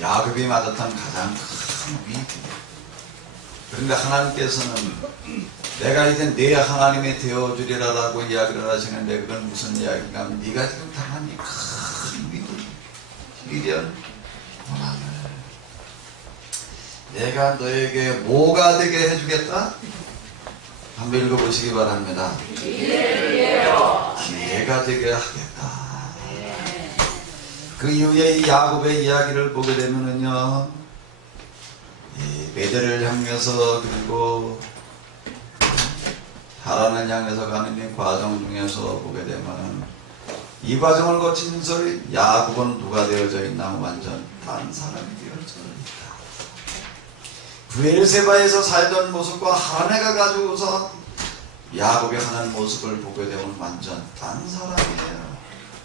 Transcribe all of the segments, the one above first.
야곱이 맞았던 가장 큰 위기. 그런데 하나님께서는 내가 이제 내 하나님이 되어주리라라고 이야기를 하시는데, 그건 무슨 이야기인가 하면 네가 지금 당한 이 큰 위기, 미련, 고난을 내가 너에게 뭐가 되게 해주겠다? 한번 읽어보시기 바랍니다. 기회가 되게 하겠다. 그 이후에 이 야곱의 이야기를 보게 되면은요, 이 베델을 향해서 그리고 하란을 향해서 가는 이 과정 중에서 보게 되면은, 이 과정을 거치면서 야곱은 누가 되어져 있나? 완전 딴 사람이 되어져 있다. 브엘세바에서 살던 모습과 하란에 가가지고서 야곱이 하는 모습을 보게 되면 완전 딴 사람이에요.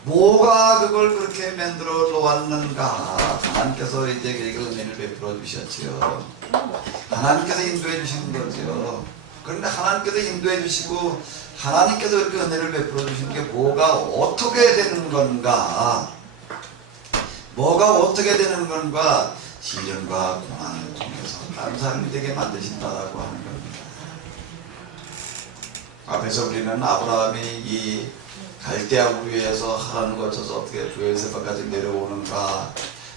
뭐가 그걸 그렇게 만들어 놓았는가? 하나님께서 이제 그에게 은혜를 베풀어 주셨지요. 하나님께서 인도해 주신 거죠. 그런데 하나님께서 인도해 주시고 하나님께서 이렇게 은혜를 베풀어 주신 게 뭐가 어떻게 되는 건가? 뭐가 어떻게 되는 건가? 시련과 고난을 통해서 다른 사람이 되게 만드신다라고 하는 겁니다. 앞에서 우리는 아브라함이 이 갈대아 우리에서 하란을 거쳐서 어떻게 브엘세바까지 내려오는가,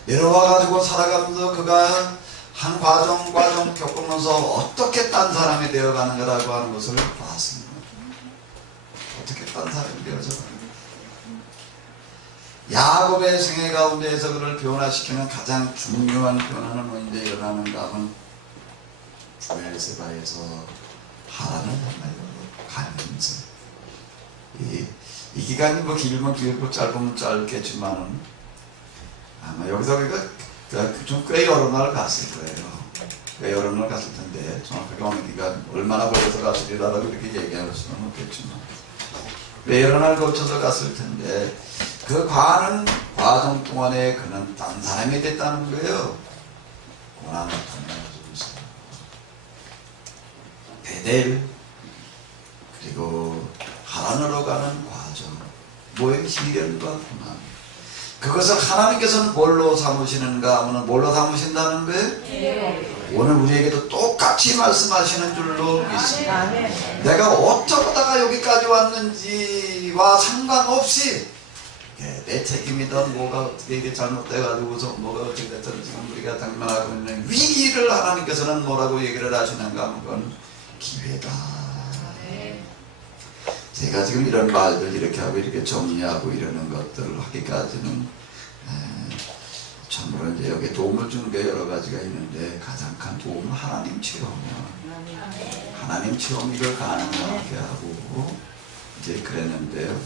내려와가지고 살아가면서 그가 한 과정 겪으면서 어떻게 딴 사람이 되어가는가라고 하는 것을 봤습니다. 어떻게 딴 사람이 되어서 야곱의 생애 가운데에서 그를 변화시키는 가장 중요한 변화는 언제 일어나는가 하면 브엘세바에서 하란을 가면서 이 기간이 뭐 길면 길고 짧으면 짧겠지만은 아마 여기서 좀 꽤 여러 날 갔을 거예요. 꽤 여러 날 갔을 텐데 정확하게 어느 기간 얼마나 걸려서 갔으리라고 이렇게 얘기할 수는 없겠지만 꽤 여러 날 거쳐서 갔을 텐데, 그 가는 과정 동안에 그는 딴 사람이 됐다는 거예요. 고난을 통해서 베델 그리고 하란으로 가는 과정, 뭐의 시련과 고난, 그것을 하나님께서는 뭘로 삼으시는가 하면 뭘로 삼으신다는 거예요? 오늘 우리에게도 똑같이 말씀하시는 줄로 믿습니다. 내가 어쩌다가 여기까지 왔는지와 상관없이 내 책임이든 뭐가 어떻게 이게 잘못돼가지고서 뭐가 어떻게 됐든 지금 우리가 당면하고 있는 위기를 하나님께서는 뭐라고 얘기를 하시는가 하면 그건 기회다. 제가 지금 이런 말들 이렇게 하고 이렇게 정리하고 이러는 것들을 하기까지는 참으로 이제 여기에 도움을 주는 게 여러 가지가 있는데, 가장 큰 도움은 하나님 체험이요. 하나님 체험 이걸 가능하게 하고 이제 그랬는데요.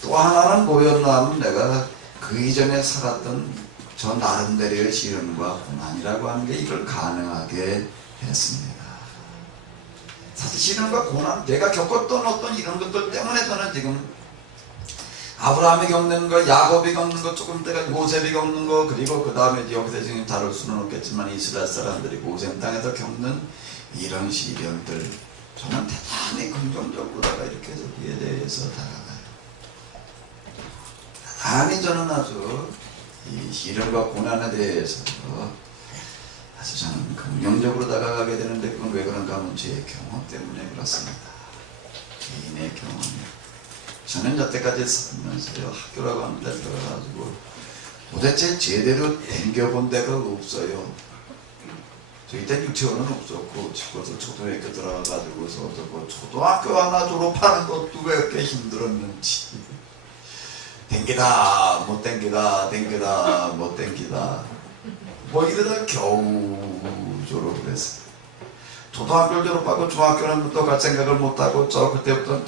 또 하나는 뭐였나 하면 내가 그 이전에 살았던 저 나름대로의 시련과 고난이라고 하는 게 이걸 가능하게 했습니다. 사실 시련과 고난, 내가 겪었던 어떤 이런 것들 때문에 저는 지금 아브라함이 겪는 거, 야곱이 겪는 거, 조금 때가 요셉이 겪는 거, 그리고 그 다음에 여기서 지금 다룰 수는 없겠지만 이스라엘 사람들이 고센 땅에서 겪는 이런 시련들, 저는 대단히 긍정적으로다가 이렇게 여기에 대해서 다가가요. 대단히 저는 아주 이 시련과 고난에 대해서 아주 저는 긍정적으로 다가가게 되는데, 그건 왜 그런가 하면 제 경험 때문에 그렇습니다. 개인의 경험이요. 저는 여태까지 살면서요, 학교라고 하는 데를 들어가지고 도대체 제대로 댕겨본 데가 없어요. 저희 때 유치원은 없었고, 집에서 초등학교 들어가가지고서 뭐 초등학교 하나 졸업하는 것도 왜 이렇게 힘들었는지. 댕기다 못 댕기다, 댕기다 못 댕기다, 뭐 이러다 겨우 졸업을 했어요. 초등학교를 졸업하고 중학교는 또 갈 생각을 못하고 저 그때부터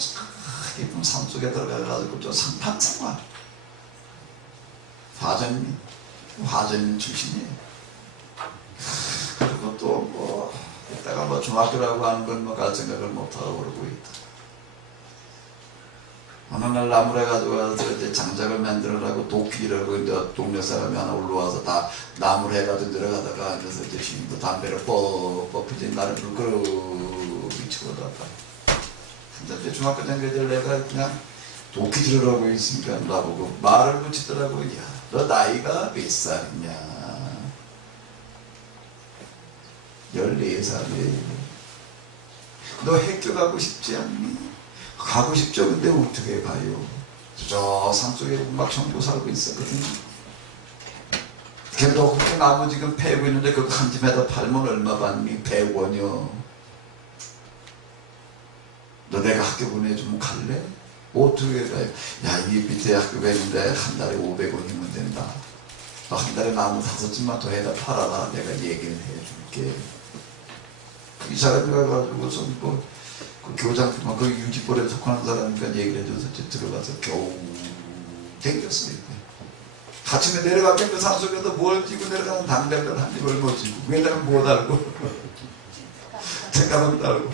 깊은 산속에 들어가가지고 저 상판생활, 화전 출신이에요. 그리고 또 뭐 이따가 뭐 중학교라고 하는 건 뭐 갈 생각을 못하고 그러고 있다. 어느 날 나무를 가지고 가서 이제 장작을 만들으라고 도끼라고 이제 동네 사람이 하나 올라와서 다 나무를 해가지고 들어가다가 앉아서 이제 지금도 담배를 뻑뻑 나를 불끄러 미치고다가 근데 중학교 다닐 내가 그냥 도끼 들으라고 있으니까 나보고 말을 붙이더라고. 야, 너 나이가 몇 살이냐? 14살이에요. 너 학교 가고 싶지 않니? 가고 싶죠. 근데 어떻게 가요? 저 산속에 운막청도 살고 있었거든요. 걔도 그렇게 나무 지금 패고 있는데 그거 한 집에다 팔면 얼마 받니? 100원이요. 너 내가 학교 보내주면 갈래? 어떻게 가요? 야, 이 밑에 학교가 있는데 한 달에 500원이면 된다. 너 한 달에 나무 5집만 더 해다 팔아라. 내가 얘기를 해줄게. 이 사람이 가가지고서 그 교장, 그 유지벌에 속하는 사람이니까 얘기를 해줘서 들어가서 겨우 댕겼어요. 아침에 내려가면 그 산속에서 뭘 쥐고 내려가는 당대를 한 입을 못 쥐고 왜냐면 못 알고 책가방 달고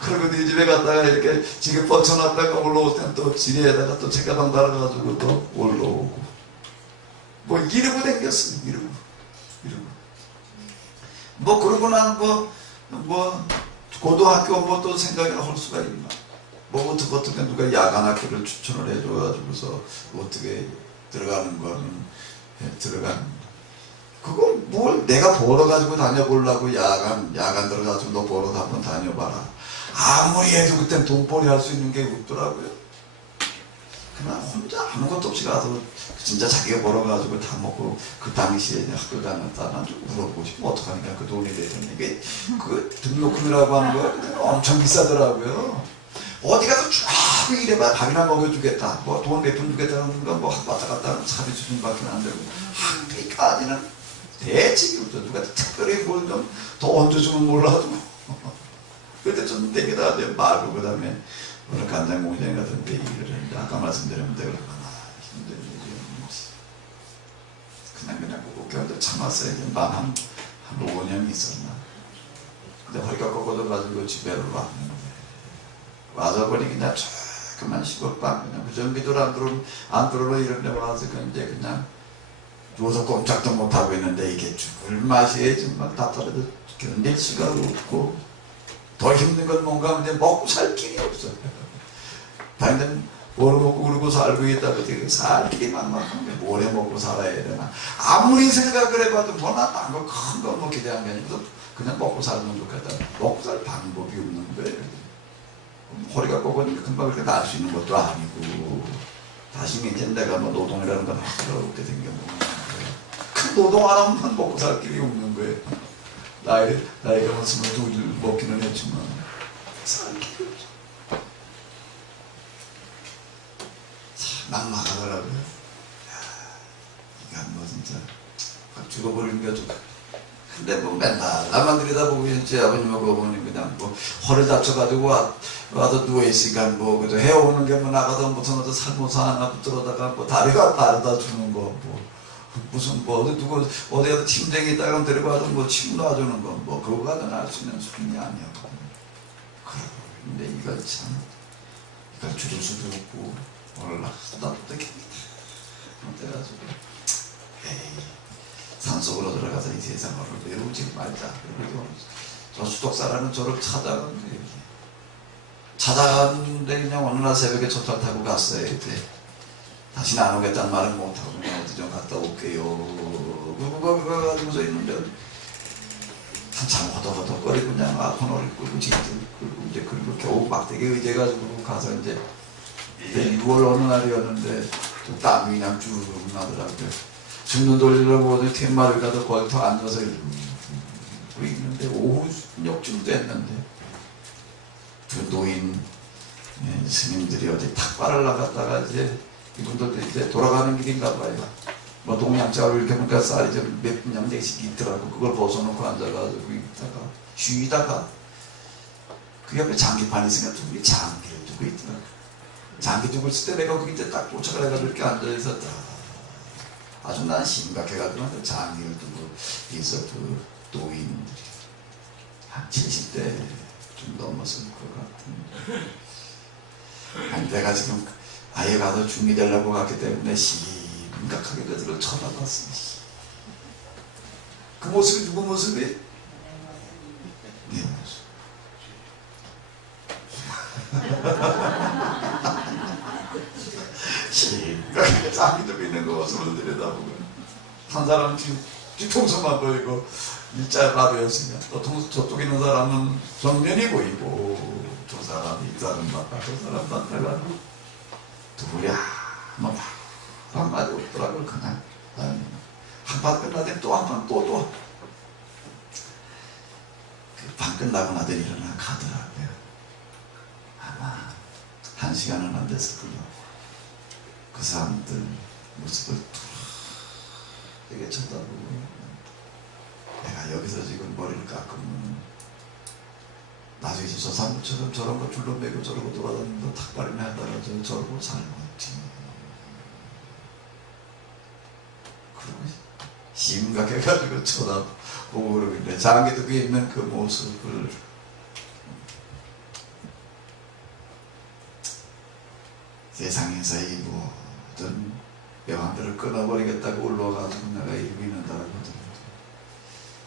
그리고 네 집에 갔다가 이렇게 지금 뻗쳐놨다가 올라올 땐 또 지뢰에다가 또 책가방 달아가지고 또 올라오고 뭐 이러고 댕겼어요. 이러고 뭐 그러고 난 뭐 고등학교 뭐 또 생각을 할 수가 있나. 뭐 어떻게 누가 야간 학교를 추천을 해줘가지고서 어떻게 들어가는 거는 들어가는 그걸 뭘 내가 벌어가지고 다녀보려고 야간 들어가지고 너 벌어 한번 다녀봐라. 아무리 해도 그땐 돈벌이 할 수 있는 게 없더라고요. 그냥 혼자 아무것도 없이 가서 진짜 자기가 벌어가지고 다 먹고 그 당시에 학교 다녔다. 난 좀 물어보고 싶으면 어떡하니까 그 돈이 되던 이게 그 등록금이라고 하는 거 엄청 비싸더라고요. 어디 가서 쫙 이래봐 밥이나 먹여주겠다. 뭐 돈 몇 푼 주겠다는 건 뭐 왔다 갔다 하는 사비 수준밖에 안 되고 학비까지는 대책이 없죠. 누가 특별히 뭘 좀 더 얹어주면 몰라도 그때 좀 되게다 말고 그 다음에 오늘 간장 공장 같은 데 일을 했는데 아까 말씀드린 대로 힘든 일이 그냥 꼭 참았어요. 한 5년 있었나. 근데 허리가 꺾어져가지고 집에 왔는데 와서 보니 그냥 조금만 시골방 그냥 무전기도 안 들어오고 이런 데 와서 이제 그냥 누워서 꼼짝도 못하고 있는데 이게 죽을 맛이에요. 정말 답답해도 견딜 수가 없고 더 힘든 건 뭔가 하면 먹고 살 길이 없어요. 당장 뭘 먹고 그러고 살고 있다고 되게 살 길이 막막한데 뭘 해 먹고 살아야 되나. 아무리 생각을 해봐도 뭐나 딴 거 큰 거 뭐 기대한 게 아니고 그냥 먹고 살면 좋겠다. 먹고 살 방법이 없는 거예요. 허리가 꺾어지니까 금방 그렇게 날 수 있는 것도 아니고 다시 이제 내가 뭐 노동이라는 건 할 수가 없게 생겨먹는 거예요. 그 노동 안 하면 먹고 살 길이 없는 거예요. 나이가 뭐 22 먹기는 했지만 살 길이 없어. 참 막막하더라고요. 이건 뭐 진짜 죽어버리는 게 좋다. 근데 뭐 맨날 나만 들여다보고 있지 아버님하고 어머님 그냥 뭐 허를 다쳐가지고 와서 누워있으니까 뭐 그래도 해오는 게 뭐 나가다 무슨 어떤 살모사 하나 붙들어다가 뭐 다리가 바르다 주는 거 뭐 무슨 뭐 누구 어디 가서 침쟁이 있다가 데려가서 뭐 침 놔주는 거 뭐 그거 가지고 할 수 있는 수준이 아니었고 근데 이걸 참 이걸 줄일 수도 없고 올라가다 못하겠다 그래가지고 에이 산속으로 들어가서 이 세상을 외우지 말자. 그리고 저 수독사라는 저를 찾아갔는데 그냥 어느 날 새벽에 첫달 타고 갔어요. 이제 다시는 안 오겠다는 말은 못하고 그냥 어디 좀 갔다 올게요. 그거 가지고서 있는데 한참 허덕허덕거리고 그냥 아코너를 끌고 이제 그리고 겨우 막대기 의지해가지고 가서 이제 6월 어느 날이었는데 땀이 그냥 쭉 나더라고요. 죽는 돌리려고 어디 툇마를 가서 거기 더 앉아서 이러고 있는데 오후 역쯤도 했는데 그 노인 스님들이 어디 탁발을 나갔다가 이제 이분들도 이제 돌아가는 길인가 봐요. 뭐 동양자로 이렇게 보니까 쌀이 좀 몇 양대씩 있더라고. 그걸 벗어놓고 앉아가지고 있다가 쉬다가 그 옆에 장기판이 있으니까 둘이 장기를 두고 있더라고. 장기 두고 있을 때 내가 거기 이제 딱 도착을 해가지고 이렇게 앉아있었다. 아주 난 심각해가지고 장기를 두고 있어 그 노인들이 한 70대 좀 넘었을 것 같은데 아니 내가 지금 아예 가서 중이 되려고 갔기 때문에 심각하게 그들을 쳐다봤어. 그 모습이 누구 모습이? 네 모습. 심각하게 장기 들고 있는 그 모습을 들여다보고 한 사람은 지금 뒤통수만 보이고 일자 바로였으면 또 저쪽 있는 사람은 정면이 보이고 저 사람이 이 사람 봤다 저 사람 봤다가 둘이 뭐 한마디 없더라고요. 그냥 한 판 끝나더니 또 한 판 또 그 판 끝나고 나더니 일어나 가더라고요. 아마 1시간은 안 됐을 거예요. 그 사람들 모습을 되게 쳐다보고 내가 여기서 지금 머리를 깎으면 나중에 저 사람들처럼 저런 거 줄로 매고 저러고 돌아다니면서 탁발이나 하다가 저러고 살겠지. 그러고 심각해가지고 쳐다보고 그러길래 장기도 그 있는 그 모습을 세상에서 이 모든 명함들을 끊어버리겠다고 올라와가지고 내가 이러고 있는다라고 하더라도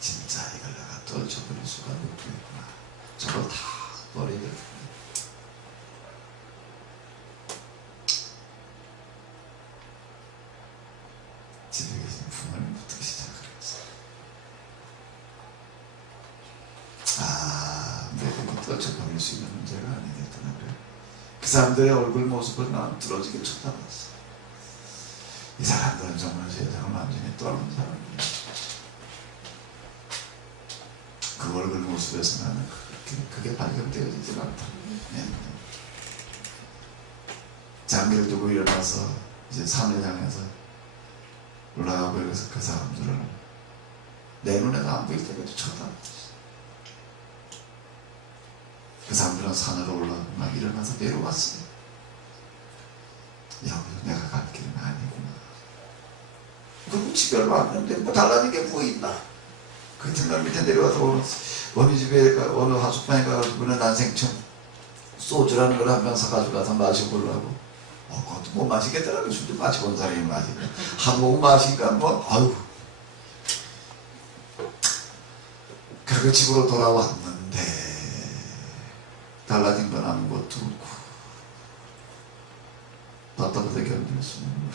진짜 이걸 내가 떨쳐버릴 수가 없겠구나. 저걸 다 버리겠구나. 집에 계신 부모님부터 시작하겠어요. 내가 떨쳐버릴 수 있는 문제가 아니겠더라고요. 그 사람들의 얼굴 모습을 난 들어지게 쳐다봤어. 이 사람들은 정말 세상을 완전히 떠난 사람이야. 그 얼굴 모습에서 나는 그게 발견되어지지 않다. 장기를 두고 일어나서 이제 산을 향해서 올라가고 여기서 그 사람들을 내 눈에도 안 보일 때까지 쳐다봤어. 그 사람들은 산으로 올라가고 막 일어나서 내려왔어요. 여기서 내가 갈 길은 아니구나. 그리고 집에 얼마 안 됐는데 뭐 달라진 게 뭐 있나. 그 이튿날 밑에 내려와서 어느 집에 어느 하숙방에 가가지고 난생청 소주라는 걸 한 병 사가지고 가서 마셔보려고 그것도 못 마시겠더라고요. 술도 마시고 온 사람이 마시고 한 모금 마시니까 뭐 아유. 그리고 집으로 돌아왔는데 달라진 건 아무것도 없고 답답하게 견딜 수는 없고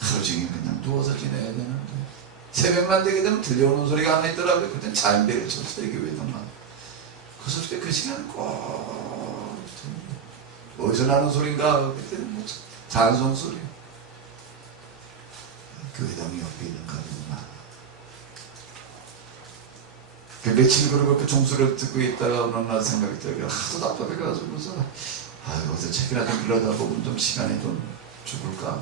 하루 종일 그냥 누워서 지내야 되는데 새벽만 되게 되면 들려오는 소리가 하나 있더라고요. 그땐 자연배를 쳤어요. 교회도만 그 소리 때 그 시간 꼭 어디서 나는 소린가 그때는 뭐 찬송 소리 교회당 옆에 있는 가족만 그 며칠 그러고 그 종소리를 듣고 있다가 어느 날 생각이 들어요. 하도 답답해가지고서 어디서 책이나 좀 빌려다 보면 좀 시간이 좀 죽을까.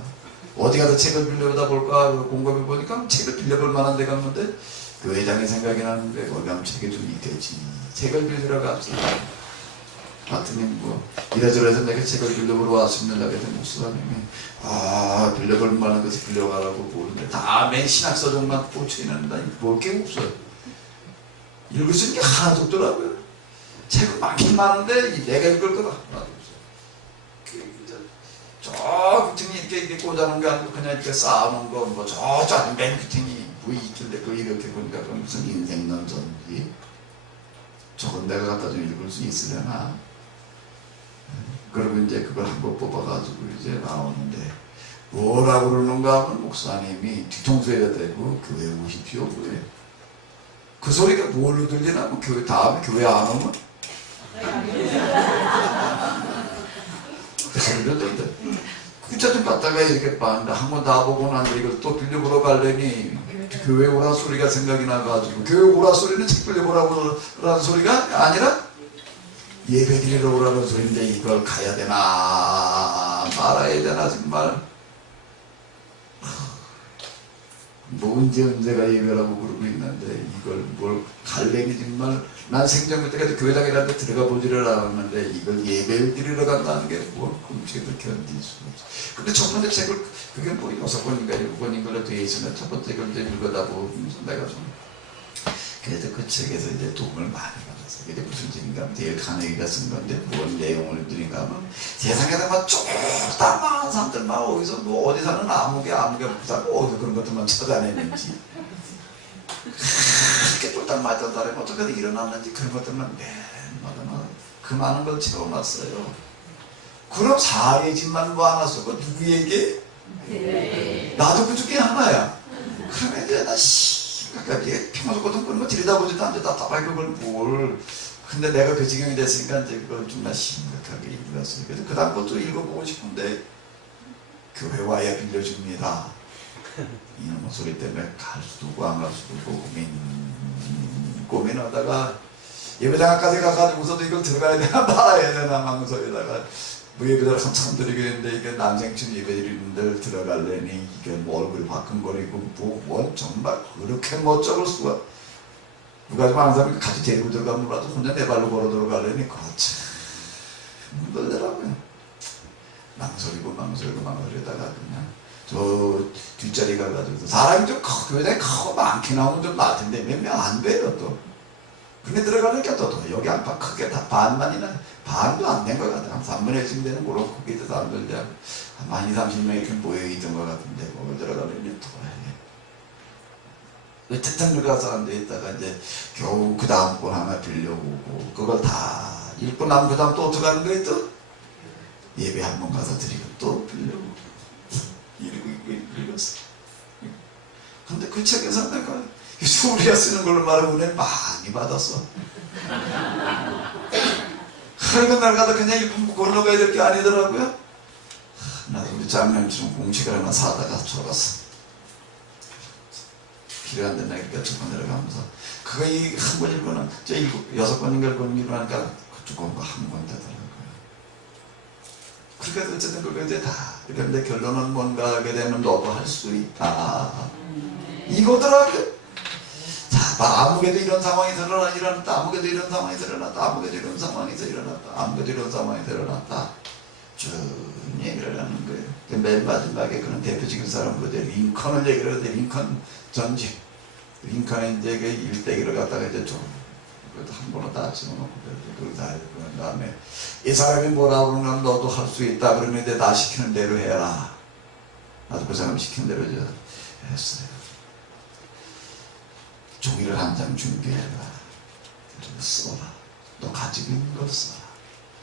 어디 가서 책을 빌려다 볼까 곰곰이 보니까 책을 빌려볼 만한 데 갔는데 그 회장의 생각이 나는데 거기 가면 책이 좀 있겠지. 책을 빌리러 갑시다. 봤더니 뭐 이래저래 해서 내가 책을 빌려보러 왔습니다. 그랬더니 목사님이 빌려볼 만한 것을 빌려가라고 보는데 다 맨 신학서적만 꽂혀있는데 볼 게 없어요. 읽을 수 있는 게 하나도 없더라고요. 책은 많긴 많은데 내가 읽을 거가 하나도 없어요. 저 끝에 이렇게 꽂아놓은 게 아니고 그냥 이렇게 쌓아놓은 거 뭐 저쪽 맨 끝에 뭐 있길래 그 이렇게 보니까 그 무슨 인생론전지 저건 내가 갖다 좀 읽을 수 있으려나. 그리고 이제 그걸 한번 뽑아가지고 이제 나오는데 뭐라고 그러는가 하면 목사님이 뒤통수에다 대고 교회 오십시오 그래. 그 소리가 뭘로 들리나? 뭐 교회 다음에 교회 안 오면? 그 소리가 들리는데 진짜 좀 갔다가 이렇게 봤는데 한 번 다 보고 나서 이걸 또 빌려보러 가려니 교회 오라 소리가 생각이 나가지고 교회 오라 소리는 책 빌려보라고 라는 소리가 아니라 예배 드리러 오라는 소리인데 이걸 가야 되나 말아야 되나 정말 뭐 언제가 예배라고 그러고 있는데 이걸 뭘 갈래니 정말 난 생전 그때까지 교회당이라는 데 들어가 보지를 않았는데 이걸 예배를 드리러 간다는 게 뭘 꿈책을 견딜 수가 없어. 근데 첫 번째 책을 그게 뭐 6권인가 7권인가로 되어 있으면 첫 번째 걸 이제 읽어다 보면서 내가 좀 그래도 그 책에서 이제 도움을 많이 받았어요. 그게 무슨 책인가 하면 데일 카네기가 쓴 건데 뭔 내용을 드린가 하면 세상에다 막 쪼다만 사람들 막 어디서 뭐 어디 사는 아무개 부사고 어디 그런 것들만 찾아내는지 그렇게 쫄딱 맞던 사람이 어떻게 일어났는지 그런 것들만 매일마다 그 많은 걸 채워놨어요. 그럼 사례집만 뭐 하나 쓰고 누구에게 나도 그 중에 하나야. 그러면 이제 나 평소 거든 그런 거 들여다보지도 않는데 답답하게 그걸 뭘. 근데 내가 그 지경이 됐으니까 이제 그걸 좀 심각하게 읽었어요. 그래서 그 다음 것도 읽어보고 싶은데 교회 와야 빌려줍니다. 이놈의 소리 때문에 갈 수도 없고 안 갈 수도 없고 고민하다가 예배당까지 가가지고서도 이걸 들어가야 되나 말아야 되나 망설이다가 뭐 예배를 한참 드리게 했는데 이게 난생춘 예배 드리는데 들어갈래니 이게 뭐 얼굴이 화끈거리고 뭐 정말 그렇게 멋쩍을 수가. 누가 좀 아는 사람이 같이 데리고 들어가면 몰라도 혼자 내 발로 걸어 들어가려니 그렇지 힘들더라고요. 망설이다가 그냥 저 뒷자리 가가지고 사람이 좀 교회에 크고 많게 나오면 좀 나을 텐데 몇 명 안 돼요 또. 근데 들어가니까 또 여기 안팎 크게 다 반만이나 반도 안 된 것 같아요. 한 3분의 1쯤 되는 그런 크기도 사람들 한 20, 30명 이렇게 모여있던 것 같은데 거기 들어가려니 또 태탕을 가서 앉아 있다가 이제 겨우 그 다음 권 하나 빌려오고 그걸 다 읽고 나면 그 다음 또 어떻게 하는 거예요 또? 예배 한 번 가서 드리고 또 빌려오고 읽었어. 근데 그 책에서 내가 우리가 쓰는 걸로 말하면 은혜 많이 받았어. 하루가 날가다 그냥 읽고 건너가야 될 게 아니더라고요. 나도 우리 장남처럼 공책을 하나 사다가 적었어. 필요한 데나 이렇게 조금 내려가면서 그거 한 번 읽고는 저 6번인가 7번인가 하니까 조금 한 번 되더라고요. 그러니까 어쨌든 그거 이제 다 그런데 결론은 뭔가 하게 되면 너도 할 수 있다 이거더라고요. 자, 아무개도 이런 상황에서 일어났다. 아무개도 이런 상황에서 일어났다. 아무개도 이런 상황에서 일어났다. 아무개도 이런 상황에서 일어났다. 쭉 얘기를 하는 거예요. 맨 마지막에 그런 대표적인 사람으로 링컨을 얘기를 하는데 링컨 전직 링컨의 이제 그 일대기를 갖다가 이제 좀 한 번은 다 집어넣고 그걸 다 했고 그 다음에 이 사람이 뭐라 그러면 너도 할 수 있다 그러는데 나 시키는 대로 해라. 나도 그 사람 시키는 대로 했어요. 종이를 한 장 준비해라. 써라. 너 가지고 있는 걸 써라.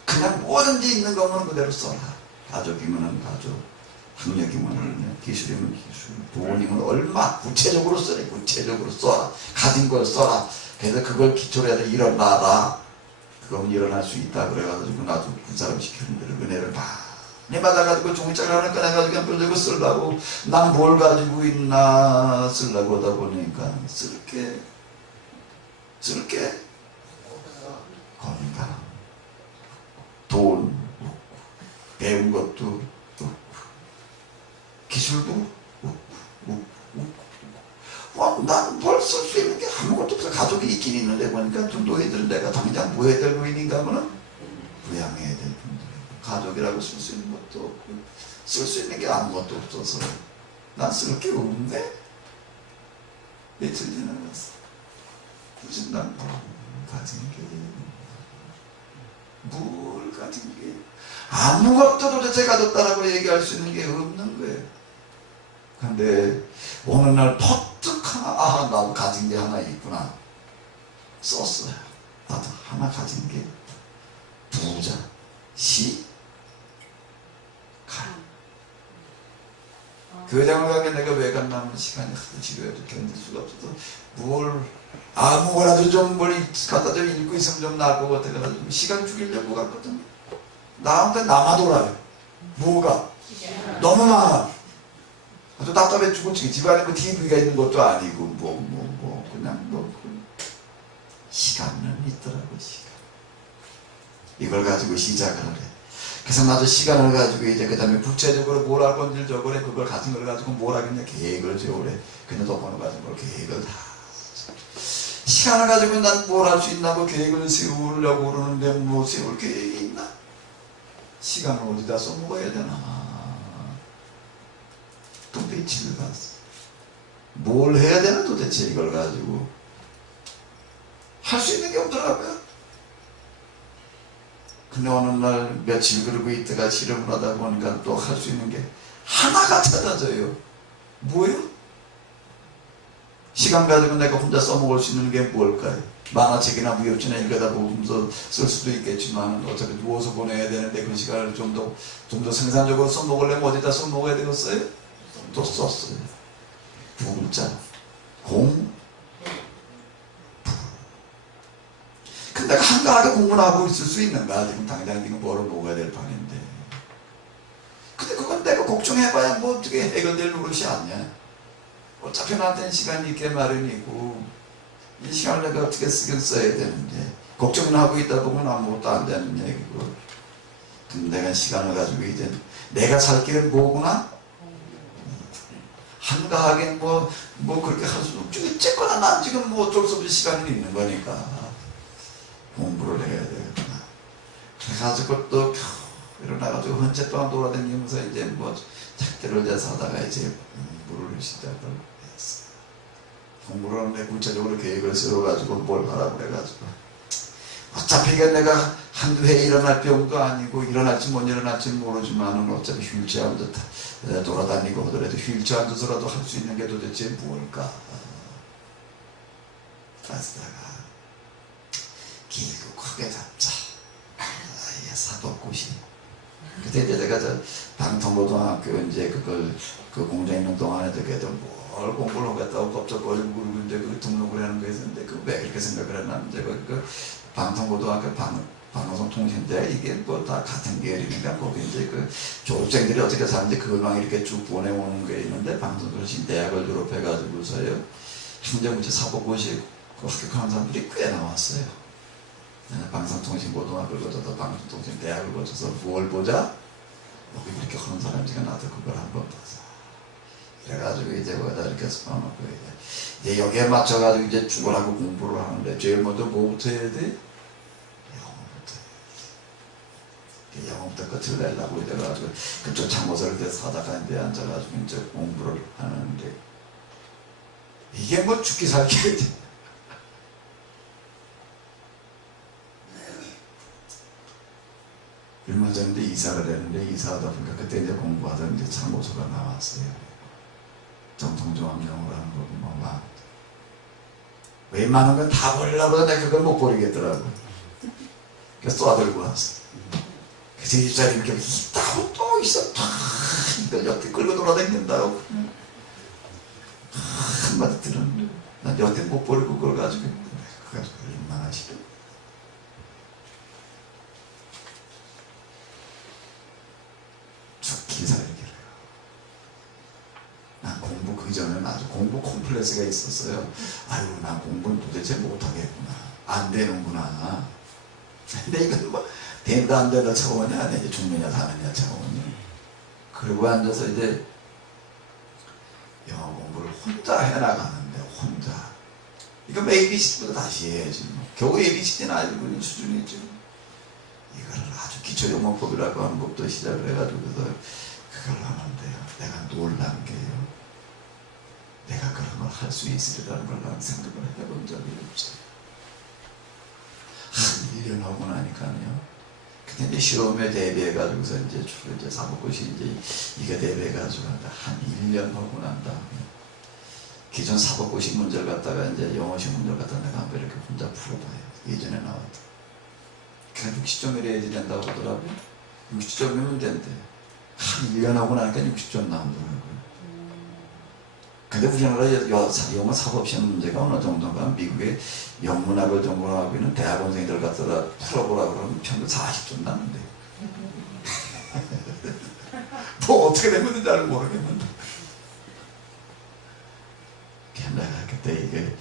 그냥 뭐든지 있는 거면 그대로 써라. 가족이면 가족, 학력이면 기술이면 기술, 돈이면 얼마 구체적으로 써라. 구체적으로 써라. 가진 걸 써라. 그래서 그걸 기초로 해서 일어나라. 그거면 일어날 수 있다. 그래가지고 나도 그 사람 시키는 대로 은혜를 많이 받아가지고 종이장을 하나 꺼내가지고 그냥 끌고 쓰려고 난 뭘 가지고 있나 쓰려고 하다 보니까 쓸게 건강, 돈, 배운 것도 기술도 난 뭘 쓸 수 있는 게 아무것도 없어. 가족이 있긴 있는데 보니까 좀 노예들은 내가 당장 뭐 해야 될 노인인가 하면은 부양해야 될 분들. 가족이라고 쓸 수 있는 것도 없고 쓸 수 있는 게 아무것도 없어서 난 쓸 게 없는데 며칠 지나갔어. 굳이 난 가진 게 뭘 가진 게 아무것도 도대체 가졌다라고 얘기할 수 있는 게 없는 거예요. 근데 어느 날 퍼뜩 하나 나도 가진 게 하나 있구나 썼어요. 나도 하나 가진 게 부자, 시, 갈. 교회장을 가게 내가 왜 갔나 시간이 하도 지루해도 견딜 수가 없어서 뭘 아무거나도 좀 뭘 갖다 좀 읽고 있으면 좀 나을 것 같아가지고 시간 죽이려고 갔거든. 나한테 남아돌아요. 뭐가? 너무 많아. 아주 답답해 죽을지 집안에 뭐 TV가 있는 것도 아니고 그냥 시간은 있더라고. 시간 이걸 가지고 시작을 하래. 그래서 나도 시간을 가지고 이제 그 다음에 구체적으로 뭘 할 건지 적으래. 그걸 가진 걸 가지고 뭘 하겠냐 계획을 세우래. 그냥 돈을 가지고 뭘 계획을 다 시간을 가지고 난 뭘 할 수 있나고 계획을 세우려고 그러는데 뭐 세울 계획이 있나? 시간을 어디다 써먹어야 되나? 또 며칠 갔어. 뭘 해야 되나 도대체 이걸 가지고. 할 수 있는 게 없더라고요. 근데 어느 날 며칠 그러고 있다가 실험을 하다 보니까 또 할 수 있는 게 하나가 찾아져요. 뭐예요? 시간 가지고 내가 혼자 써먹을 수 있는 게 뭘까요? 만화책이나 무협지나 읽어다 보면서 쓸 수도 있겠지만 어차피 누워서 보내야 되는데 그 시간을 좀 더 생산적으로 써먹으려면 어디다 써먹어야 되겠어요? 또 썼어요. 두 글자. 공. 근데 내가 한가하게 공부를 하고 있을 수 있는가? 지금 당장 지금 뭐로 먹어야 될 판인데. 근데 그건 내가 걱정해봐야 뭐 어떻게 해결될 노릇이 아니야. 어차피 나한테는 시간이 있게 마련이고 이 시간을 내가 어떻게 쓰긴 써야 되는데 걱정을 하고 있다 보면 아무것도 안 되는 얘기고. 근데 내가 시간을 가지고 이제 내가 살 길은 뭐구나? 한가하게 뭐 그렇게 할 수 없지. 어쨌거나 난 지금 뭐 어쩔 수 없이 시간이 있는 거니까 공부를 해야 되겠구나. 그래가지고 또 일어나가지고 헌재 동안 돌아다니면서 이제 뭐 작대를 이제 사다가 이제 공부를 시작을 했어. 공부를 하는데 구체적으로 계획을 세워가지고 뭘 하라고 그래가지고 어차피 이게 내가 한두 해에 일어날 병도 아니고 일어날지 못 일어날지 모르지만은 어차피 휠체어 앉아 돌아다니고 하더라도 휠체어 앉아서라도 할 수 있는 게 도대체 무엇일까? 그러다가 길고 크게 잡자. 사법고시. 그때 이제 내가 저 방통고등학교 이제 그 공장 있는 동안에도 그래도 뭘 공부를 하겠다고 껍적거리고 그러고 이제 그 등록을 하는 거 있었는데 그 왜 그렇게 생각을 했나? 이제 그 방통고등학교 방송통신대 이게 뭐 다 같은 계열이니까 거기 이제 그 졸업생들이 어떻게 사는지 그걸만 이렇게 쭉 보내오는 게 있는데 방송통신 대학을 졸업해가지고서요 행정부지 사법고시 그 합격하는 사람들이 꽤 나왔어요. 방송통신고등학교를 거쳐서 방송통신 대학을 거쳐서 뭘 보자? 여기 이렇게 하는 사람들이 나도 그걸 한번 봐서 그래가지고 이제 거기다 이렇게 써놓고 이제 여기에 맞춰가지고 이제 죽으라고 공부를 하는데 제일 먼저 뭐부터 해야 돼? 영어부터 끝을 내려고 이래가지고 그쪽 참고서를 이렇게 사다가 이제 앉아가지고 이제 공부를 하는데 이게 뭐 죽기 살기 얼마 전에 이사를 했는데 이사하다 보니까 그때 이제 공부하던 이제 참고서가 나왔어요. 정통조합령으로 하는 거 뭐 웬만한 건 다 버리려고 내가 그걸 못 버리겠더라고. 그래서 쏴들고 왔어. 그래서 입자리 이렇게 있다고 또 있어. 이걸 옆에 끌고 돌아다닌다고. 한마디 들었는데 난 여태 못 버리고 그걸 가지고 있는데 그거 가지고 얼마나 싫어. 죽기 살기를. 난 공부 그 전에는 아주 공부 콤플렉스가 있었어요. 아유 난 공부는 도대체 못하겠구나. 안 되는구나. 근데 이건 뭐 된다 안 된다 차원이 아니야. 죽느냐 사느냐 차원이. 그리고 앉아서 이제 영어 공부를 혼자 해나가는데 혼자. 이거 뭐 ABC보다 다시 해야지. 뭐. 겨우 ABC는 알고 있는 수준이죠. 이거를 아주 기초영어법이라고 하는 것부터 시작을 해가지고 그걸 하는데요. 내가 놀란 게요. 내가 그런 걸 할 수 있으리라는 걸 난 생각을 해본 적이 없어요. 한 1년 하고 나니까요. 근데 이제 시험에 대비해가지고서 이제 주로 이제 사법고시 이게 대비해가지고 한 1년 하고 난 다음에 기존 사법고시 문제를 갖다가 이제 영어시 문제를 갖다가 내가 한번 이렇게 혼자 풀어봐요. 예전에 나왔던. 그냥 60점을 해야 된다고 하더라고요. 60점이면 된대. 한 1년 하고 나니까 60점 나오더라고요. 근데 우리나라 영어 사법시험 문제가 어느 정도인가 미국의 영문학을 전공하고 있는 대학원생들 갖다가 풀어보라고 그러면 평균 40점 나는데 뭐 어떻게 된 건지 잘 모르겠는데 내가 그때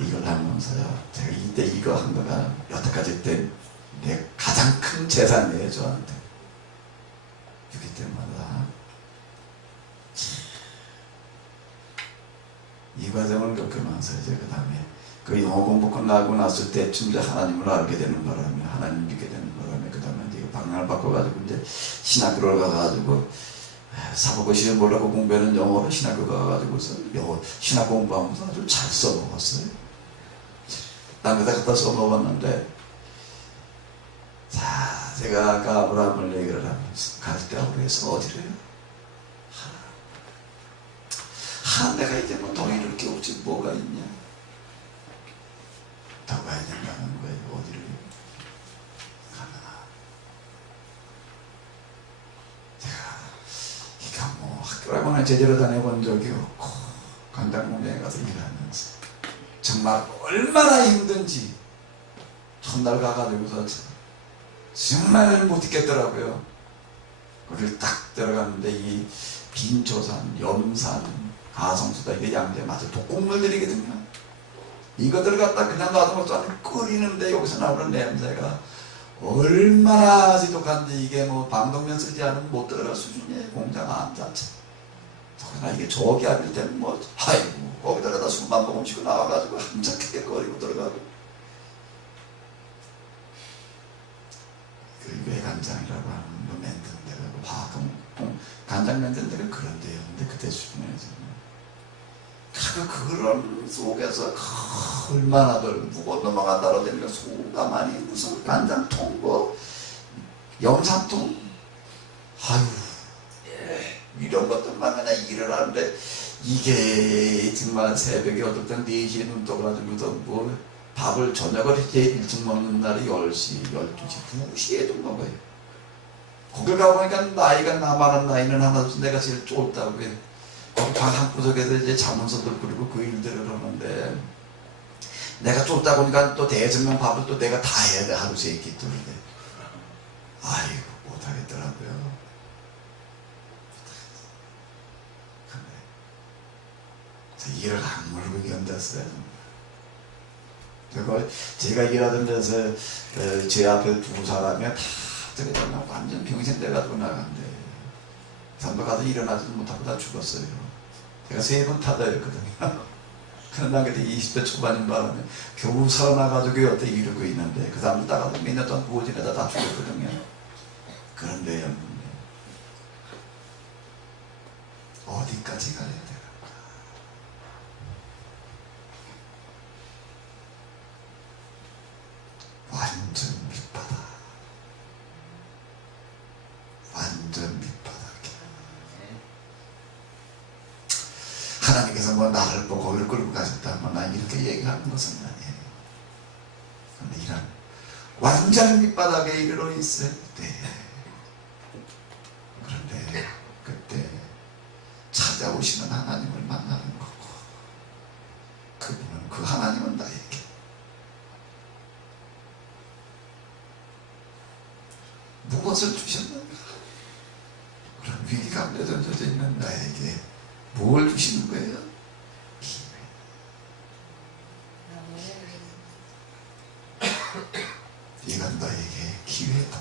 이걸 하면서요 제가 이때 이거 한 거가 여태까지 때 내 가장 큰 재산이에요 저한테. 그렇기 때마다 이 과정을 겪으면서 이제 그 다음에 그 영어 공부 끝나고 났을 때쯤 이제 하나님을 알게 되는 바람에 하나님 믿게 되는 바람에 그 다음에 이제 방향을 바꿔가지고 이제 신학교를 가가지고 사법고시를 보려고 공부하는 영어로 신학교 가가지고서 영어 신학 공부하면서 아주 잘 써먹었어요. 남에다 갖다 써먹었는데 자 제가 아까 아브라함을 얘기를 하면서 갈 때하고 해서 어디래요? 내가 이제 뭐 더 이럴 게 없지 뭐가 있냐? 더 가야 된다는 거예요. 어디를 가나? 제가 뭐 학교 프라고는 제대로 다녀본 적이 없고 간장농장에 가서 일하면서 정말 얼마나 힘든지 첫날 가가지고서 정말 못 있겠더라고요. 거기를 딱 들어갔는데 이 빈초산, 염산, 가성수다 이게 양재 맞아 독곡물들이거든요. 이것들을 갖다 그냥 놔둔 것도 아니고 끓이는데 여기서 나오는 냄새가 얼마나 지독한데 이게 뭐 방독면 쓰지 않으면 못 들어갈 수준이에요. 공장 안 자체. 더구나 이게 저기 앉을 때는 뭐 아이고 거기다가 술만 모금 치고 나와가지고 한적하게 거리고 들어가고 그 외간장이라고 하는 거 만드는 데가 화금 간장 만드는 데가 그런 데였는데 그때 수준에서는 그런 속에서 얼마나 누구 넘어간다고 되니까 소가만이 무슨 간장통 뭐 염산통 아유 이런 것들만 그냥 일을 하는데 이게 정말 새벽에 어떨 땐 4시에 눈 떠가지고도 뭐 밥을 저녁을 제일 일찍 먹는 날이 10시, 12시, 2시에도 먹어요. 거길 가보니까 나이가 나만한 나이는 하나도 내가 제일 좁다고 해요. 거기 방 한구석에서 이제 자문서들 그리고 그 일들을 하는데 내가 좁다 보니까 또 대성명 밥을 또 내가 다 해야 돼. 하루 3끼 또인데 아이고 못하겠더라고요. 근데 일을 악물고 견뎠어요. 제가 일하던 데서 제 앞에 2사람이 다 저기 완전 병신 돼가지고 나간대. 산도 가서 일어나지도 못하고 다 죽었어요. 제가 3번 타다였거든요. 그런 난 그때 20대 초반인 바람에 겨우 살아나가지고 여태 이러고 있는데 그 사람들 따가서 몇 년 동안 구호진에다 다 죽었거든요. 그런데 어디까지 가야 될까? 완전 밑바닥. 완전 밑바닥이야. 하나님께서 뭐 나를 보고 거기를 끌고 가셨다면 난 이렇게 얘기하는 것은 아니에요. 그런데 이런 완전 밑바닥에 이르러 있을 때 그런데 그때 찾아오시는 하나님을 만나는 거고 그분은 그 하나님은 나에게 무엇을 주셨는가? 그런 위기 가운데 던져져 있는 나에게 뭘 주시는 거예요? 기회. 이건 너에게 기회다.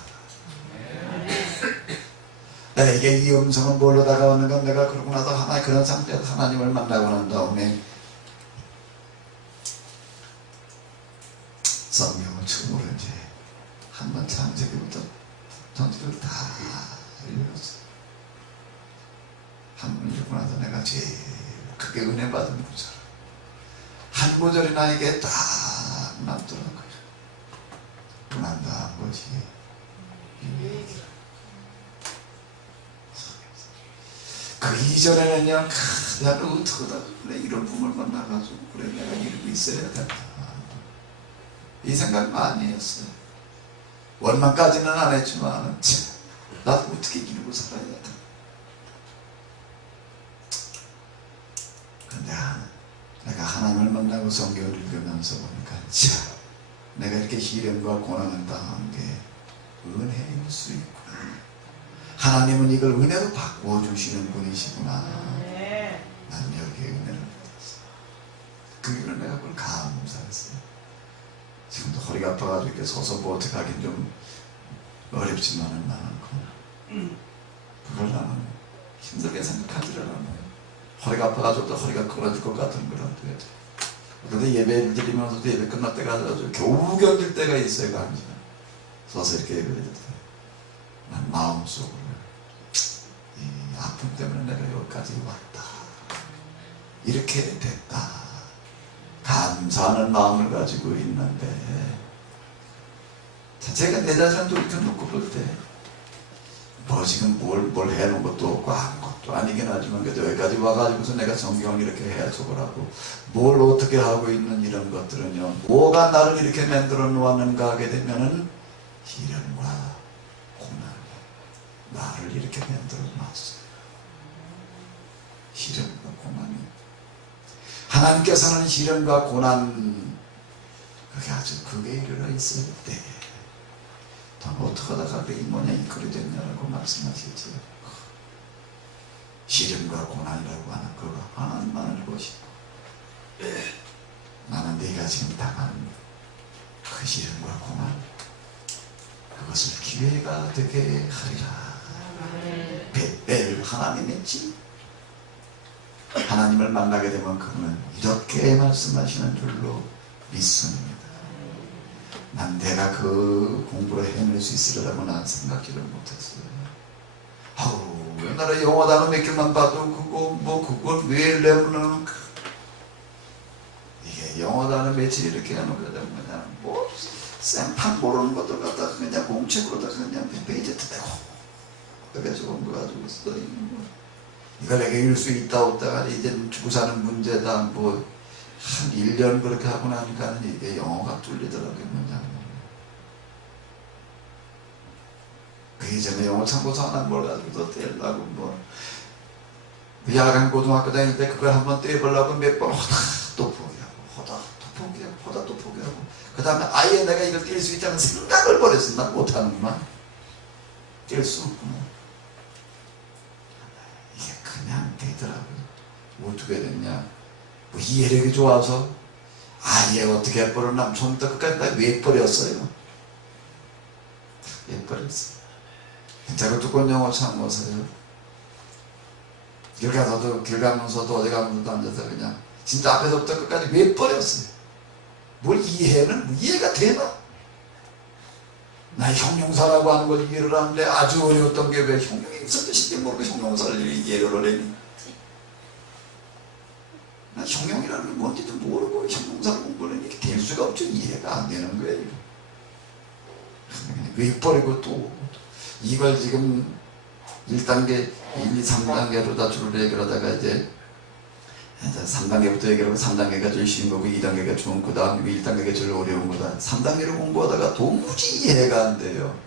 나에게 이 음성은 뭘로 다가오는가? 내가 그러고 나서 하나 그런 상태에서 하나님을 만나고 난 다음에 성경을 처음으로 이제 한번 창세기부터 전체를 다 읽었어. 한 번 읽고 나서 내가 제일 크게 은혜 받은 구절 한 구절이 나에게 딱 남더라고요. 그만 다한 거지. 그 이전에는요, 나는 어떡하다 그래 이런 분을 만나가지고 그래 내가 이러고 있어야 된다 이 생각 많이 했어요. 원망까지는 안 했지만 나도 어떻게 이러고 살아야 돼. 근데 내가 하나님을 만나고 성경을 읽으면서 보니까 참 내가 이렇게 시련과 고난을 당한 게 은혜일 수 있구나. 하나님은 이걸 은혜로 바꾸어 주시는 분이시구나. 난 여기에 은혜를 받았어. 그 일을 내가 그걸 감사했어요. 지금도 허리가 아파가지고 이렇게 서서 뭐 어떻게 하긴 좀 어렵지만은 나는 그걸 나는 힘들게 생각하지를 않아요. 허리가 아파가지고 또 허리가 끊어질 것 같은 그런 데. 그런데 예배를 드리면서도 예배 끝날 때가 아주 겨우 견딜 때가 있어요. 감사. 서서 이렇게 예배를 드릴 때. 난 마음속으로 이 아픔 때문에 내가 여기까지 왔다. 이렇게 됐다. 감사하는 마음을 가지고 있는데 제가 내 자신을 돌이켜놓고 볼 때 뭐 지금 뭘 해놓은 것도 없고 아무것도 아니긴 하지만 그래도 여기까지 와가지고서 내가 성경을 이렇게 해석을 하고 뭘 어떻게 하고 있는 이런 것들은요 뭐가 나를 이렇게 만들어 놓았는가 하게 되면은 시련과 고난 나를 이렇게 만들어 놨어요. 시련과 고난이. 하나님께서는 시련과 고난, 그게 아주 극에 이르러 있을 때 넌 어떻게 하다가 이 모양이 그리 됐냐라고 말씀하시죠. 시련과 고난이라고 하는 그거 하나님만 알고 계시고, 나는 네가 지금 당하는 그 시련과 고난, 그것을 기회가 되게 하리라. 벳벨, 하나님의 집. 하나님을 만나게 되면 그분은 이렇게 말씀하시는 줄로 믿습니다. 난 내가 그 공부를 해낼 수 있으리라고 난 생각지를 못했어요. 아우, 옛날에 영어 단어 몇 개만 봐도 그건 왜 내면 이게 영어 단어 며칠 이렇게 하는 거다. 그냥 뭐 생판 모르는 것들 갖다가 그냥 공책으로다가 그냥 페이지 뜯고 그래가지고 뭐 가지고 써 있는 거. 이걸 내가 읽을 수 있다 없다가 이제 죽고 사는 문제다. 뭐 한 1년 그렇게 하고 나니까 이게 영어가 뚫리더라고요. 그냥 그 이전에 영어 참고서 하나 뭘 가지고 떼려고 뭐 야간 고등학교 다닐 때 그걸 한번 떼보려고 몇 번 하다 또 포기하고 하다 또 포기하고 하다 또 포기하고, 그 다음에 아예 내가 이걸 뗄 수 있다는 생각을 버렸어. 난 못하는구만. 뗄 수 없구나. 이게 그냥 되더라고요. 어떻게 됐냐, 뭐 이해력이 좋아서 아예 어떻게 해버렸나, 처음부터 끝까지 다 외버렸어요. 외버렸어요. 진짜 그 두꺼운 영어 참고서요. 길 가서도, 길 가면서도 어디 가면서도 앉아서 그냥 진짜 앞에서부터 끝까지 외버렸어요. 뭘 이해는 이해가 되나? 나 형용사라고 하는 걸 이해를 하는데 아주 어려웠던 게 왜 형용이 있었는지 모르고 형용사를 이해를 하려니. 나 형용이라는 게 뭔지도 모르고 형용사를 공부하는 게 될 수가 없죠. 이해가 안 되는 거예요. 외버리고 또 이걸 지금 1단계, 1, 2, 3단계로 다 줄을 얘기하다가 이제 3단계부터 얘기하고 3단계가 제일 쉬운 거고 2단계가 좋은 거, 그 다음 1단계가 제일 어려운 거다. 3단계를 공부하다가 도무지 이해가 안 돼요.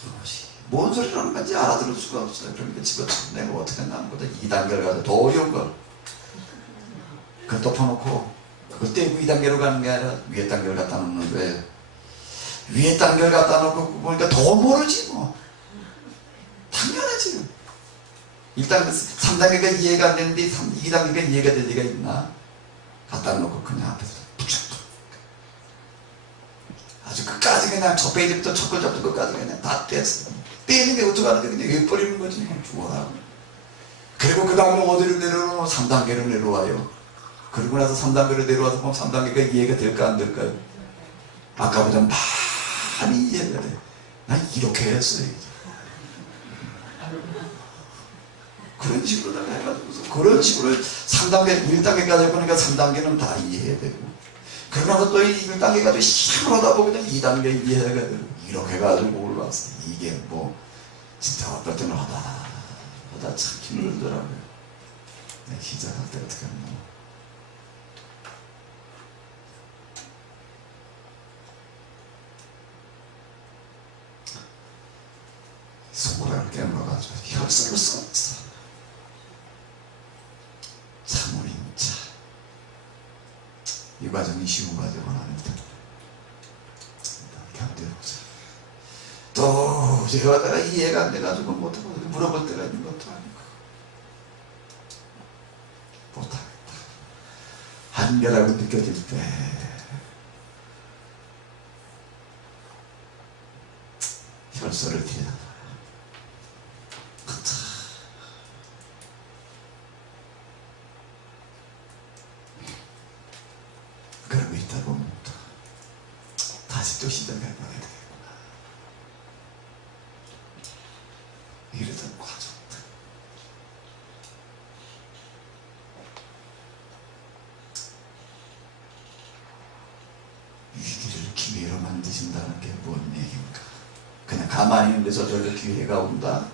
도무지 뭔 소리를 하는 건지 알아들을 수가 없어요. 그러니까 집어치고 내가 어떻게 하나 보다 2단계를 가서 더 어려운 걸 그걸 덮어놓고 그걸 떼고 2단계로 가는 게 아니라 위에 단계를 갖다 놓는 거예요. 위에 단계를 갖다 놓고 보니까 더 모르지 뭐. 당연하지. 1단계, 3단계가 이해가 안 되는데 2단계가 이해가 될 리가 있나? 갖다 놓고 그냥 앞에서 툭툭툭 아주 끝까지 그냥 첫 페이지부터 첫 글자부터 끝까지 그냥 다 떼었어. 떼는 게 어떡하는데 그냥 왜 버리는 거지? 죽어라. 그리고 그 다음에 어디를 내려오면 3단계로 내려와요. 그리고 나서 3단계로 내려와서 보면 3단계가 이해가 될까 안 될까요? 아까보다 많이 이해가 돼. 난 이렇게 했어요. 그런 식으로 해가지고 그런 식으로 3단계, 1단계까지 해보니까 3단계는 다 이해해야 되고, 그러고 또 1단계 가지고 시험하다 보면 2단계 이해가 되고, 이렇게 가지고 올라왔어. 이게 뭐 진짜 어떨 때는 하다 참 힘들더라고요. 시작할 때 어떻게 하면 손가락을 깨물어가지고 혈서를 썼어. 참으림차. 이 과정이 쉬운 과정은 아닙니다. 견뎌보자. 또 제가 이해가 안 돼가지고 못하고 물어볼 때가 있는 것도 아니고 못하겠다. 한계라고 느껴질 때 혈서를 드리다. 그러고 있다 보면 다시 또 시작해봐야 되겠구나. 이러던 과정. 위기를 기회로 만드신다는 게 뭔 얘기인가? 그냥 가만히 있는데 저절로 기회가 온다?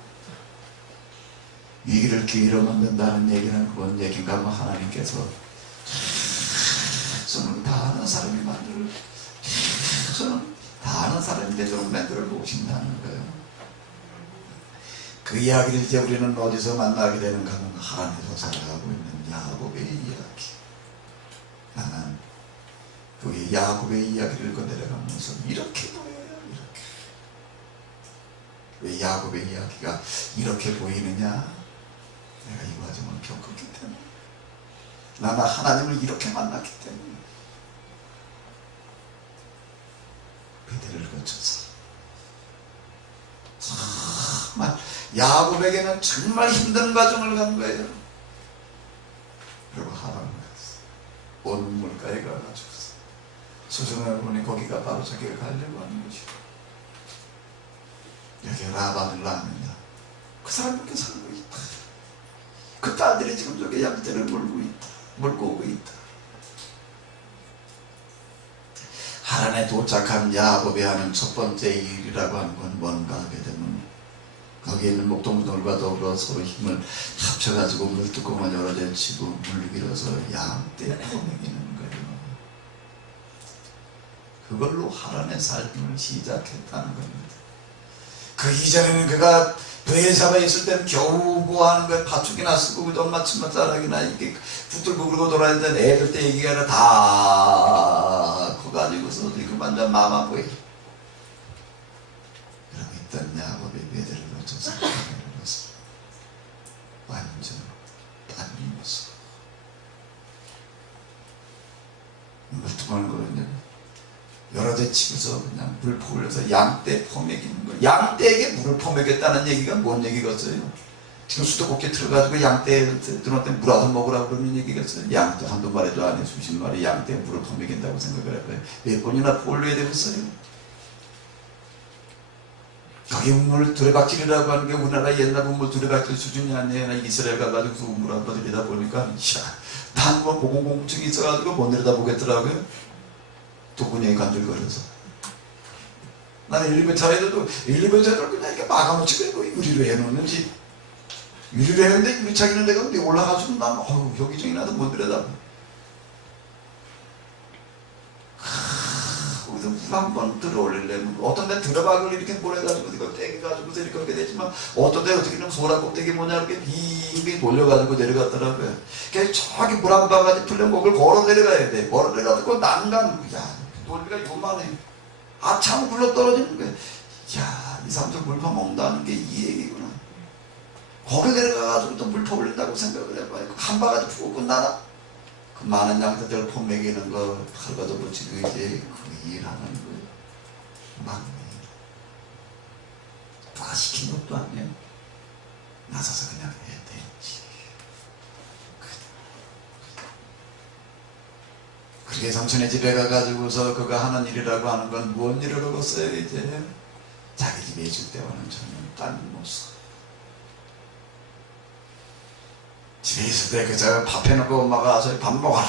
위기를 기회로 만든다는 얘기는 뭔 얘기인가? 뭐 하나님께서 저는 다 아는 사람이 만들어, 저는 다 아는 사람이 되도록 만들어 놓으신다는 거예요. 그 이야기를 이제 우리는 어디서 만나게 되는가 하면 하란에서 살아가고 있는 야곱의 이야기. 나는 그 야곱의 이야기를 읽어 내려가면서 이렇게 보여요. 이렇게. 왜 야곱의 이야기가 이렇게 보이느냐? 내가 이 과정을 겪었기 때문에, 나는 하나님을 이렇게 만났기 때문에, 그들을 거쳐서 정말 야곱에게는 정말 힘든 과정을 간 거예요. 그리고 하란을 갔어. 온 물가에 가가지고 수정을 보니 거기가 바로 자기가 가려고 하는 것이요. 여기 라반을 낳느냐, 그 사람이 그렇게 살고 있다. 그 딸들이 지금 저기 양떼를 물고 오고 있다. 하란에 도착한 야곱이 하는 첫 번째 일이라고 하는 건 뭔가 하게 되면, 거기에 있는 목동물들과 더불어 서로 힘을 합쳐가지고 물뚜껑을 여러 대 치고 물 길어서 양떼 퍼먹이는 거예요. 그걸로 하란의 삶을 시작했다는 겁니다. 그 이전에는 그가 베에사바에 있을 때는 겨우 뭐하는 거야, 파축이나 쓰고 엄마 치마 자락이나 이렇게 붙들고 그러고 돌아다니는데, 애들 때 얘기가 아니라 다 커가지고서 그만 좀 마마 보이. 그러고 있던 야곱의 배들을 놓쳐서 완전 딴림에서 물통하는 거거든요. 여러 대 치고서 그냥 물 퍼올려서 양떼 퍼먹이는 거예요. 양떼에게 물을 퍼먹였다는 얘기가 뭔 얘기겠어요? 지금 수도꼭지에 들어가지고 양떼 들어올 때 물아도 먹으라고 그러는 얘기겠어요? 양떼 한두 마리도 아니고 수십 마리 양떼에 물을 퍼먹인다고 생각을 해봐요. 몇 번이나 퍼올려야 되겠어요? 거기 우물 두레박질이라고 하는 게 우리나라 옛날 우물 두레박질 수준이 아니에요. 이스라엘 가가지고 우물 한번 들여다 보니까 난 뭐 보건공증이 있어가지고 못 내려다보겠더라고요. 독분이 간질거려서. 나는 1리베차에도 1리베차를 그냥 이렇게 막아놓지 왜 유리로 해놓는지. 유리로 했는데 유리차기는 내가 근데 올라가지고 난 여기저기 나도 못 들여다봐. 거기서 물 한번 들어올리려면 어떤 데 들어박을 이렇게 보내가지고 이거 떼겨가지고서 이렇게 하게 되지만, 어떤 데 어떻게 좀 소라 꼭대기 뭐냐 이렇게 빙빙 돌려가지고 내려갔더라고요. 그래서 저기 물 한 바가지 풀려면 그걸 걸어 내려가야 돼. 걸어 내려가지고 난간, 야, 돌리가 요만해. 아참 굴러 떨어지는 거야. 야, 이 사람들 물 퍼먹는다는 게 이 얘기구나. 거기 내려가가지고 또 물 퍼올린다고 생각을 해봐요. 한 바가지 푸고 끝나나? 그 많은 양떼들 퍼먹이는 거 칼과도 붙이고 이제 그 일하는 거예요. 막내. 누가 시킨 것도 아니에요. 나서서 그냥 해야 되지. 그렇게 삼촌의 집에 가가지고서 그가 하는 일이라고 하는 건 무슨 일을 하겠어요? 이제 자기 집에 있을 때와는 전혀 다른 모습. 집에 있을 때 그저 밥 해놓고 엄마가 와서 밥 먹어라.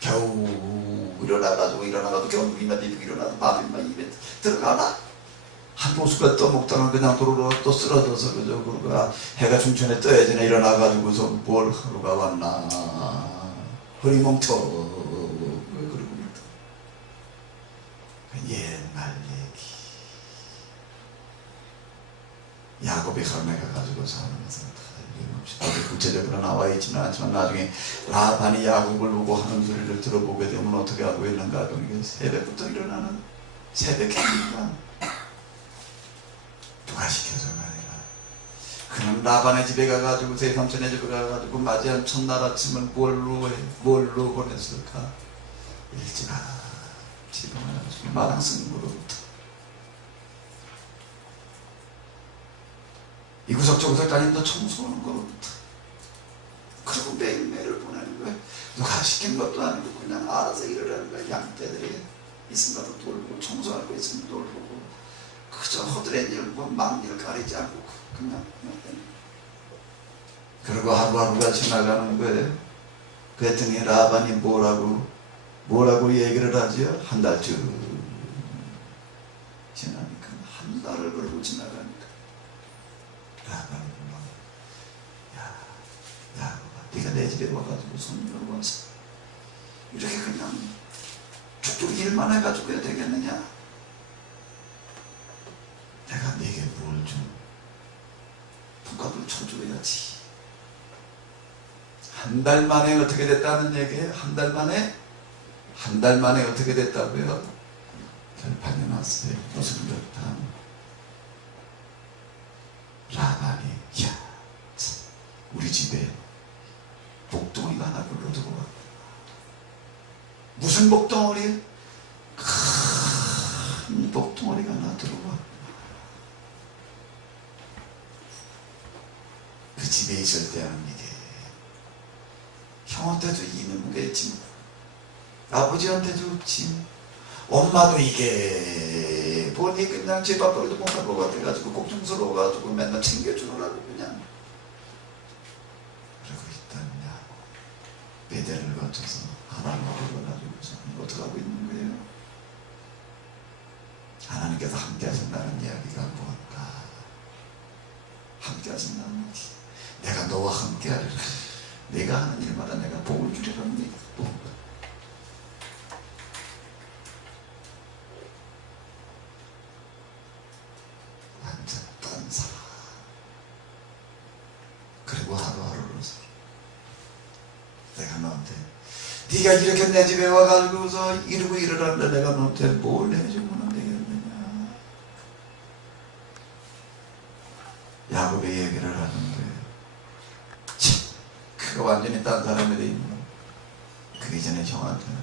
겨우 일어나가지고 겨우 입맛 비비고 일어나서 밥이 막 입에 들어가나? 한 보수가 떠먹다가 그냥 도로로 또 쓰러져서 그저 그가 해가 중천에 떠야 지나 일어나가지고서 뭘 하루가 왔나 허리멍텅 그러고 있다. 옛날 얘기. 야곱이 가르에 가가지고 사는 것은 구체적으로 나와 있지는 않지만, 나중에 라반이 야곱을 보고 하는 소리를 들어보게 되면 어떻게 하고 있는가? 새벽부터 일어나는 새벽입니다. 누가 시켜서가 아니라 그는 라반의 집에 가가지고 제 삼촌의 집에 가가지고 맞이한 첫날 아침을 뭘로 보냈을까? 일찌감치 마당 스님으로부터 이 구석 저 구석 다니면서 청소하는 거로부터, 그리고 매일매일을 보내는 거예요. 누가 시킨 것도 아니고 그냥 알아서 일을 하는 거예요. 양떼들이 있으면 가서 돌보고, 청소할 거 있으면 돌보고, 그저 허드렛 일, 막일 가리지 않고 그냥 그리고 하루하루가 지나가는 거예요. 그랬더니 라반이 뭐라고 얘기를 하죠? 한 달쯤 지나니까, 한 달을 그러고 지나가니까 라반이 야, 네가 내 집에 와가지고 손님으로 와서 이렇게 그냥 쭉쭉 일만 해가지고 해야 되겠느냐? 그렇지. 한 달 만에 어떻게 됐다는 얘기예요? 한 달 만에 어떻게 됐다고요? 결판이 났어요. 무슨 결판? 라반이 야, 우리 집에 복덩어리가 하나 굴러 들어와. 무슨 복덩어리? 큰 복덩어리가 하나 들어와. 그 집에 있을 때는 이게 형한테도 이는 게지, 아버지한테도 없지, 엄마도 이게 보니 그냥 집 앞으로도 못 갈 것 같아가지고 걱정스러워가지고 맨날 챙겨주느라고 그냥 그러고 있다냐. 베델을 거쳐서 하나님을 걸어가지고서 어떡하고 있는 거예요? 하나님께서 함께 하신다는 이야기가 뭔가? 함께 하신다는 얘기. 내가 너와 함께 하리라. 내가 하는 일마다 내가 복을 주리라는 얘기. 뭔가? 완전 딴 사람. 그리고 하루하루를 내가 너한테, 네가 이렇게 내 집에 와가지고서 이러고 이러는데 내가 너한테 뭘 해주고는 되겠느냐. 야곱의 얘기를 하는데 참, 그거 완전히 딴 사람이 돼 있는. 그 이전에 형한테는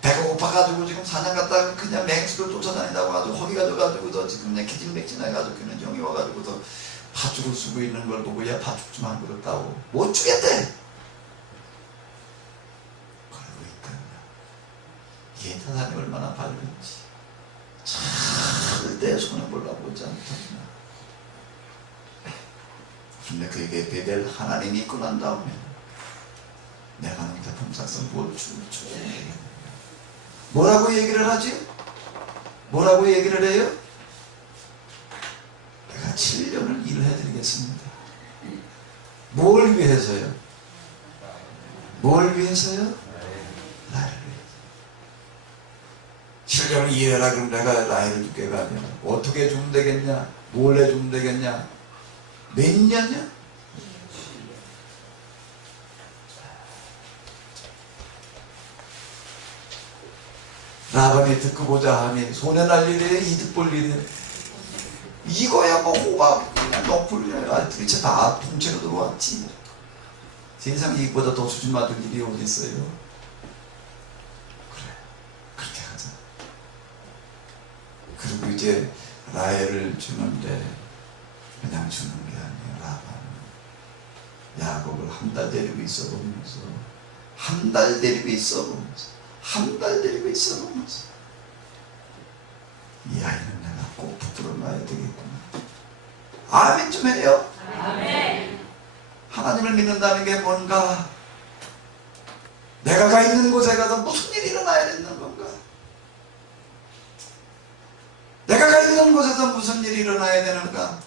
배가 고파가지고 지금 사냥 갔다가 그냥 맹수를 쫓아다니다고 아주 허기 가져가지고서 지금 그냥 기진맥진해가지고 그냥 형이 와가지고서 팥죽을 쓰고 있는 걸 보고 야 팥죽 좀 한 그릇 따오. 못 주겠대. 그러고 있다냐. 얘 타산이 얼마나 밝은지 절대 손해보려고 하지 않다냐. 근데 그에게 베델 하나님이 있고 난 다음에 내가 너한테 품삯을 뭘 줄지. 뭐라고 얘기를 하지? 뭐라고 얘기를 해요? 내가 7년을 일을 해드리겠습니다. 뭘 위해서요? 뭘 위해서요? 나를 위해서. 7년을 일해라. 그럼 내가 나이를 줄게 가면 어떻게 주면 되겠냐? 뭘 해주면 되겠냐? 몇 년이야? 라반이 듣고 보자 하니 손해 날 일이래, 이득 볼 일이래. 이거야 뭐 호박 그냥 너풀 아들이 다 통째로 들어왔지. 세상에 이보다 더 수준 맞을 일이 어디 있어요? 그래, 그렇게 하자. 그리고 이제 라헬을 주는데 그냥 주는 게 아니라 라반은 야곱을 한 달 데리고 있어 보면서, 한 달 데리고 있어 보면서, 한 달 데리고 있어 보면서 이 아이는 내가 꼭 붙들어 놔야 되겠구나. 아멘 좀 해요. 아멘. 하나님을 믿는다는 게 뭔가? 내가 가 있는 곳에 가서 무슨 일이 일어나야 되는 건가? 내가 가 있는 곳에서 무슨 일이 일어나야 되는가?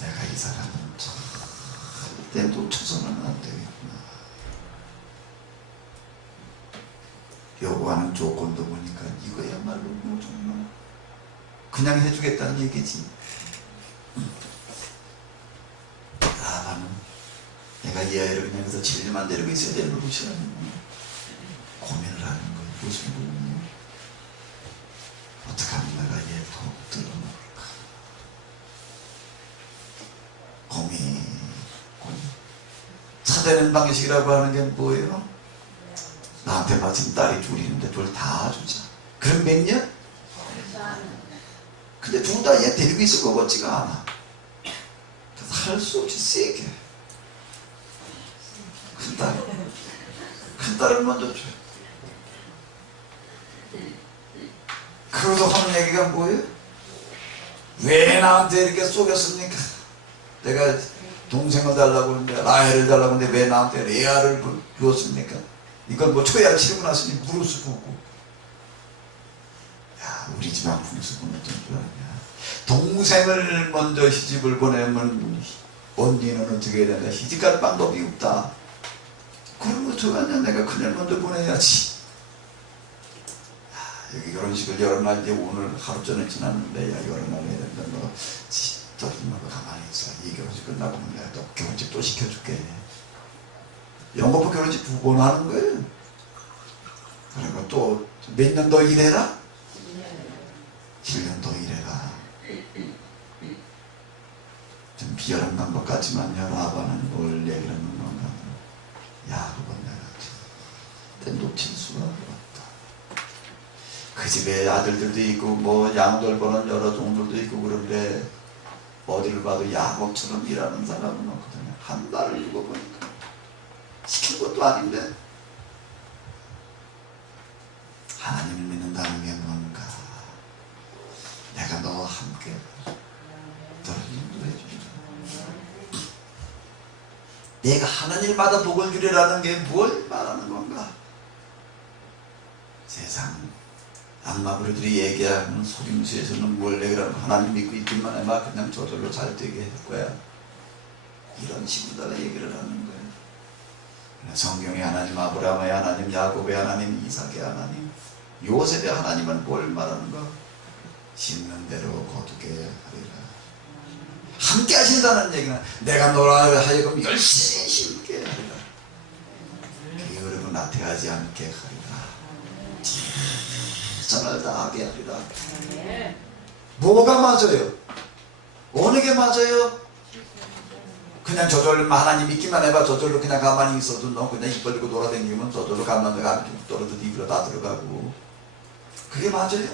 내가 이 사람은 절대 놓쳐서는 안 되겠구나. 요구하는 조건도 보니까 이거야말로 뭐 정말 그냥 해주겠다는 얘기지. 라반은 내가 이 아이를 그냥 해서 7년만 데리고 있어야 되는 것이 아니고 고민을 하는 거예요. 무슨 고민이요? 어떻게 하면 내가 얘 더 들어놓을까? 고민. 차대는 방식이라고 하는 게 뭐예요? 나한테 마침 딸이 둘이 있는데 둘 다 주자. 그럼 몇 년? 근데 둘 다 얘 데리고 있을 것 같지가 않아. 그래서 할 수 없이 세게 큰 딸을 먼저 줘요. 그러고 하는 얘기가 뭐예요? 왜 나한테 이렇게 속였습니까? 내가 동생을 달라고 하는데, 라헬을 달라고 하는데 왜 나한테 레아를 주었습니까? 이걸 뭐 초야를 치르고 났으니 무릇을 보고. 야, 우리 집안 풍습은 어떤 줄 아냐? 동생을 먼저 시집을 보내면 언니는 어떻게 해야 된다? 시집갈 방법이 없다. 그럼 어떡하냐? 내가 그녀를 먼저 보내야지. 야, 여기 결혼식을 열어놔 이제 오늘 하루 전에 지났는데 야 열어놔야 된다. 너 저기 너 가만히 있어. 이 결혼식 끝나고 내가 또 결혼식 또 시켜줄게. 영거포 결혼식 2번 하는 거예요. 그리고 또 몇 년 더 일해라? 7년 더 일해라. 좀 비열한 것 같지만요. 라반은 뭘 얘기를 하는 건가? 야곱은 내가 놓칠 수가 없다. 그 집에 아들들도 있고 뭐 양들 보는 여러 종들도 있고 그런데 어디를 봐도 야곱처럼 일하는 사람은 없거든요. 한 달을 두고 보니까 시킨 것도 아닌데 하나님을 믿는다는 게 뭔가? 내가 너와 함께 너를 인도해 주리라. 내가 하나님마다 복을 주리라는 게 뭘 말하는 건가? 세상 악마부리들이 얘기하는 속임수에서는 뭘 내가 하나님 믿고 있기만 해봐 그냥 저절로 잘 되게 할 거야. 이런 식으로 다가 얘기를 하는 거예요. 성경의 하나님, 아브라함의 하나님, 야곱의 하나님, 이삭의 하나님, 요셉의 하나님은 뭘 말하는가? 심는 대로 거두게 하리라. 함께 하신다는 얘기는 내가 너라 하여금 열심히 심게 하리라. 게으르고 나태하지 않게 하리라. 최선을 다하게 하리라. 뭐가 맞아요? 어느 게 맞아요? 그냥 저절로 하나님 믿기만 해봐. 저절로 그냥 가만히 있어도 너 그냥 입 벌리고 돌아다니면 저절로 가만히 떨어져도 입으로 다 들어가고 그게 맞아요?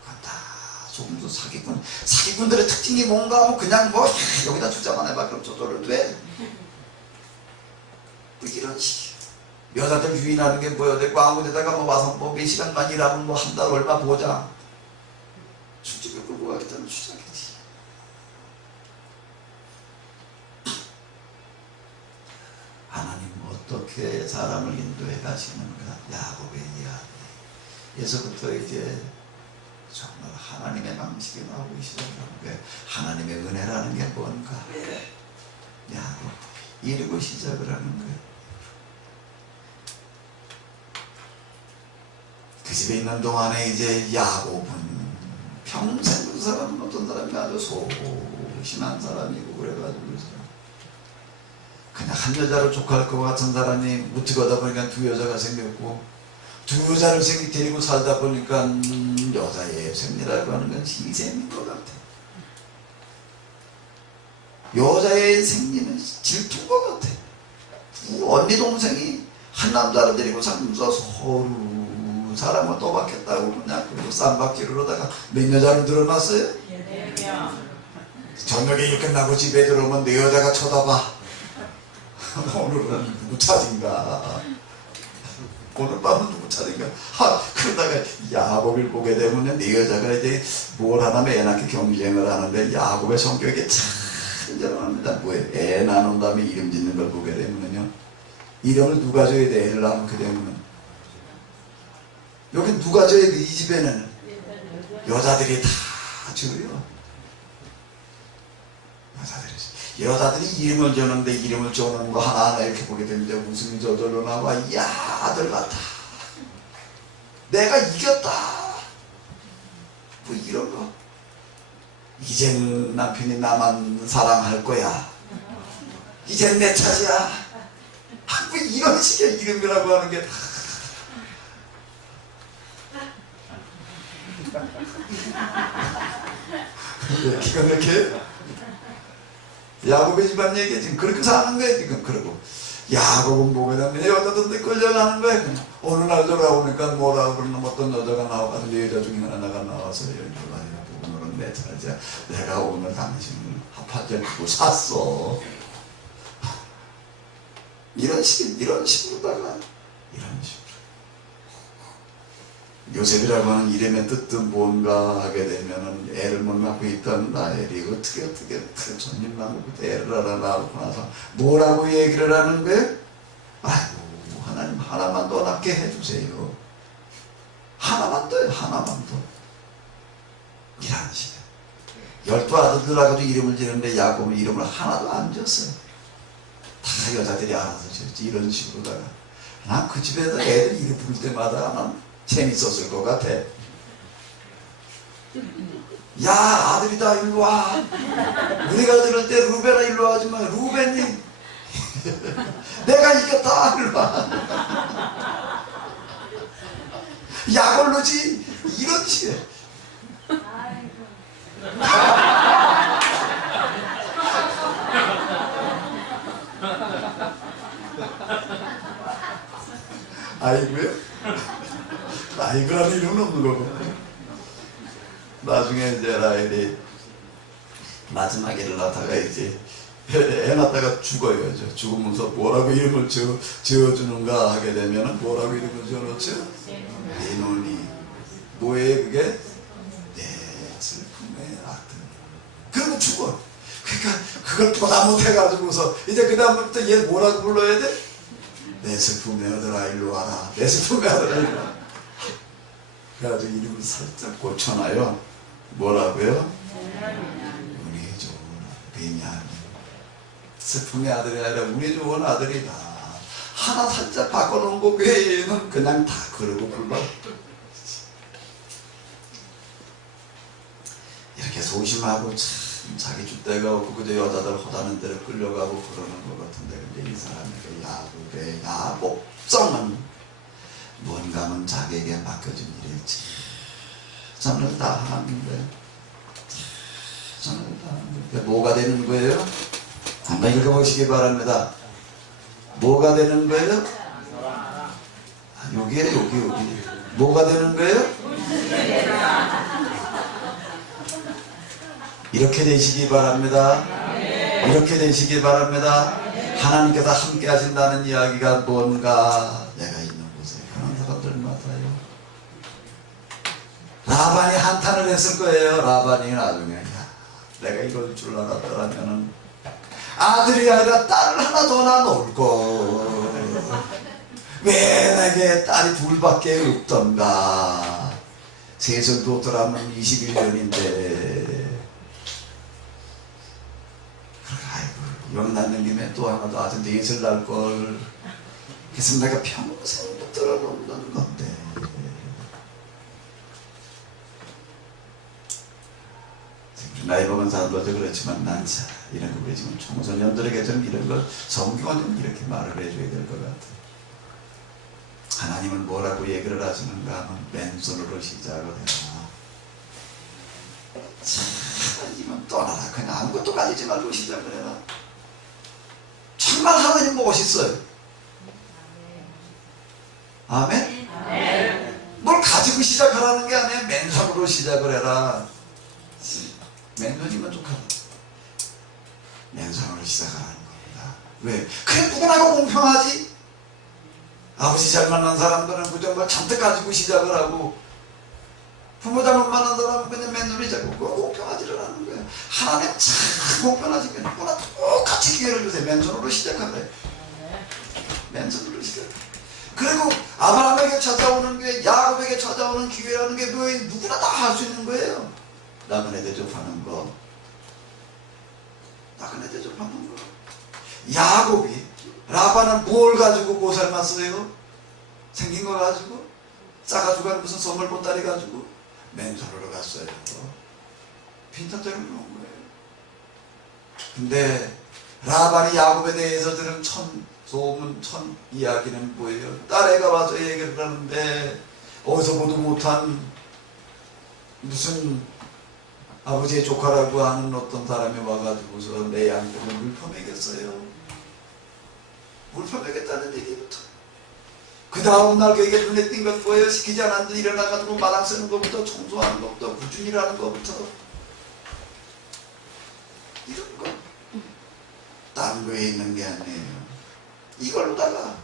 그건 다 조금도 사기꾼들의 특징이 뭔가 하면 그냥 뭐 여기다 주자만 해봐. 그럼 저절로 돼. 뭐 이런 식이에요. 여자들 유인하는 게 뭐야? 내 광고에다가 뭐 와서 뭐 몇 시간만 일하면 뭐 한 달 얼마 보자. 술집에 끌고 가겠다는 주작이지. 하나님 어떻게 사람을 인도해 가시는가? 야곱의 이야기에서부터 이제 정말 하나님의 방식이 나오기 시작하는 거예요. 하나님의 은혜라는 게 뭔가? 야곱 이러고 시작을 하는 거예요. 그 집에 있는 동안에 이제 야곱은 평생 그 사람은 어떤 사람이 아주 소심한 사람이고 그래가지고 그냥 한 여자로 족할 것 같은 사람이 무특하다 보니까 두 여자가 생겼고 두 여자를 데리고 살다 보니까 여자의 생리라고 하는 건 희생인 것 같아. 여자의 생리는 질투인 것 같아. 두 언니 동생이 한 남자를 데리고 살면서 서로 사람을 떠받겠다고 그냥 그리고 쌈박질로다가 몇 여자를 늘어났어요? 저녁에 일 끝나고 집에 들어오면 내 여자가 쳐다봐. 오늘은 누구 차진가? 오늘 밤은 누구 차진가? 그러다가 야곱을 보게 되면 내 여자가 이제 뭘 하냐면 애 낳기 경쟁을 하는데 야곱의 성격이 참 인정합니다. 뭐예요? 애 낳은 다음에 이름 짓는 걸 보게 되면요. 이름을 누가 줘야 돼? 애를 낳게 되면. 여기 누가 줘야 돼? 이 집에는 여자들이 다 줘요. 여자들이 이름을 주는데 이름을 줘놓은 거 하나하나 이렇게 보게 되는데 웃음이 저절로 나와. 야 아들 같아. 내가 이겼다. 뭐 이런 거. 이젠 남편이 나만 사랑할 거야. 이젠 내 차지야. 뭐 이런 식의 이름이라고 하는 게 기가 막혀. 야곱의 집안 얘기야. 지금 그렇게 사는 거야 지금. 그러고 야곱은 보면 내 여자들한테 끌려가는 거야. 어느 날 돌아오니까 뭐라 그러는 어떤 여자가 나와서 내 여자 중에 하나가 나와서 오늘은 내 차지야. 내가 오늘 당신을 합하지 두고 샀어. 이런 식으로다가 이런 식으로 요셉이라고 하는 이름의 뜻도 뭔가 하게 되면은 애를 못 낳고 있던 라헬이 어떻게 전임나무부터 애를 하나 낳고 나서 뭐라고 얘기를 하는 거예요? 아이고 하나님 하나만 더 낳게 해주세요. 하나만 더요. 하나만 더. 이런 식이에요. 12아들들하고도 이름을 지는데 야곱은 이름을 하나도 안 줬어요. 다 여자들이 알아서 지었지. 이런 식으로다가 난 그 집에서 애들 이름 부를 때마다 난 재밌었을 것 같아. 야, 아들이다, 일로 와. 우리가 들을 때 루벤아 일로 와 하지만 루벤이 내가 이겼다, 일로 와. 약올로지 이런 식의. 아이고요? 아이고라는 이름은 없는 거고. 나중에 이제 라헬이 마지막에 낳다가 이제 애 낳다가 죽어요. 죽으면서 뭐라고 이름을 지어주는가 하게 되면 뭐라고 이름을 지어놓죠? 레논이. 뭐예요 그게? 내 슬픔의 아들. 그러면 죽어. 그러니까 그걸 보다 못해가지고서 이제 그 다음부터 얘 뭐라고 불러야 돼? 내 슬픔의 아들아 일로 와라. 내 슬픔의 아들아 일로 와라. 그래가지고 이름을 살짝 고쳐놔요. 뭐라고요? 운이 좋은 베냐민. 슬픔의 아들이 아니라 운이 좋은 아들이다. 하나 살짝 바꿔놓은 거 외에는 그냥 다 그러고 불러. 이렇게 소심하고 참 자기 줏대가 없고 그저 여자들 허다는 데로 끌려가고 그러는 것 같은데, 근데 이 사람에게 야곱의 야곱성은 뭔가는 자기에게 맡겨진 일이지. 저는 다 하는데, 저는 다 하는데 뭐가 되는 거예요? 한번 읽어보시기 바랍니다. 뭐가 되는 거예요? 여기에 여기 뭐가 되는 거예요? 이렇게 되시기 바랍니다. 이렇게 되시기 바랍니다. 하나님께서 함께 하신다는 이야기가 뭔가 내가 있는 곳에 그런 사람들마다요. 라반이 한탄을 했을 거예요. 라반이 나중에 야, 내가 이럴 줄 알았더라면은 아들이 아니라 딸을 하나 더 낳을걸. 왜 내게 딸이 둘밖에 없던가. 셋을 뒀더라면 21년인데 영 낳는 김에 또 하나 더 아들 넷을 낳을걸. 그래서 내가 평생 붙들어 놓는 건데. 나이 먹은 사람들도 그렇지만 난 참 이런 거 그렇지만 청소년들에게 좀 이런 걸 성경은 좀 이렇게 말을 해줘야 될 것 같아. 하나님은 뭐라고 얘기를 하시는가 하면 맨손으로 시작을 해라. 하나님은 떠나라. 그냥 아무것도 가지지 말고 시작을 해라. 정말 하나님 멋있어요. 아멘? 뭘 가지고 시작하라는 게 아니에요. 맨손으로 시작을 해라. 맨손이면 좋겠다. 맨손으로 시작하라는 겁니다. 왜? 그래 누구나가 공평하지? 아버지 잘 만난 사람들은 그 정말 잔뜩 가지고 시작을 하고, 부모 잘못 만난 사람은 그냥 맨눈이 잡고 그거 공평하지를 않는 거야. 하나님 참 공평하시게 누구나 똑같이 기회를 주세요. 맨손으로 시작하래. 맨손으로 시작해. 그리고 아브라함에게 찾아오는 게, 야곱에게 찾아오는 기회라는 게 뭐예요? 누구나 다 할 수 있는 거예요. 나그네 대접하는 거. 나그네 대접하는 거. 야곱이 라반은 뭘 가지고 못 삶았어요? 생긴 거 가지고? 싸가지고 가는 무슨 선물 보따리 가지고? 맨손으로 갔어요. 빈탄대로 놓은 거예요. 근데 라반이 야곱에 대해서 들은 소문, 이야기는 뭐예요? 딸애가 와서 얘기를 하는데 어디서 보도 못한 무슨 아버지의 조카라고 하는 어떤 사람이 와가지고서 내 양떼를 물퍼먹였어요. 물퍼먹였다는 얘기부터. 그 다음날 그에게 눈에 띈 것 뭐예요? 시키지 않았는데 일어나가지고 마당 쓰는 것부터, 청소하는 것부터, 구준이라는 것부터, 이런 거 다른 거에 있는 게 아니에요. 이걸로다가 야,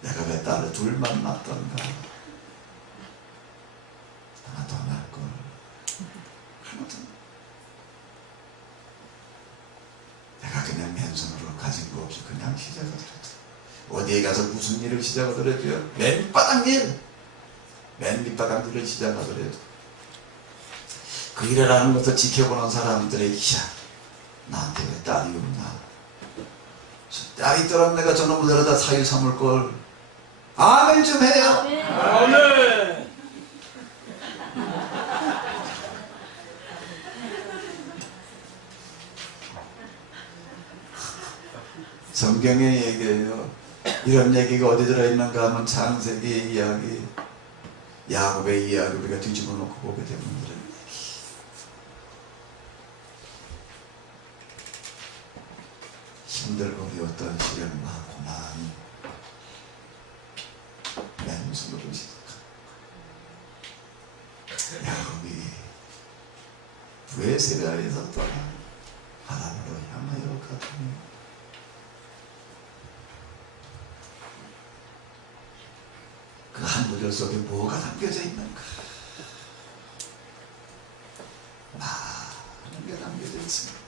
내가 왜 딸을 둘만 낳던가, 하나 더 낳을걸. 내가 그냥 맨손으로 가진 거 없이 그냥 시작을 했다. 어디에 가서 무슨 일을 시작하더라도요, 맨바닥 일, 맨 밑바닥 일을 시작하더라도 그 일을 하는 것을 지켜보는 사람들의 야, 나한테 왜 딸이 없나, 딱 있더라면 내가 저놈을 데려다 사유 삼을걸. 아멘 좀 해요. 아멘. 성경에 얘기해요. 이런 얘기가 어디 들어있는가 하면 창세기 이야기, 야곱의 이야기 우리가 뒤집어 놓고 보게 되면 이런 얘기. 힘들고 어려웠던 시련을 고난 맨손으로 시작한 야곱이 브에세바에서 떠나 하나님으로 향하여 가더니 그 한 구절 속에 뭐가 담겨져 있는가? 많은 게 담겨져 있습니다.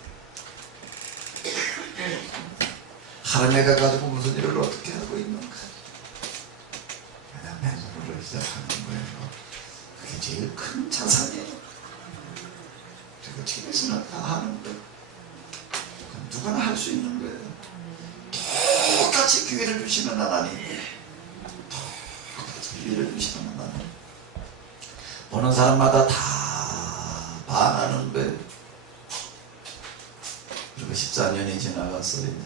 하나님가 가지고 무슨 일을 어떻게 하고 있는가? 그냥 맨손으로 시작하는 거예요. 그게 제일 큰 자산이에요. 그리고 집에서는 다 하는 거예요. 누구나 할 수 있는 거예요. 똑같이 기회를 주시는 하나님, 똑같이 기회를 주시는 하나님, 보는 사람마다 다 반하는 거예요. 그리고 14년이 지나갔어요. 이제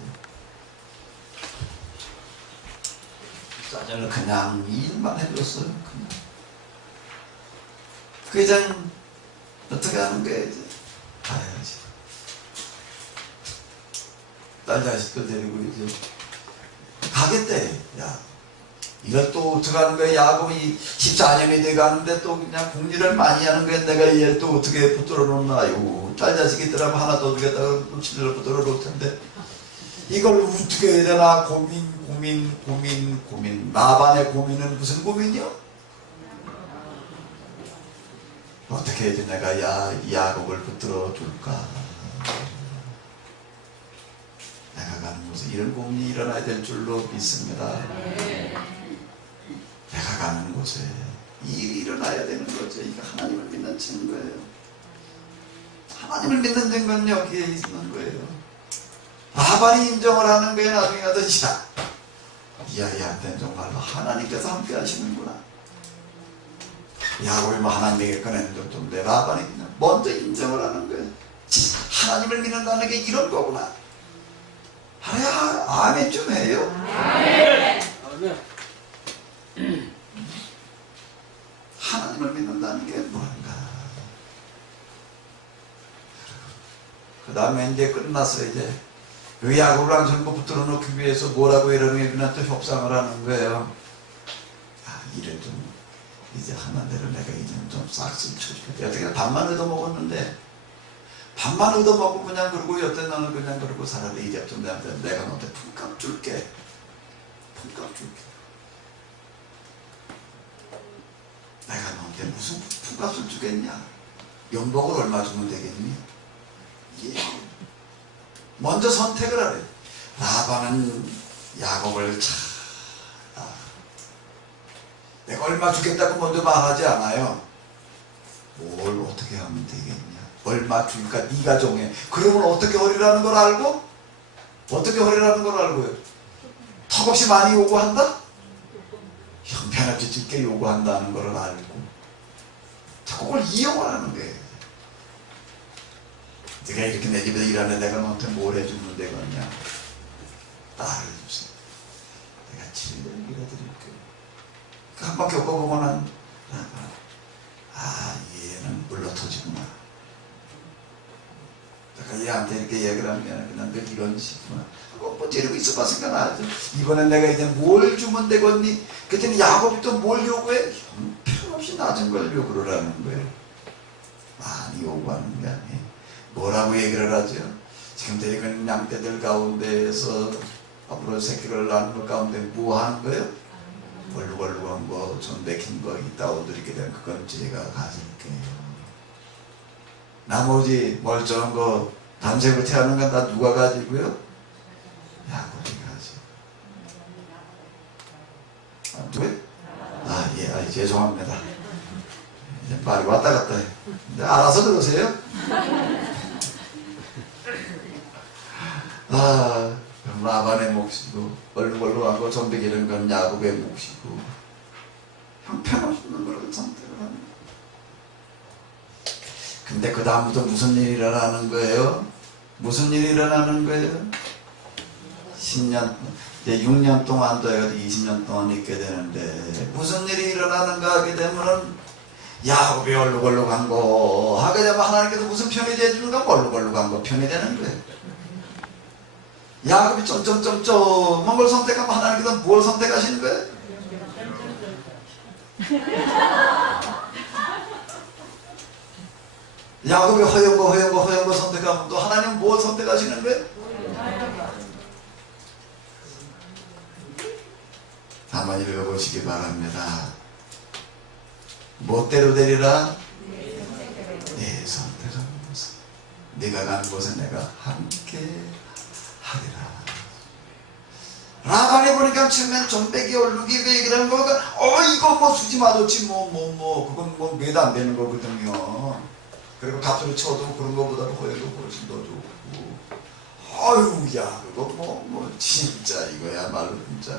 14년을 그냥 일만 해줬어요. 그냥. 그 이제 어떻게 하는 거예요? 이제 가야지. 딸 자식들 데리고 이제 가겠대. 야, 이걸 또 어떻게 하는 거야? 야곱이 14년이 돼 가는데 또 그냥 궁리를 많이 하는 거야. 내가 얘 또 어떻게 붙들어 놓나요? 딸 자식이 있더라면 하나 더 두겠다고 놓치를 붙들어 놓을 텐데 이걸 어떻게 해야 되나 고민. 라반의 고민은 무슨 고민이요? 어떻게 해야지 내가 야곱을 붙들어 줄까? 내가 가는 곳에 이런 고민이 일어나야 될 줄로 믿습니다. 내가 가는 곳에 일이 일어나야 되는 거죠. 이거 하나님을 믿는 증거예요. 하나님을 믿는 증거는 여기에 있는 거예요. 라반이 인정을 하는 거예요. 나중에 가서 이 아이한테는 정말로 하나님께서 함께 하시는구나. 야곱이 뭐 하나님에게 꺼내는 정도인데 라반이 그냥 먼저 인정을 하는 거예요. 하나님을 믿는다는 게 이런 거구나. 아멘 좀 해요. 아멘. 하나님을 믿는다는 게 뭔가. 그 다음에 이제 끝났어요. 이제 그 야곱을 전부 붙들어 놓기 위해서 뭐라고 이러는 게 그냥 또 협상을 하는 거예요. 이를 좀 이제 하나대로 내가 이제 좀 싹쓸 쳐줄게. 어떻게 밥만 얻어먹었는데 밥만 얻어먹고 그냥 그러고 여태 너는 그냥 그러고 살아도 이제 좀 내가 너한테 품값 줄게. 품값 줄게. 내가 너한테 무슨 품값을 주겠냐? 연봉을 얼마 주면 되겠니? 예. 먼저 선택을 하래. 라반은 야곱을 내가 얼마 주겠다고 먼저 말하지 않아요. 뭘 어떻게 하면 되겠냐? 얼마 주니까 네가 정해. 그러면 어떻게 허리라는 걸 알고? 어떻게 허리라는 걸 알고요? 턱없이 많이 요구한다? 형편없이 적게 요구한다는 걸 알고 자꾸 그걸 이용을 하는 거예요. 네가 이렇게 내 집에서 일하는 내가 너한테 뭘 해주면 되겠냐? 딸을 주세요. 내가 7년 일해드릴게요. 한번 겪어보고는 얘는 물러터지구나. 내가 얘한테 이렇게 얘기를 하면 그냥 늘 이런 식구나. 뭐 데리고 있어봤으니까 나죠. 이번엔 내가 이제 뭘 주면 되겠니? 그랬더니 야곱이 또 뭘 요구해? 형편없이 낮은 걸 요구를 하는 거예요. 많이 요구하는 게 아니에요. 뭐라고 얘기를 하죠? 지금 데리고 양떼들 가운데에서 앞으로 새끼를 낳는 것 가운데 뭐 하는 거예요? 벌룩벌룩한 거, 좀 맥힌 거 있다고 드리게 되면 그건 제가 가질게요. 나머지 멀쩡한 거 단색으로 태우는 건 다 누가 가지고요? 야곱이 가지고. 누구요? 죄송합니다. 이제 말이 왔다 갔다 해. 알아서 들으세요. 라반의 몫이고 얼룩얼룩한 거 전백이라는 건 야곱의 몫이고 형편없는 걸 선택을 합니다. 근데 그 다음부터 무슨 일이 일어나는 거예요? 무슨 일이 일어나는 거예요? 10년, 이제 6년 동안 더 해가지고 20년 동안 있게 되는데 무슨 일이 일어나는가 하게 되면은 야곱이 얼룩얼룩한 거 하게 되면 하나님께서 무슨 편이 되어주는가? 얼룩얼룩한 거 편이 되는 거예요. 야곱이 점점점점 한 걸 선택하면 하나님께서 뭘 선택하시는 거예요? 야곱이 허연 거 선택하면 또 하나님은 뭘 선택하시는 거예요? 한번 읽어보시기 바랍니다. 멋대로 되리라 내 선택한 곳에 네가 간 곳에 내가 함께 하리라. 라반이 보니까 처음엔 좀빼기 얼룩이 왜 이러는 거가 이거 뭐 수지 마뒀지 그건 뭐 매도 안 되는 거거든요. 그리고 값으로 쳐도 그런 거보다 허연도 훨씬 더 좋고 아유 야 그거 뭐 진짜 이거야말로 진짜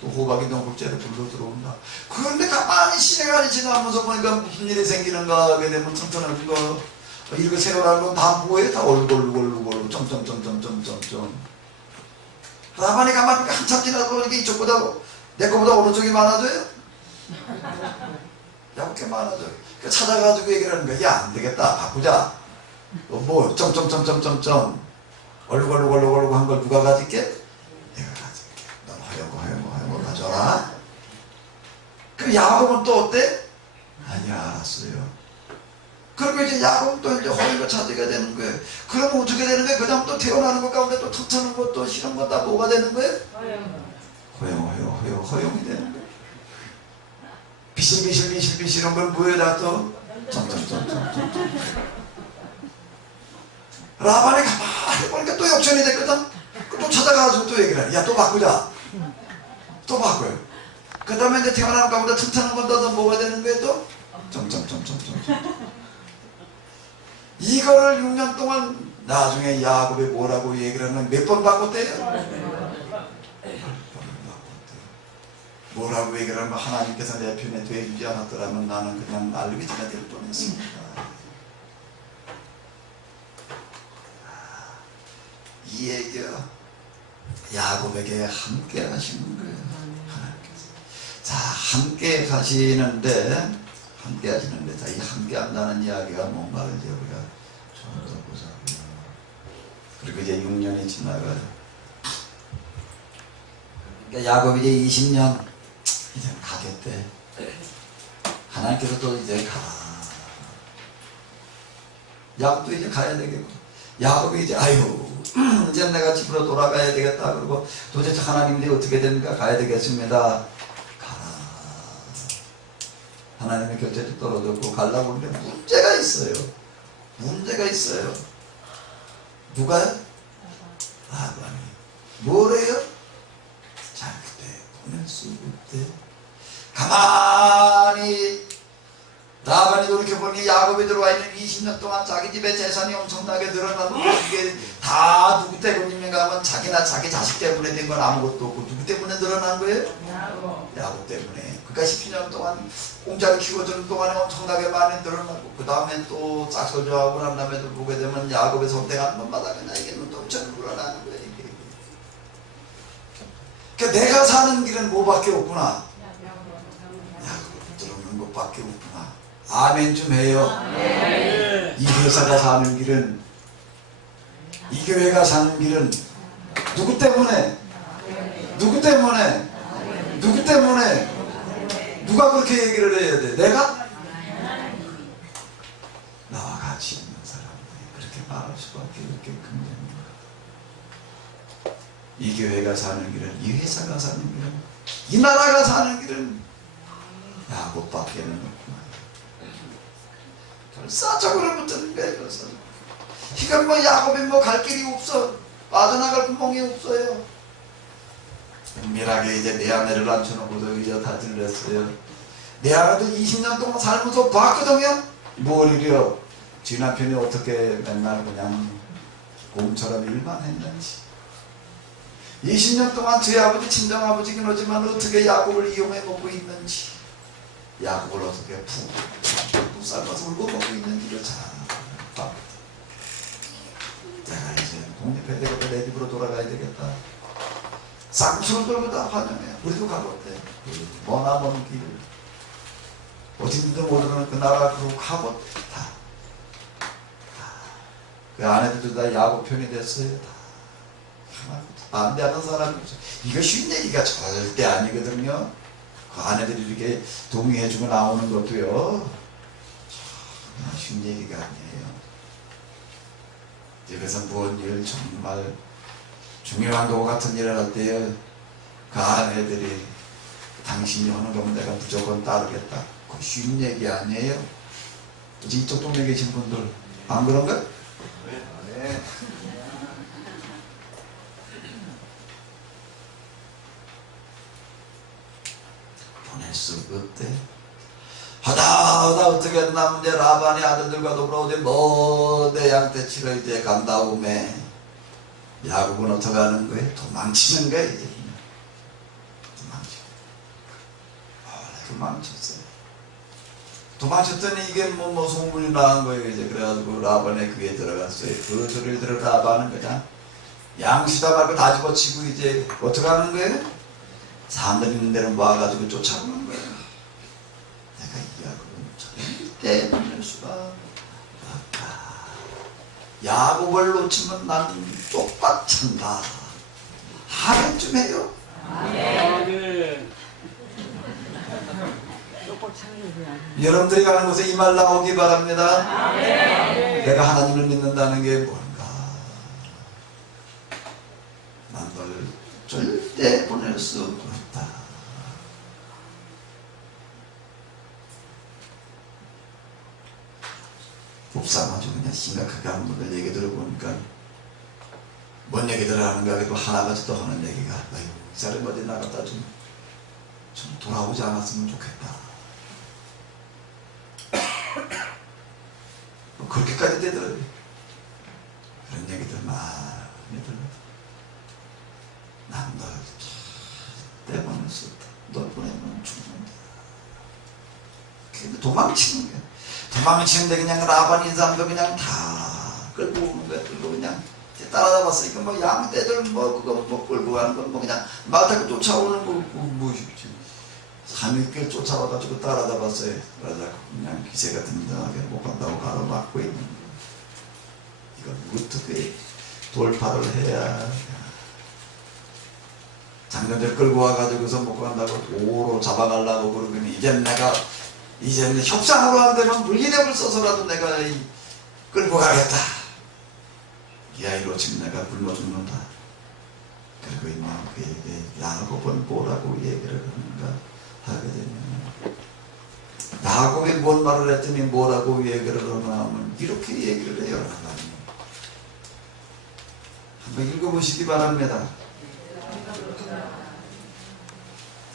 또 호박이 농국제로 불러 들어온다. 그런데 가만히 시간이 지나면서 보니까 무슨 일이 생기는가 하게 되면 천천한 거 이거 세월한 건 다 뭐예요? 다 얼룩얼룩 점점점점점점점. 라반이 가만히 한참 지나서 보니까 이쪽보다 내 거보다 오른쪽이 많아져요? 얇게 많아져요. 찾아가지고 얘기를 하는 거야. 야 안되겠다 바꾸자. 뭐 점점점점점점 얼룩얼룩 한 걸 누가 가질게? 내가 가질게. 넌 허연 거 가져라. 그럼 야곱은 또 어때? 아니야 알았어요. 그리고 이제 야곱은 또 이제 허연 거 찾게 되는 거예요. 그러면 어떻게 되는 거예요? 그 다음 또 태어나는 것 가운데 또 툭하는 것 또 싫은 것 다 뭐가 되는 거예요? 허용이 되는 거예요. 비실비실한 걸 뭐에다 또 점점점점점. 라반이 가만히 보니까 또 역전이 됐거든. 또 찾아가가지고 또 얘기를 해. 야 또 바꾸자. 또 바꿔요. 그 다음에 이제 태어나는 가운데 튼튼한 건 더 뭐가 되는 거예요 또? 점점점점점. 이거를 6년 동안 나중에 야곱이 뭐라고 얘기를 하는 몇 번 바꿨대요? 뭐라고 얘기를 하면 하나님께서 내 편에 되어주지 않았더라면 나는 그냥 알루비지가 될 뻔했습니다. 이 얘기가 야곱에게 함께 하시는 거예요. 하나님께서. 자, 함께 하시는데 자, 이 함께 한다는 이야기가 뭔가를 이제 우리가 좀 더 보자고요. 그리고 이제 6년이 지나가요. 그러니까 야곱이 이제 20년 이제 가겠대. 하나님께서 또 이제 가라. 야곱도 이제 가야 되겠고. 야곱이 이제 이제 내가 집으로 돌아가야 되겠다. 그리고 도대체 하나님이 어떻게 됩니까? 가야 되겠습니다. 가라. 하나님의 결제도 떨어졌고 가려고 하는데 문제가 있어요. 누가요? 라반이. 뭐래요? 그때 보낼 수 없대. 가만히 라반이 돌이켜보니 야곱이 들어와 있는 20년 동안 자기 집에 재산이 엄청나게 늘어나고 이게 다 누구 때문인가 하면 자기나 자기 자식 때문에 된 건 아무것도 없고 누구 때문에 늘어난 거예요? 야곱 때문에. 그러니까 12년 동안 공짜로 키워주는 동안에 엄청나게 많이 늘어나고 그 다음에 또 짝소주하고 난 다음에 또 보게 되면 야곱의 선택하는 것마다 그냥 이게 눈동자로 늘어나는 거예요. 이게. 그러니까 내가 사는 길은 뭐밖에 없구나. 야곱 들어오는 것밖에 없구나. 아멘 좀 해요. 이 회사가 사는 길은, 이 교회가 사는 길은 누구 때문에? 누가 그렇게 얘기를 해야 돼? 내가? 나와 같이 있는 사람들이 그렇게 말할 수밖에 없게끔 됩니다. 이 교회가 사는 길은, 이 회사가 사는 길은, 이 나라가 사는 길은 야곱밖에는 없구나. 결사적으로 붙는 거예요. 그래서 이건 뭐 야곱이 뭐 갈 길이 없어. 빠져나갈 구멍이 없어요. 은밀하게 이제 내 아내를 앉혀놓고도 이제 다 들렸어요. 내 아내도 20년 동안 살면서 봤거든요. 뭘 이래요. 지 남편이 어떻게 맨날 그냥 곰처럼 일만 했는지. 20년 동안 저희 아버지 친정아버지긴 하지만 어떻게 야곱을 이용해 먹고 있는지, 야곱을 어떻게 푹 삶아서 울고 먹고 있는지를 잘 압니다. 내가 이제 독립해야 되겠다, 내 집으로 돌아가야 되겠다. 쌍수를 들고 다 환영해요. 우리도 가봤대. 머나먼 길을 어딘지도 모르는 그 나라 그로 가고 그 아내들도 다 야곱 편이 됐어요. 다 반대하는 사람이 없어요. 이거 쉬운 얘기가 절대 아니거든요. 그 아내들이 이렇게 동의해주고 나오는 것도요, 쉬운 얘기가 아니에요. 그래서 무언 일 정말 중요한 거 같은 일을 할 때요, 그 아내들이 당신이 하는 거면 내가 무조건 따르겠다. 그 쉬운 얘기 아니에요. 이쪽 동네에 계신 분들 안 그런가? 네. 보낼 수 없대. 하다 어떻게 남자 라반의 아들들과 더불어 어디 먼데 양떼치러 이제 간 다음에 야곱은 어떻게 하는 거예요? 도망치는 거예요. 이제 도망쳤어요. 도망쳤더니 이게 뭐 소문이 나는 거예요. 이제 그래가지고 라반의 귀에 들어갔어요. 그 소리를 들어 라반은 그냥 양시다 말고 다 집어치고 이제 어떻게 하는 거예요? 사람들 있는 데는 와가지고 쫓아오는 거예요. 내가 이 야곱은 절대 보낼 수가 없다. 야곱을 놓치면 나는 쪽박찬다. 하면 좀 해요. 아멘. 여러분들이 가는 곳에 이 말 나오기 바랍니다. 내가 하나님을 믿는다는 게 뭔가? 난 널 절대 보낼 수 없다. 곱삼 아주 그냥 심각하게 하는 분들 얘기 들어보니까 뭔 얘기들 하는가 해도 하나같이 또 하는 얘기가, 아이고 이 사람 어디 나갔다 좀 돌아오지 않았으면 좋겠다. 뭐 그렇게까지 되더라고요. 그런 얘기들 많이 들어요. 난 널 절대 보낼 수 없다. 널 보내면 죽는다. 근데 도망치는 거야. 도망치는데 그냥 라반 인상도 그냥 다 끌고 오는 거야. 끌고 그냥 따라잡았으니까 뭐 양떼들 뭐 그거 뭐 끌고 가는 건 뭐 그냥 말 타고 쫓아오는 거 뭐 3일길 쫓아와가지고 따라잡았어요. 그러자 그냥 기세가 든든하게 못 간다고 가로막고 있는 거예요. 이걸 어떻게 돌파를 해야. 장년들 끌고 와가지고서 못 간다고 도로 잡아가려고 그러더니 이제는 협상으로 안 되면 물리력을 써서라도 내가 끌고 가겠다. 이 아이로 지금 내가 굶어 죽는다. 그리고 있는 그에게 야곱은 뭐라고 얘기를 하는가 하게 되면, 야곱이 뭔 말을 했더니 뭐라고 얘기를 하나 하면 이렇게 얘기를 해요. 하나님 한번 읽어보시기 바랍니다.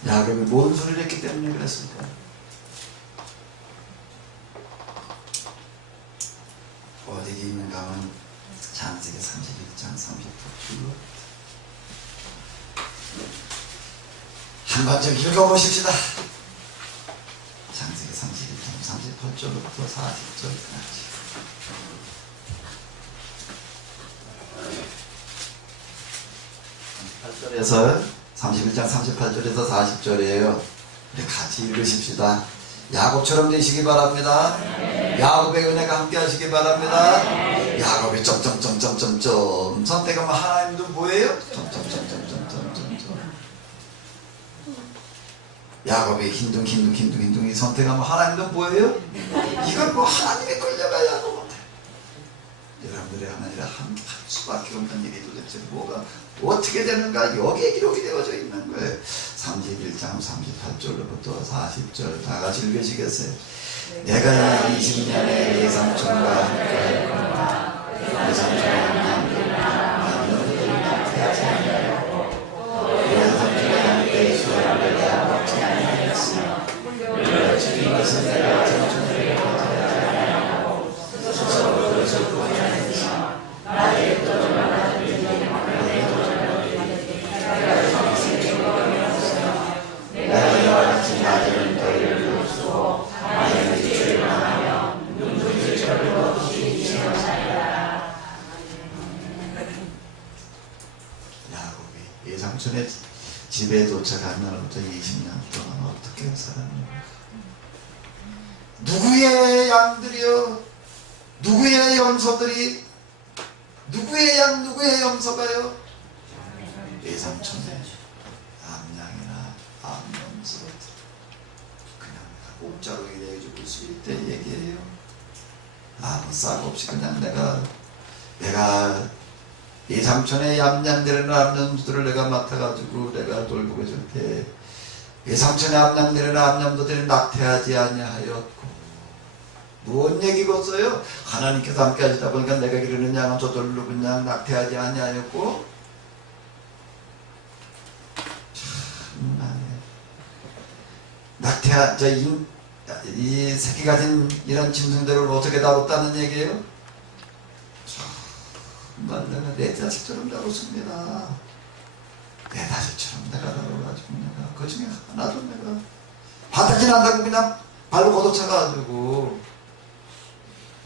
야곱이 뭔 소리를 했기 때문에 그랬을까? 어디 있는가 하면 창세기 31장 30절 한번 좀 읽어보십시다. 창세기 31장 38절부터 40절까지. 38절에서 31장 38절에서 40절이에요. 우리 같이 읽으십시다. 야곱처럼 되시기 바랍니다. 야곱의 은혜가 함께 하시기 바랍니다. 야곱이 점점점점점점 선택하면 하나님도 뭐예요? 점점점점점점점. 야곱이 흰둥이 선택하면 하나님도 뭐예요? 이건 뭐 하나님이 끌려가야 못해. 여러분들의 하나님과 함께 할 수밖에 없는 일이 도대체 뭐가 어떻게 되는가 여기에 기록이 되어져 있는 거예요. 31장 38절부터 40절 다 같이 읽으시겠어요? 내가 20년에 내 삼촌과 함께 할 거다. 내 삼촌과 함께 집에 도착한 날부터 20년 동안 어떻게 살았는가? 누구의 양들이요? 누구의 염소들이? 누구의 양, 누구의 염소가요? 예삼촌의 암양이나 암염소들. 그냥 공짜로 일해주고 있을 때 얘기해요. 아무 싹 없이 그냥 내가 예삼촌의 암양들이나 암염소들을 내가 맡아가지고 내가 돌보고 있을 때 예삼촌의 암양들이나 암염소들이 낙태하지 아니하였고 무슨 얘기겠어요? 하나님께서 함께 하시다 보니까 내가 기르는 양은 저절로 그냥 낙태하지 아니하였고 참 낙태한 이 새끼 가진 이런 짐승들을 어떻게 다뤘다는 얘기예요? 정말 내가 내 자식처럼 다뤘습니다. 내 자식처럼 내가 다뤄가지고 내가 그 중에 하나도 내가 바닥이 난다고 그냥 발로 걷어차가지고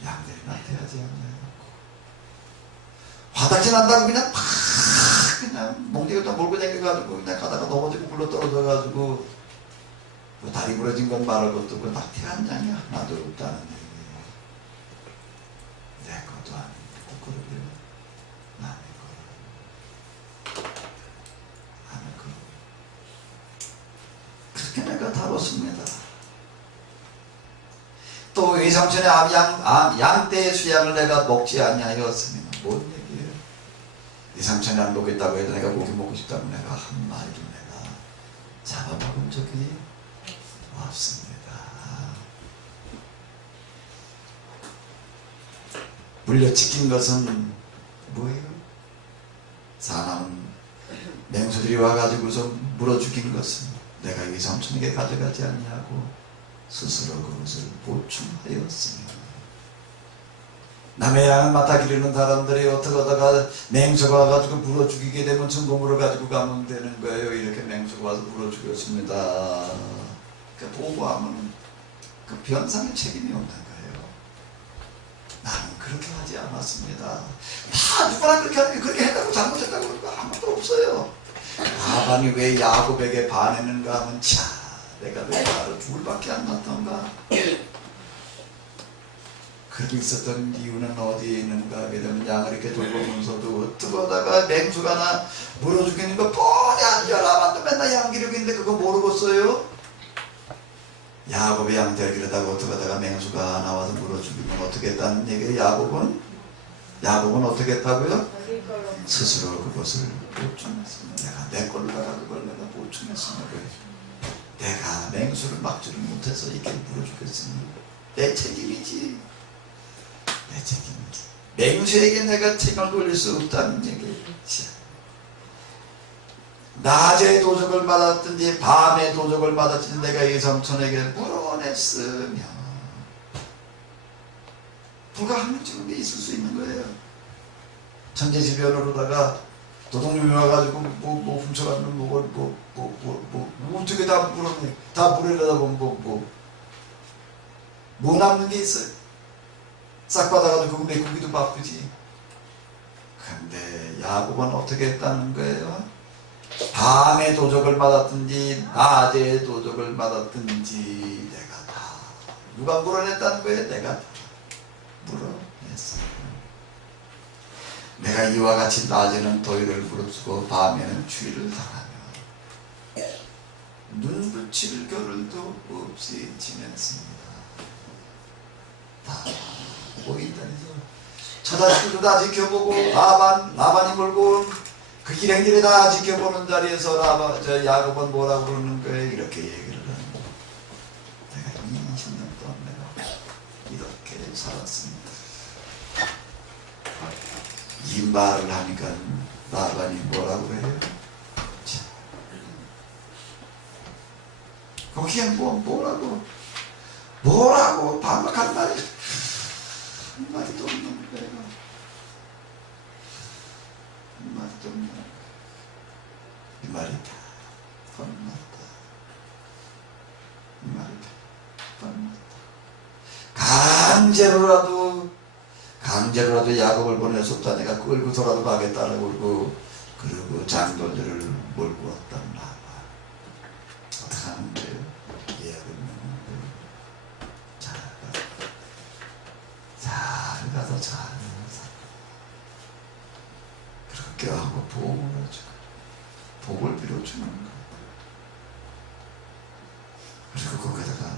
양들이 낙태하지 않냐고 화딱지 난다고 그냥 팍 그냥 몽둥이도 몰고 다녀가지고 그냥 가다가 넘어지고 굴러 떨어져가지고 뭐 다리 부러진 건 말할 것도 없고 낙태한 양이 하나도 없다는 얘기예요. 내 것도 아니고 그러게요. 남의 거 남의 거 그렇게 내가 다뤘습니다. 또 예삼촌의 양떼의 수양을 내가 먹지 아니하였으면 뭔 얘기예요? 예삼촌이 안 먹겠다고 해도 내가 고기 먹고 싶다고 내가 한 마리도 내가 잡아먹은 적이 없습니다. 물려치킨 것은 뭐예요? 사나운 맹수들이 와가지고서 물어 죽인 것은 내가 예삼촌에게 가져가지 아니하고 스스로 그것을 보충하였으며 남의 양을 맡아 기르는 사람들이 어떻게 하다가 맹수가 와가지고 물어 죽이게 되면 증거물을 가지고 가면 되는 거예요. 이렇게 맹수가 와서 물어 죽였습니다. 그 보고하면 그 변상의 책임이 없는 거예요. 나는 그렇게 하지 않았습니다. 다 누구나 그렇게 하는 게 그렇게 했다고 잘못했다고 그런 거 아무도 없어요. 라반이 왜 야곱에게 반했는가 하면 참 내가 왜 나를 둘밖에 안 낳던가? 그렇게 있었던 이유는 어디에 있는가 하게 되면 양을 이렇게 돌보면서도 어떻게 하다가 맹수가 하나 물어 죽이는 거 뻔히 알죠. 라반도 맨날 양 기르고 있는데 그거 모르겠어요? 야곱의 양떼를 기르다가 어떻게 하다가 맹수가 나와서 물어 죽이면 어떻게 했다는 얘기예요? 야곱은 어떻게 했다고요? 스스로 그것을 보충했습니다. 내가 내 걸로다가 그걸 내가 보충했습니다. 내가 맹수를 막지를 못해서 이렇게 물어 죽였으니 내 책임이지. 내 책임이지. 맹수에게 내가 책임을 돌릴 수 없다는 얘기지. 낮에 도적을 받았든지 밤에 도적을 받았든지 내가 예삼촌에게 물어냈으며 불가항력적인 게 있을 수 있는 거예요. 천재지변으로다가 도둑놈이 와가지고 뭐 훔쳐가면 어떻게 다 물었네. 다 물으려다 보면 뭐 남는 게 있어요. 싹 받아가지고 메꾸기도 바쁘지. 근데 야곱은 어떻게 했다는 거예요? 밤에 도적을 받았든지 낮에 도적을 받았든지 내가 다 누가 물어냈다는 거예요? 내가 다 물어냈어요. 내가 이와 같이 낮에는 더위를 무릅쓰고 밤에는 추위를 당하며 눈붙일 겨를도 없이 지냈습니다. 다 보인다니죠. 처자식들도 다 지켜보고 라반이 몰고 온 그 길행길에 다 지켜보는 자리에서 야곱은 뭐라고 그러는 거예요? 이렇게 얘기를 하는 거예요. 내가 20년 동안 내가 이렇게 살았습니다. 이 말을 하니까 라반이 뭐라고 해요? 자, 거기에 뭐라고 반박하는 말이 한마디도 없는 거예요. 한마디도 없는 거예요. 이 말이 다 뻔났다. 이 말이 다 뻔났다. 강제로라도 야곱을 보내줬다. 내가 끌고서라도 가겠다라고 그러고 장돌들을 몰고 왔단 라반. 합격하고 복을 해주고 복을 빌어주는 거예요. 그리고 거기다가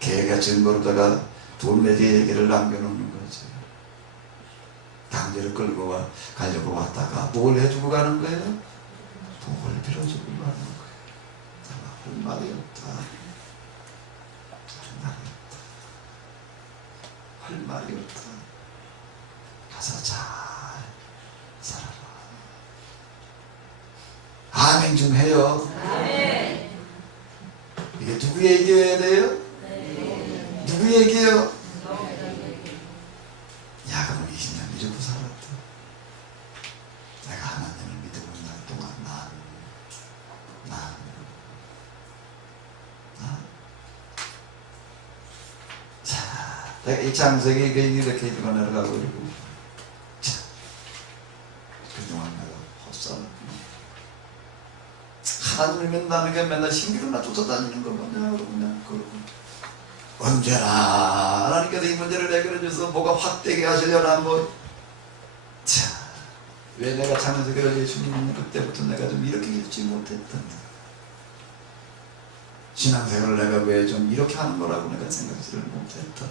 개가 증거로다가 돌메디의 얘기를 남겨놓는 거죠. 강제로 끌고 가려고 왔다가 뭘 해주고 가는 거예요? 복을 빌어주고 가는 거예요. 할 말이 없다. 할 말이 없다. 가서 잘 살아라. 아멘 좀 해요. 아멘. 이게 누구 얘기해야 돼요? 네. 누구 얘기해요? 야곱은 20년 믿고 살았다. 내가 하나님을 믿고 있는 동안 난 자, 내가 이 창세기 이렇게 읽어 내려가고 그리고 자, 그동안 내가 헛살았구나. 하나님을 믿는다는 게 맨날 신기루나 쫓아다니는 거거든요. 그러고 언제나 하나님께서 이 문제를 해결해 줘서 뭐가 확되게 하시려나 자, 왜 내가 창세기를 예수님 믿는 그때부터 내가 좀 이렇게 읽지 못했던 신앙생활을 내가 왜 좀 이렇게 하는 거라고 내가 생각지를 못했던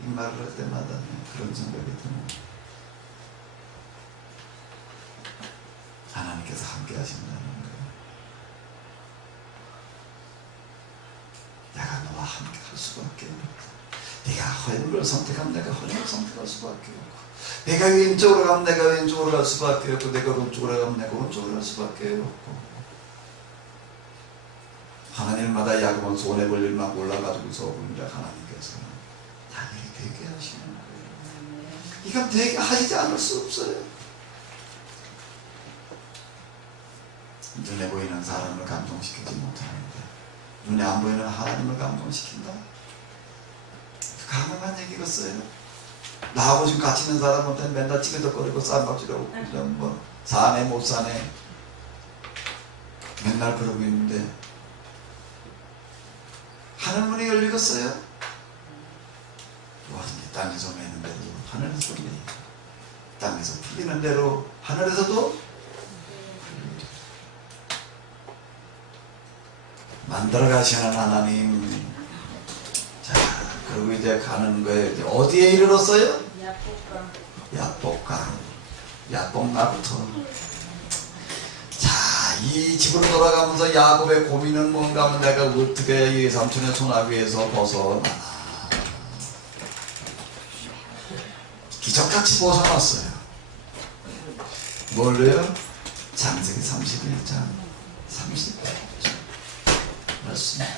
이 말을 할 때마다 그런 생각이 듭니다. 하나님께서 함께 하신다는 거예요. 내가 너와 함께 할 수밖에 없다. 네가 허영을 선택하면 내가 허영을 선택할 수밖에 없고, 내가 왼쪽으로 가면 내가 왼쪽으로 갈 수밖에 없고, 내가 오른쪽으로 가면 내가 오른쪽으로 갈 수밖에 없고. 하나님마다 야곱은 손해볼 일만 몰라가지고서 오히려 하나님께서 당연히 되게 하시는 거예요. 이건 되게 하시지 않을 수 없어요. 눈에 보이는 사람을 감동시키지 못하는데 눈에 안 보이는 하나님을 감동시킨다? 가능한 얘기겠어요? 나하고 지금 같이 있는 사람한테 맨날 찌그덕거리고 쌈박질하고 사네 못 사네 맨날 그러고 있는데 하늘문이 열리겠어요? 완전히 땅에서 매는 대로 하늘에서 풀리, 땅에서 풀리는 대로 하늘에서도 만들어 가시는 하나님. 자, 그리고 이제 가는 거예요. 이제 어디에 이르렀어요? 야복강부터. 자, 이 집으로 돌아가면서 야곱의 고민은 뭔가 하면 내가 어떻게 이 삼촌의 손아귀에서 벗어나나. 기적같이 벗어났어요. 뭘로요? 창세기 31장 30절. 맞습니다.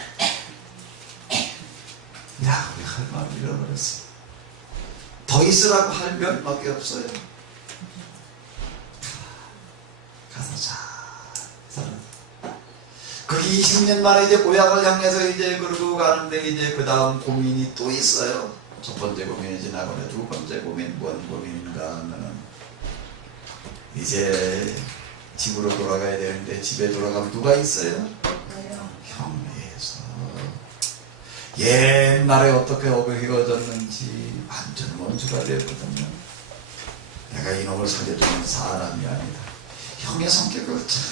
야곱이 할 말을 잃어버렸어. 더 있으라고 할 면밖에 없어요. 가서 잘 살아. 거기 20년 만에 이제 고향을 향해서 이제 그러고 가는데 이제 그 다음 고민이 또 있어요. 첫 번째 고민이 지나고 두 번째 고민, 뭔 고민인가 하면은 이제 집으로 돌아가야 되는데 집에 돌아가면 누가 있어요? 형에서 옛날에 어떻게 어그해졌는지 완전 원수가 되거든요. 내가 이놈을 살려주는 사람이 아니다. 형의 성격을 참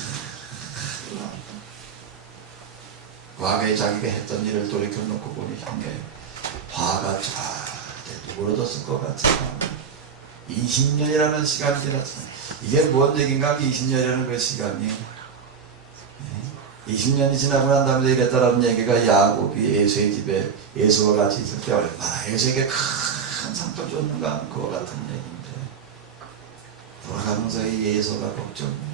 과거에 자기가 했던 일을 돌이켜놓고 보니 형의 화가 쫙 누그러졌을 것 같지만 20년이라는 시간이 지났잖아요. 이게 뭔 얘기인가? 20년이라는 그 시간이 20년이 지나고 난 다음에 이랬다라는 얘기가 야곱이 에서의 집에 에서와 같이 있을 때 얼마나 에서에게 큰 상처를 줬는가 하는 그와 같은 얘기인데 돌아가면서 이 에서가 걱정이에요.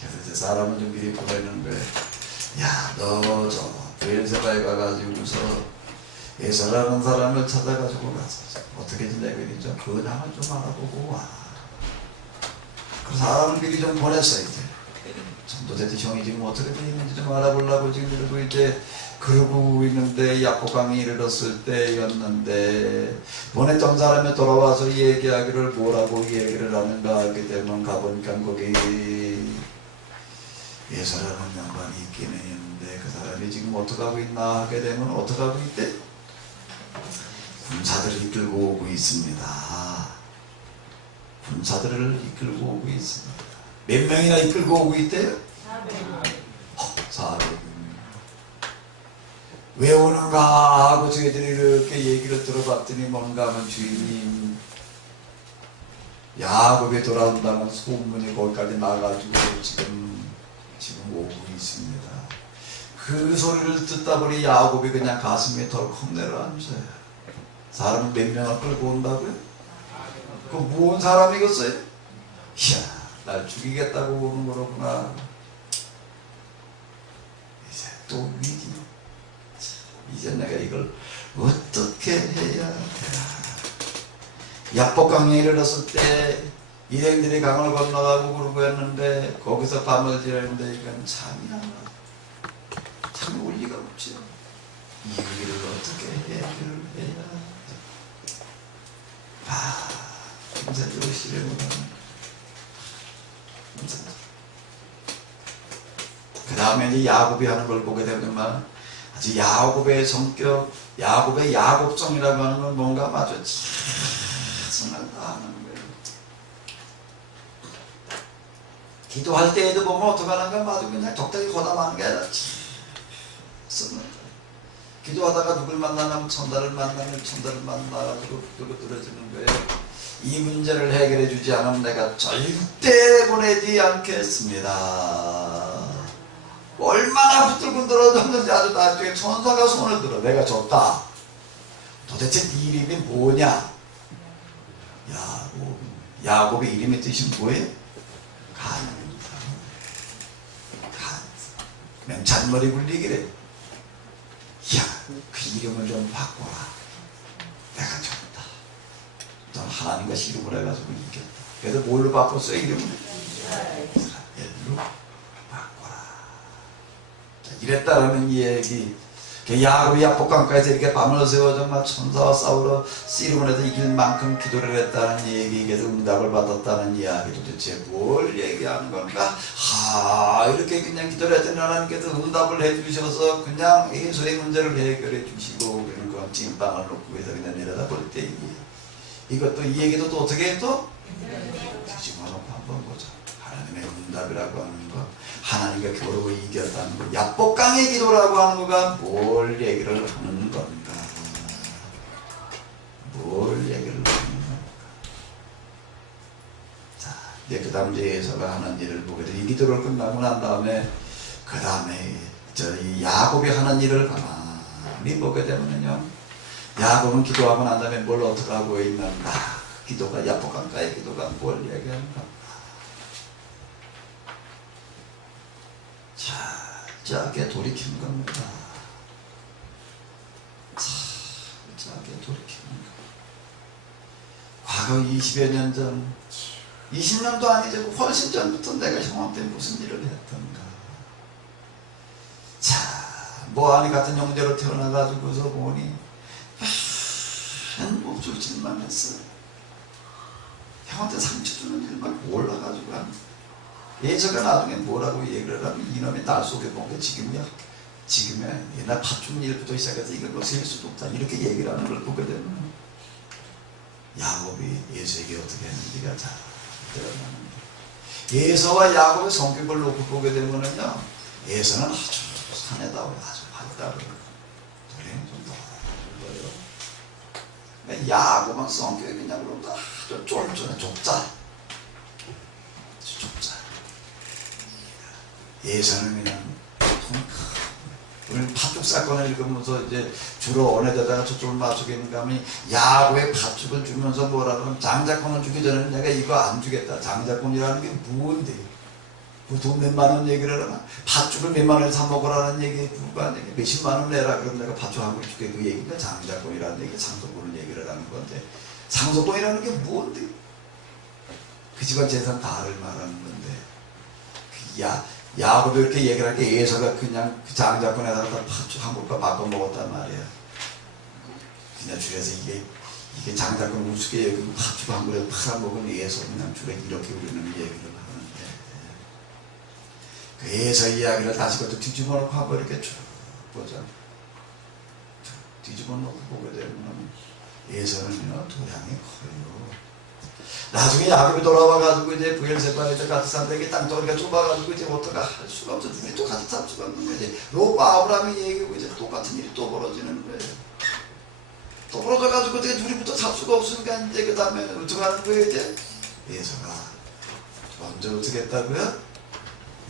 그래서 이제 사람은 좀 미리 보내는 거예요. 야, 너 저 베엘세바에 가가지고서 에서라는 사람을 찾아가지고 가서 어떻게 지내겠죠? 근황을 좀 알아보고 와. 그 사람을 미리 좀 보냈어 이제. 전도대체 형이 지금 어떻게 돼 있는지 좀 알아보려고 지금 이러고 이제 그러고 있는데 야복강에 이르렀을 때였는데 보냈던 사람이 돌아와서 얘기하기를 뭐라고 얘기를 하는가 하게 되면 가보니까 거기 예서라는 양반이 있긴 했는데 그 사람이 지금 어떻게 하고 있나 하게 되면 어떻게 하고 있대? 군사들을 이끌고 오고 있습니다. 군사들을 이끌고 오고 있습니다. 몇 명이나 이끌고 오고 있대요? 400. 왜 오는가 하고 저희들이 이렇게 얘기를 들어봤더니 뭔가 하면 주인님 야곱이 돌아온다는 소문이 거기까지 나가지고 지금 오고 있습니다. 그 소리를 듣다 보니 야곱이 그냥 가슴이 덜컥 내려앉아요. 사람은 몇 명을 끌고 온다고요? 그 무언 사람이겠어요? 이야, 날 죽이겠다고 오는 거로구나. 이제 또 위기. 이제 내가 이걸 어떻게 해야 되나. 약복강에 이르렀을 때 일행들이 강을 건너가고 그러고 했는데 거기서 밤을 지내는데 이건 참이 올 리가 없죠. 이 일을 어떻게 해결을 해야 금세적으로 실행을 하는. 그 다음에 이 야곱이 하는 걸 보게 되면 아주 야곱의 성격, 야곱의 야곱성이라고 하는 건 뭔가 마저 최선을 다하는 거예요. 기도할 때에도 보면 어떡하는가 마저 그냥 적당히 고담하는 게 아니라 최선을. 기도하다가 누굴 만나면 천사를 만나가지고 그거 들어주는 거예요. 이 문제를 해결해 주지 않으면 내가 절대 보내지 않겠습니다. 얼마나 붙들고 들어줬는지 아주 나중에 천사가 손을 들어. 내가 줬다. 도대체 네 이름이 뭐냐? 야곱의 이름의 뜻이 뭐예요? 가난입니다. 맨 잔머리 굴리기래. 야, 그 이름을 좀 바꿔라. 내가 줬다. 넌 하나님과 씨름을 해가지고 이겼다. 그래서 뭘로 바꿨어요, 이름을? 이스라엘로 바꿔라. 자, 이랬다라는 이 얘기. 야곱이 야복강가에서 이렇게 밤을 새워 정말 천사와 싸우러 씨름을 해서 이길 만큼 기도를 했다는 얘기에서 응답을 받았다는 이야기. 도대체 뭘 얘기하는 건가? 이렇게 그냥 기도를 했더니 하나님께서 응답을 해주셔서 그냥 에서의 문제를 해결해 주시고 그런 건 찐빵을 놓고 해서 그냥 내려다 볼 때 이것도 이 얘기도 또 어떻게 해 또? 뒤집어놓고 한번 보자. 하나님의 응답이라고 하는 거, 하나님과 겨루고 이겼다는 거, 야복강의 기도라고 하는 거가 뭘 얘기를 하는 건가? 뭘 얘기를 하는 건가? 자, 이제 그 다음 이제 에서가 하는 일을 보게 돼. 이 기도를 끝나고 난 다음에 그 다음에 이 야곱이 하는 일을 가만히 보게 되면요, 야곱은 기도하고 난 다음에 뭘 어떻게 하고 있는가? 기도가 야복강가의 기도가 뭘 얘기하는가? 차게 돌이키는 겁니다. 차게 돌이키는 겁니다. 과거 20여 년 전, 20년도 아니죠. 훨씬 전부터 내가 형한테 무슨 일을 했던가. 모하니 같은 형제로 태어나가지고서 보니 목줄질만 했어요. 형한테 상처 주는 일만 몰라가지고 예서가 나중에 뭐라고 얘기를 하면 이놈의 날 속에 본 게 지금이야. 지금의 옛날 팥죽 일부터 시작해서 이걸 뭐 셀 수도 없다. 이렇게 얘기를 하는 걸 보게 되면 야곱이 예서에게 어떻게 했는지가 잘 드러나는 거예요. 예서와 야곱의 성격을 놓고 보게 되면은요, 예서는 아주 산에다고 아주 밝다고 도리는 좀 넓어요. 야곱은 성격이 그냥 그런다. 아주 쫄쫄해. 좁자. 예서는 그냥 우리는 팥죽 사건을 읽으면서 이제 주로 어느 데다가 초점을 맞추겠는가 하면 야곱의 팥죽을 주면서 뭐라 그러면 장자권을 주기 전에는 내가 이거 안 주겠다. 장자권이라는 게 뭔데? 돈 몇만 원 얘기를 하나? 팥죽을 몇만 원에 사 먹으라는 얘기 불과한 얘기. 몇십만 원 내라 그럼 내가 팥죽 한 그릇 줄게. 그 얘기가 장자권이라는 얘기, 상속권을 얘기를 하는 건데, 상속권이라는 게 뭔데? 그 집안 재산 다를 말하는 건데, 야곱이 이렇게 얘기를 하니까 예서가 그냥 그 장자권에다가 팥죽 한 그릇 바꿔 먹었단 말이야. 그냥 줄여서 이게 장자권 우습게 여기고 팥죽 한 그릇 팔아먹은 예서 그냥 줄여 이렇게 우리는 얘기를 하는데, 그 예서 이야기를 다시 그것도 뒤집어 놓고 한번 이렇게 쭉 보자. 뒤집어 놓고 보게 되면 에서는요 도량이 커요. 나중에 야곱이 돌아와가지고 이제 부엘세바에서 같이 산다게 땅덩어리가 좁아가지고 이제 어떡하 할 수가 없어. 둘이 또 같이 살 수가 없는 거지. 롯과 아브라함이 얘기하고 이제 똑같은 일이 또 벌어지는 거예요. 또 벌어져가지고 어떻게 둘이부터 살 수가 없으니까 이제 그 다음에 어떻게 하는 거예요 이제. 에서가 먼저 어떻게 했다고요?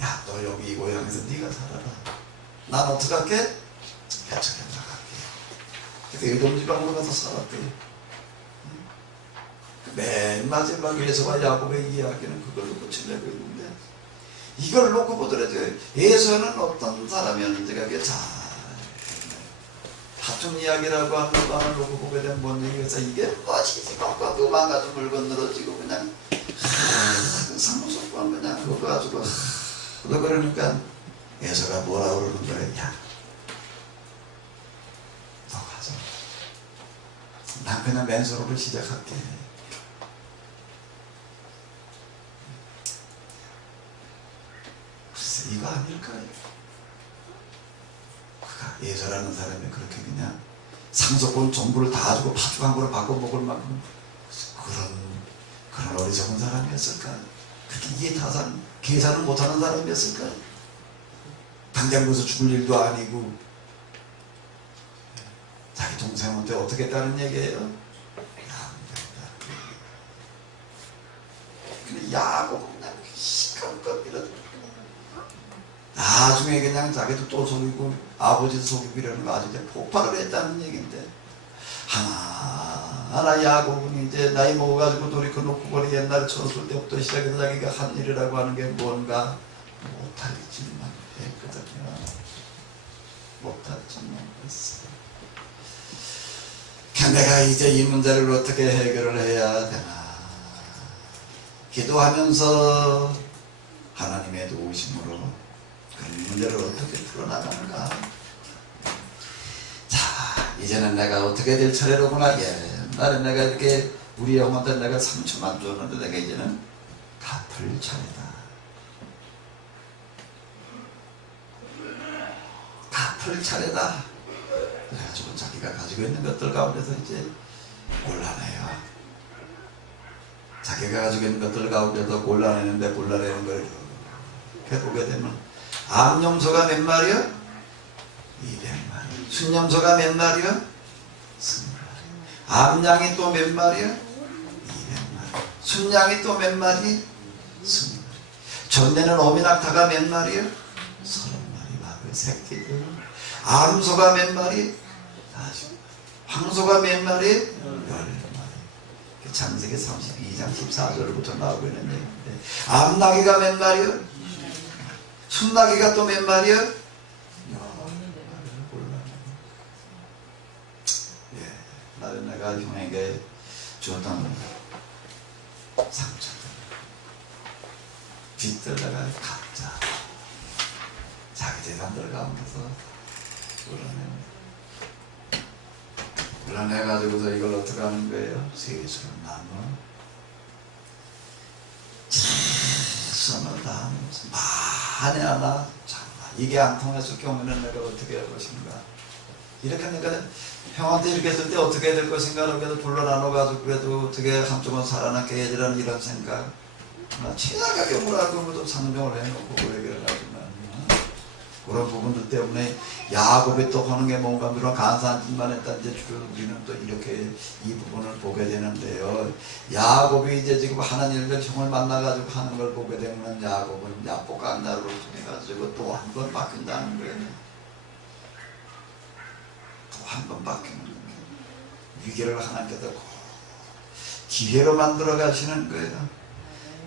야, 너 여기 이 고향에서 네가 살아라. 난 어떻게 할게? 개척해 나갈게. 그래서 에돔 지방으로 가서 살았대요. 맨 마지막 에서와 야곱의 이야기는 그걸로 끝이려고 했는데, 이걸 놓고 보더라도 에서는 어떤 사람이었는지가 잘 다툼 이야기라고 하는 것을 놓고 보게 되면 뭔 얘기겠어. 이게 뭐지? 꽉꽉 망가진 물건 늘어지고 그냥 상속과 그냥 그거 가지고 그러니까 에서가 뭐라 그러는 거야. 야, 너 가서 난 그냥 맨손으로 시작할게. 글쎄 이거 아닐까요? 그가 에서라는 사람이 그렇게 그냥 상속권 전부를 다 주고 파죽한 거로 바꿔 먹을 만큼 그런 어리석은 사람이었을까? 그렇게 이해타산 계산을 못하는 사람이었을까? 당장 거기서 죽을 일도 아니고 자기 동생한테 어떻게 했다는 얘기예요? 근데 야곱은 그냥 시끄럽고 이런 나중에 그냥 자기도 또 속이고 아버지도 속이고 이러는 거 아주 이제 폭발을 했다는 얘기인데, 하나 야곱은 이제 나이 먹어가지고 돌이켜 놓고 보니 옛날에 쳤을 때부터 시작해서 자기가 한 일이라고 하는 게 뭔가 못할 짓만 했거든요. 못할 짓만 했어요. 내가 이제 이 문제를 어떻게 해결을 해야 되나 기도하면서 하나님의 도우심으로 그런 문제를 어떻게 풀어나가는가. 자, 이제는 내가 어떻게 될 차례로구나. 옛날에 내가 이렇게 우리 형한테 내가 상처만 줬는데 내가 이제는 갚을 차례다. 갚을 차례다. 그래가지고 자기가 가지고 있는 것들 가운데서 이제 곤란해요. 자기가 가지고 있는 것들 가운데서 곤란했는데 곤란해는 걸 이렇게 보게 되면 암염소가 몇 마리요? 200마리. 순염소가 몇 마리요? 20마리. 암양이 또 몇 마리요? 200마리. 순양이 또 몇 마리? 20마리. 전에는 어미낙타가 몇 마리요? 30마리. 그 새끼들. 암소가 몇 마리? 40마리. 황소가 몇 마리? 10마리. 창세기 32장 14절부터 나오고 있는 얘기인데, 암나귀가 몇 마리요? 순나귀가 또 몇 마리요? 나는 내가 형에게 주었던 상처들 빚들 내가 갚자. 자기 재산들 가운데서 곤란해가지고서 이걸 어떻게 하는 거예요? 셋으로 나눠 최선을 다하면서 만에 하나 참아. 이게 안 통했을 경우에는 내가 어떻게 할 것인가. 이렇게 내가 형한테 이렇게 했을 때 어떻게 해야 될 것인가. 그래도 둘러 나눠가지고 그래도 어떻게 한쪽은 살아남게 해야 되라는 이런 생각. 최악하게 뭐라고 해도 상정을 해놓고 얘기를 하지만 그런 부분들 때문에 야곱이 또 하는 게 뭔가 그런 간사한 짓만 했다. 이제 주로 우리는 또 이렇게 이 부분을 보게 되는데요. 야곱이 이제 지금 하는 일들 형을 만나가지고 하는 걸 보게 되면 야곱은 야복강나루를 통해가지고 또 한 번 바뀐다는 거예요. 또 한 번 바뀌는 거예요. 위기를 하나님께서 기회로 만들어 가시는 거예요.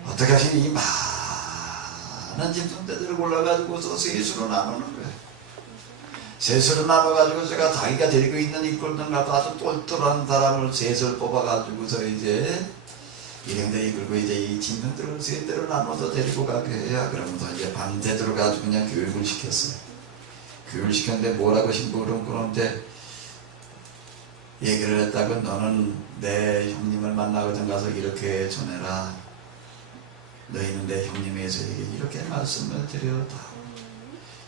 어떻게 하시니 이 많은 짐승대들을 골라가지고서 셋으로 나누는 거예요. 셋으로 나눠가지고 제가 자기가 데리고 있는 이끌던 아주 똘똘한 사람을 셋을 뽑아가지고서 이제 일행들 이끌고 이제 이 짐승들을 셋대로 나눠서 데리고 가게 해야. 그러면서 이제 밤새도록 가지고 그냥 교육을 시켰어요. 교육을 시켰는데 뭐라고 신부름 그러는데 얘기를 했다고 너는 내 형님을 만나거든 가서 이렇게 전해라. 너희는 내 형님에서에게 이렇게 말씀을 드려다.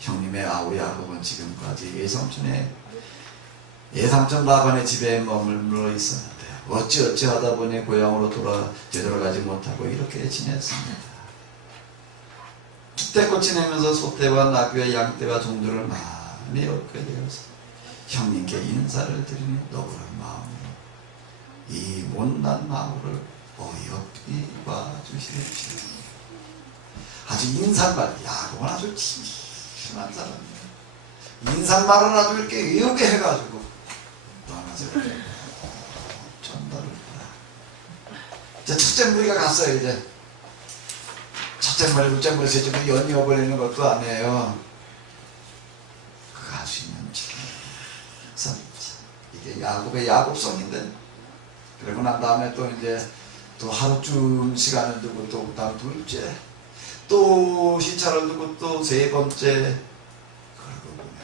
형님의 아우 야곱은 지금까지 예성촌에 삼촌 라반의 집에 머물러 있었는데 어찌어찌 하다 보니 고향으로 되돌아가지 못하고 이렇게 지냈습니다. 풋대꽃 지내면서 소떼와 나귀와 양떼와 종들을 많이 얻게 되어서 형님께 인사를 드리니 너그러운 마음으로 이 못난 마음을 어이없이 봐주시옵시고. 아주 인사말, 야곱은 아주 심한 사람이에요. 인사말은 아주 이렇게 의욕게 해가지고 떠나서 이렇게 전달을 이제 첫째 무리가 갔어요. 이제 첫째 무리, 둘째 무리, 셋째 무리 연이어버리는 것도 아니에요. 그가 할 수 있는 참 이게 야곱의 야곱성인데, 그리고 난 다음에 또 이제 또 하루쯤 시간을 두고 또 그다음 둘째, 또 시차를 두고 또 세 번째. 그러고 보면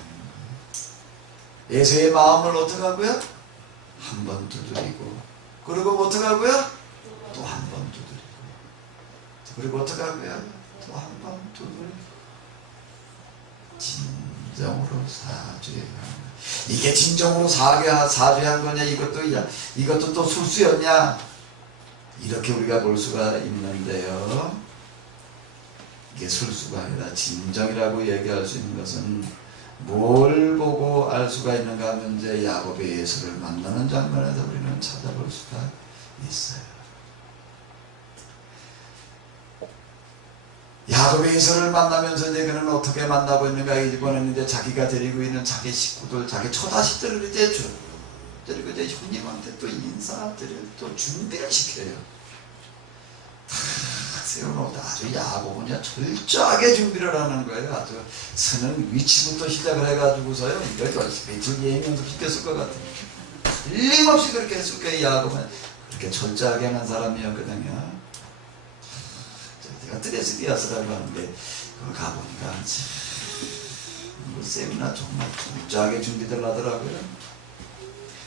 에서의 마음을 어떻게 하고요? 한 번 두드리고, 그리고 어떻게 하고요? 또 한 번 두드리고, 그리고 어떻게 하고요? 또 한 번 두드리고. 진정으로 사죄한, 이게 진정으로 사죄한 거냐? 이것도 또 술수였냐? 이렇게 우리가 볼 수가 있는데요. 이게 술수가 아니라 진정이라고 얘기할 수 있는 것은 뭘 보고 알 수가 있는가 하면 이제 야곱의 예수를 만나는 장면에서 우리는 찾아볼 수가 있어요. 야곱의 예수를 만나면서 이제 그는 어떻게 만나고 있는가? 이번에는 이제 자기가 데리고 있는 자기 식구들, 자기 처자식들을 이제 데리고 이제 형님한테 또 인사들을 또 준비를 시켜요. 세워놓다 아주 야곱은 철저하게 준비를 하는 거예요. 아주 서는 위치부터 시작을 해가지고서요. 이걸 며칠 예명도 시켰을 것 같아요. 틀림없이 그렇게 했을 거예요. 야곱은 그렇게 철저하게 하는 사람이었거든요. 제가 트레스디아스라고 하는데 그걸 가보니까 세미나 정말 철저하게 준비들 하더라고요.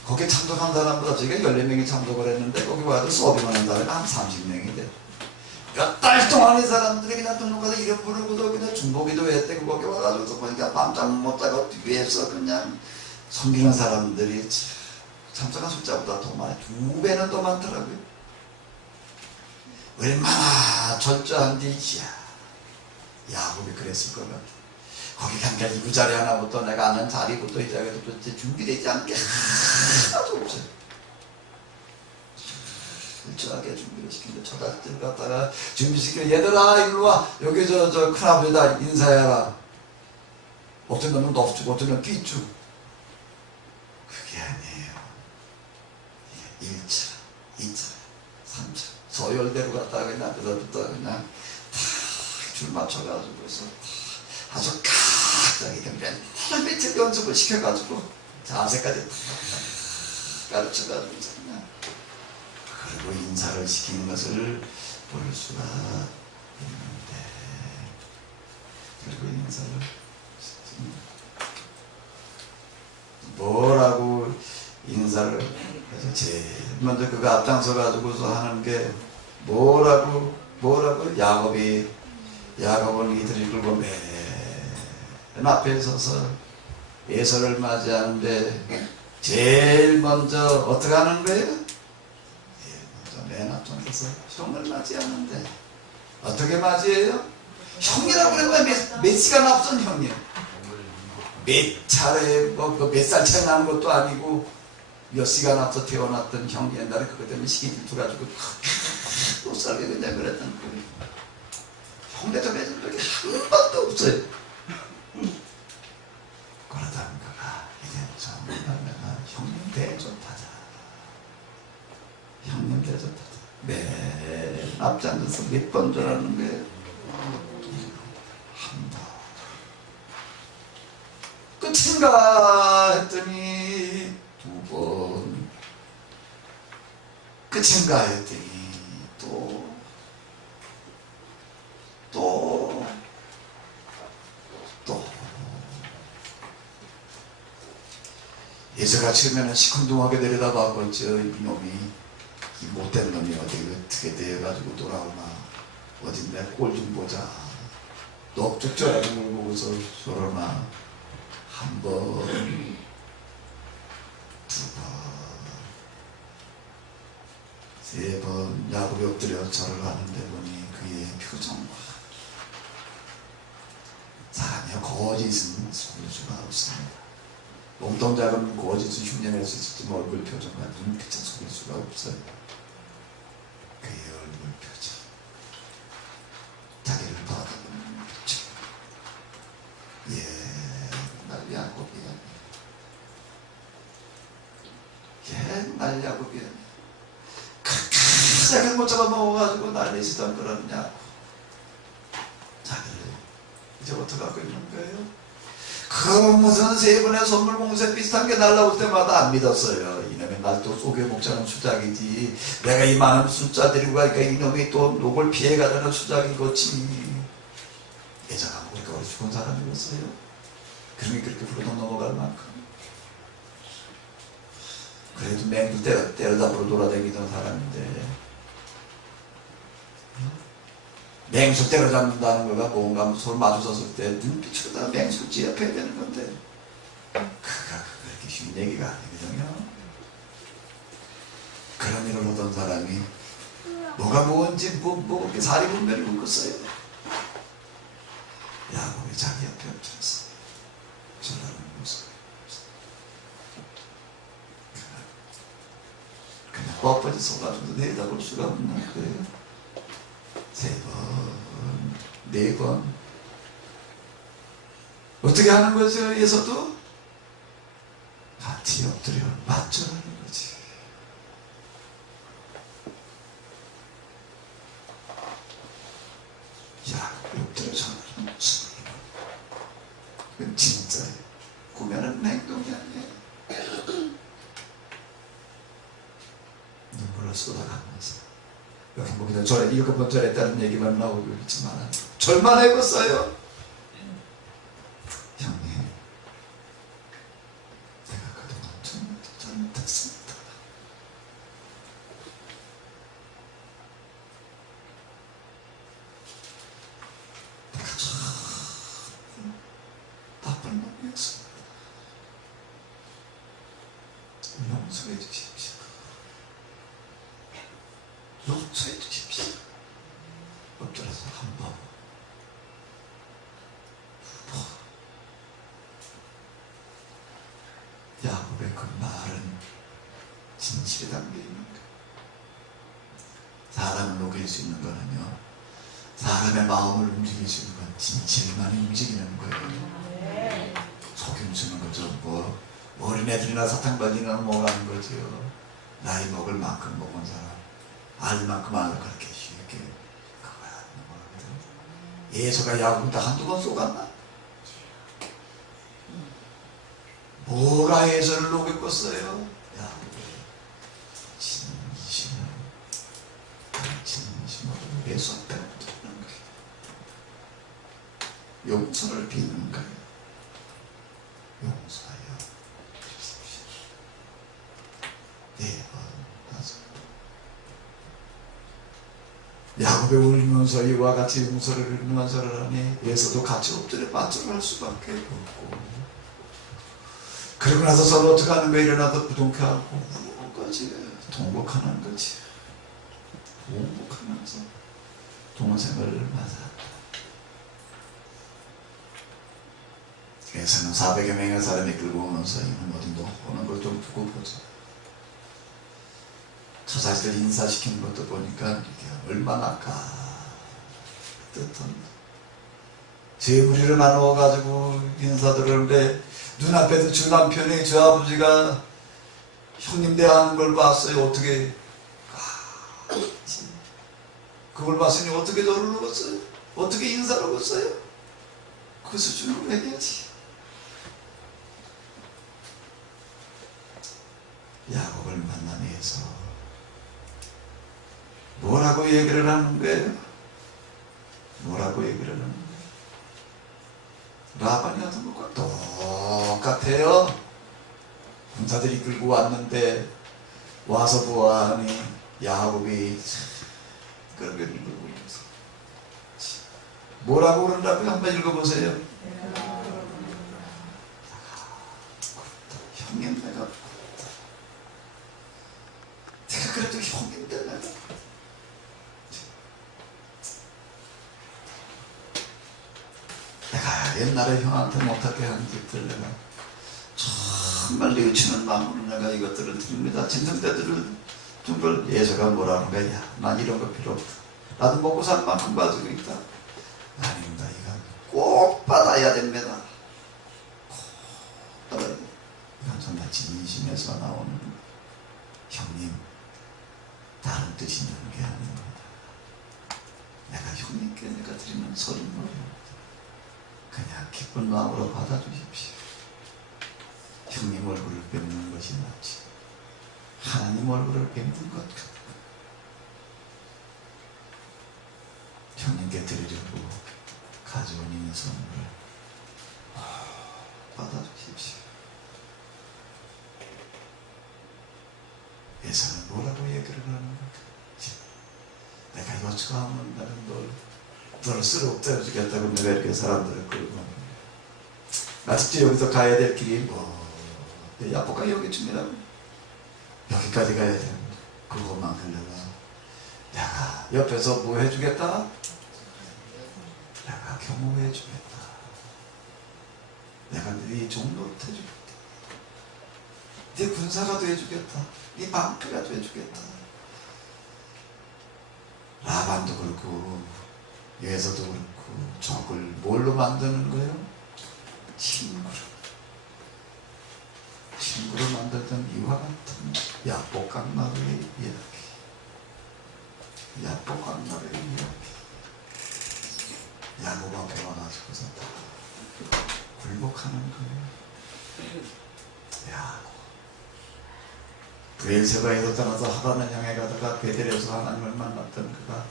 거기에 참석한 사람보다 저희가 14명이 참석을 했는데 거기 와도 서빙하는 사람이 한 30명이 돼. 몇 달 동안 이 사람들이 그냥 등록해서 이름 부르고도 그냥 중보기도 했대고 거기 와가지고 보니까 밤잠 못 자고 뒤에서 그냥 섬기는 사람들이 참석한 숫자보다 더 많이, 2배는 더 많더라고요. 얼마나 철저한지, 야곱이 그랬을 것 같아. 거기 가니까 이 자리 하나부터 내가 아는 자리부터 이 자리부터 준비되지 않게 하나도 없어요. 철저하게 준비를 시키는데 처자들 갖다가 준비시키면 얘들아 일로와, 여기 저 큰아버지다 인사해라. 어떤 놈은 넙죽, 어떤 놈은 삐죽. 그게 아니에요. 1차, 2차, 3차 서열대로 갖다가 그냥 그다부터 그냥 다 줄 맞춰가지고서 아주 각자기 그냥 며칠 연습을 시켜가지고 자세까지 다 가르쳐가지고 그냥 그리고 인사를 시키는 것을 볼 수가 있는데, 그리고 인사를 시킵니다. 뭐라고 인사를 해서 제일 먼저 그가 앞장서 가지고서 하는 게 뭐라고 야곱은 이들이 끌고 맨 앞에 서서 예서를 맞이하는데 제일 먼저 어떻게 하는 거예요? 맨 앞장서서 형을 맞이하는데 어떻게 맞이해요? 형이라고 그러면 몇 시간 앞선 형이에요. 몇 차례 몇 살 차이 나는 것도 아니고 몇 시간 앞서 태어났던 형이 옛날에 그것 때문에 시기 질투가지고 못 살게 그냥 그랬던 거예요. 형대도 맺은 적이 한 번도 없어요. 그러다가 이제 정말 형님 대접하자. 형님 대접하자. 맨 앞장서서 몇 번 전하는 거예요? 한 번. 끝인가 했더니 2번. 끝인가 했더니 또 예서가 처음에는 시큰둥하게 내려다봤겠죠. 이놈이, 이 못된 놈이 어떻게 되어가지고 돌아오나, 어디 내 꼴 좀 보자. 넙죽절하게 물고서 저러나. 한번 세 번 야곱이 엎드려 절을 하는데 보니 그의 표정과 사람이여 거짓은 속일 수가 없습니다. 몸통 작은 거짓은 흉내낼 수 있었지만 얼굴 표정과 눈빛은 속일 수가 없어요. 그의 얼굴 표정, 자기를 바라보는 표정. 옛날 야곱이야. 옛날 야곱이야. 자기를 못 잡아먹어가지고 난리치던 그런 야곱. 자기를 이제 어떡하고 있는 거예요? 그 무슨 세 번의 선물 공세 비슷한 게 날라올 때마다 안 믿었어요. 이놈의 날 또 속여먹자는 수작이지. 내가 이 많은 숫자 데리고 가니까 이놈이 또 녹을 피해가자는 수작이겠지. 예전하고 그러니까 우리 죽은 사람이었어요. 그러니 그렇게 부르던 넘어갈 만큼. 그래도 맹두 때려잡으러 돌아다니던 사람인데 맹수 때려잡는다는 거가 뭔가 서로 마주섰을 때 눈빛으로 다 맹수 지압해야 되는 건데 그가 그렇게 쉬운 얘기가 아니거든요. 그런 일을 하던 사람이 뭐가 뭔지 뭐 이렇게 사리분별이 묶었어요. 야곱이 자기 옆에 엎드려서 절하는 모습. 그냥 뻣뻣이 서가지고 내다볼 수가 없는 거예요. 세 번, 네 번. 어떻게 하는 거죠? 에서도 같이 엎드려 맞춰하는 거지. 야곱이 엎드려 전하는 모습을. 그건 진짜 꾸며낸 행동이 아니에요. 눈물을 쏟아가면서 여기 보기는 절에 일곱 번 절했다는 얘기만 나오고 있지만 절만 해봤어요. 형님, 내가 그동안 정말 잘못했습니다. 내가 참 나쁜 놈이었습니다. 용서해 주십시오. 용서해 주십시오. 엎드려서 한 번, 두 번. 야곱의 그 말은 진실이 담겨 있는 거예요. 사람을 녹일 수 있는 거는요, 사람의 마음을 움직일 수 있는 건 진실만 움직이는 거예요. 속임수는 거죠. 뭐 어린애들이나 사탕바지나 먹으라는 거지요. 나이 먹을 만큼 먹은 사람, 알 만큼 알을 그렇게 쉽게 그거야 하는 거거든. 예수가 야곱을 다 한두 번 쏘갔나? 뭐가 예수를 녹였겠어요? 야곱의 진심으로 예수 앞에 엎드리는 거예요. 용서를 비는 거예요. 용서하여 주십시오. 네 번, 다섯 번. 야곱이 울면서 이와 같이 용서를 하니 예수도 같이 엎드려 맞춰를 할 수밖에 없고, 그러고 나서 서로 어떻게 하는 거야? 일어나서 부동켜하고 우는 거지. 통곡하는 거지. 통곡하면서 동생을 맞았다. 그래서는 400여 명의 사람이 끌고 오면서 이놈 어디 너 오는 걸 좀 두고 보자. 처자식들 인사시키는 것도 보니까 이게 얼마나 따뜻한 재물이를 나누어가지고 인사드리는데 눈앞에서 주 남편이 주 아버지가 형님 대하는 걸 봤어요. 어떻게 그걸 봤으니 어떻게 저를 먹었어요? 어떻게 인사를 먹었어요? 그 수준으로 얘기하지. 야곱을 만나기 위해서 뭐라고 얘기를 하는 거예요? 뭐라고 얘기를 하는 거예요? 라반이 하던 것과 똑같아요. 군사들이 끌고 왔는데 와서 보아하니 야곱이 그렇게 읽어보면서 뭐라고 그런다고 한번 읽어보세요. 형님, 내가 그래도 형인데 내가 옛날에 형한테 못하게 한 것들 내가 정말 뉘우치는 마음으로 내가 이것들을 드립니다. 진정대들을 준 걸 예수가 뭐라는 거야. 난 이런 거 필요 없다. 나도 먹고 살 만큼 가지고 있다. 아닙니다. 이건 꼭 받아야 됩니다. 꼭 받아야 돼. 이건 정말 진심에서 나오는 형님 다른 뜻이 있는 게 아닙니다. 내가 형님께 내가 드리는 선물입니다. 그냥 기쁜 마음으로 받아주십시오. 형님 얼굴을 뵙는 것이 낫지 하나님 얼굴을 뵙는 것 같다. 형님께 드리려고 가져온 이 선물을 받아주십시오. 예수는 뭐라고 얘기를 하는 거지? 내가 요청하면 나는 너를 쓰러없다 해주겠다고 내가 이렇게 사람들을 끌고 아직도 여기서 가야 될 길이 야복강 여기 줍니다. 여기까지 가야 됩니다. 그것만 흘러가 내가 옆에서 뭐 해주겠다? 내가 경호해 주겠다. 내가 네 종노릇 해주겠다. 네 군사가 돼주겠다. 네 방패가 돼주겠다. 라반도 그렇고 예서도 그렇고 적을 뭘로 만드는 거예요? 친구로 만들던 이와 같은 야복강나루의 이야기. 야복강나루의 이야기. 야곱 앞에 와가지고서 다 굴복하는 거예요. 야곱. 브엘세바에서 떠나서 하란을 향해 가다가 베델에서 하나님을 만났던 그가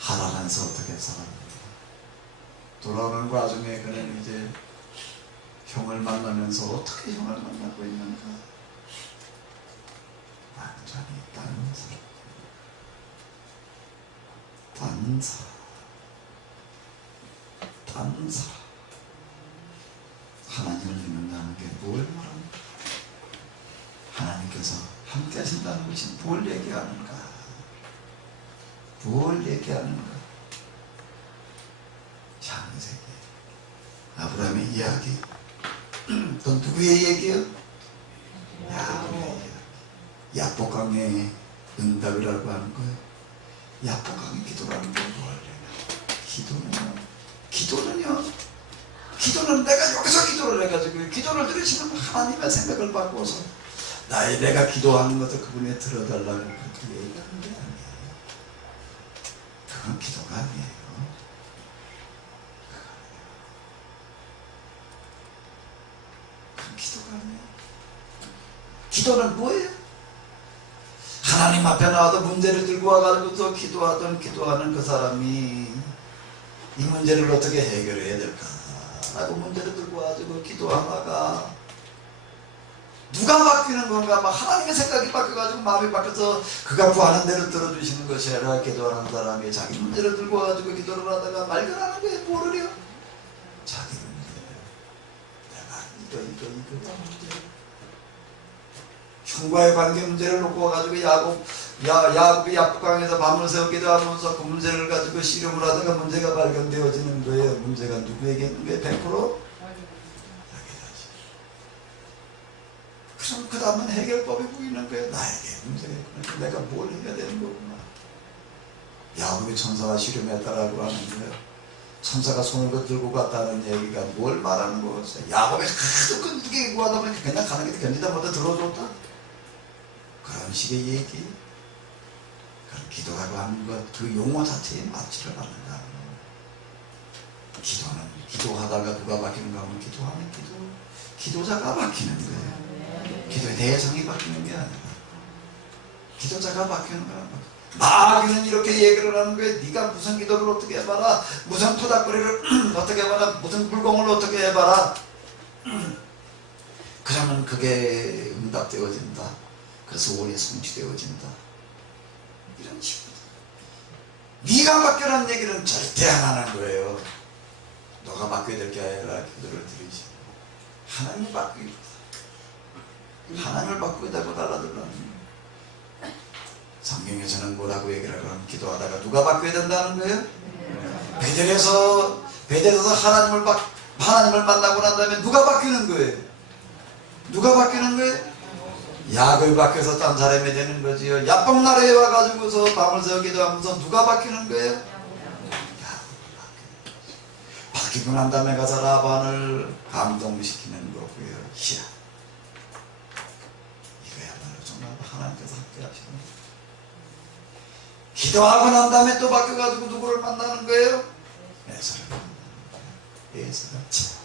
하란에서 어떻게 살았는가. 돌아오는 과정에 그는 이제 형을 만나면서 어떻게 형을 만나고 있는가. 완전히 다른 사람. 하나님을 믿는다는 게 뭘 말합니까? 하나님께서 함께 하신다는 것이 뭘 얘기하는가? 창세기 아브라함의 이야기. 또 누구의 얘기요? 야곱의 이야기. 야복강의 응답이라고 하는 거예요. 야복강의 기도라는 게 뭐예요? 기도는 내가 여기서 기도를 해가지고 기도를 들으시는 하나님의 생각을 바꿔서 내가 기도하는 것을 그분이 들어달라고 그렇게 얘기하는 게 아니에요. 그건 기도가 아니에요. 기도는 뭐예요? 하나님 앞에 나와도 문제를 들고 와가지고 또 기도하는 그 사람이 이 문제를 어떻게 해결해야 될까 라고 문제를 들고 와가지고 기도하다가 누가 바뀌는 건가? 막 하나님의 생각이 바뀌어가지고 마음이 바뀌어서 그가 구하는 대로 들어주시는 것이 아니라 기도하는 사람이 자기 문제를 들고 와가지고 기도를 하다가 말결하는 거예요. 뭐를요? 자기 문제. 내가 이거 문제. 형과의 관계 문제를 놓고 와가지고 야곱이 야복강에서 밤을 새워 기도하면서 그 문제를 가지고 씨름을 하다가 문제가 발견되어지는 거예요. 문제가 누구에게 있는 거예요? 100%? 그럼 그 다음은 해결법이 보이는 거예요. 나에게 문제가 있구나. 내가 뭘 해야 되는 거구나. 야곱이 천사와 씨름했다라고 하는 거예요. 천사가 손을 들고 갔다는 얘기가 뭘 말하는 거였어요? 야곱이 하도 끈기게 구하다 보니까 그냥 가는 게 견디다 못해 들어줬다? 그런 식의 얘기. 그런 기도라고 하는 것, 그 용어 자체에 맞지를 않는다. 기도는 기도하다가 누가 바뀌는가 하면 기도하는 기도자가 바뀌는 거예요. 기도의 대상이 바뀌는 게 아니라 기도자가 바뀌는 거야. 마귀는 이렇게 얘기를 하는 거예요. 네가 무슨 기도를 어떻게 해봐라, 무슨 토닥거리를 어떻게 해봐라, 무슨 불공을 어떻게 해봐라. 그러면 그게 응답되어진다. 그래서 소원이 성취되어진다. 이런 식으로 네가 바뀌라는 얘기는 절대 안 하는 거예요. 너가 바뀌어야 될 게 아니라 기도를 드리지. 하나님이 바뀌겠다. 하나님을 바꾸게 되고 달라들라는 성경에서는 뭐라고 얘기를 하면 기도하다가 누가 바뀌어야 된다는 거예요? 베델에서 하나님을 만나고 난 다음에 누가 바뀌는 거예요? 누가 바뀌는 거예요? 야곱이 바뀌어서 딴 사람이 되는 거지요. 야복나라에 와가지고서 밤을 새워 기도하면서 누가 바뀌는 거예요? 야곱이 바뀌고 난 다음에 가서 라반을 감동시키는 거고요. 이야, 이거야말로 정말 하나님께서 함께 하시는 거예요. 기도하고 난 다음에 또 바뀌어가지고 누구를 만나는 거예요? 에서를 만나는 거예요. 에서가 참,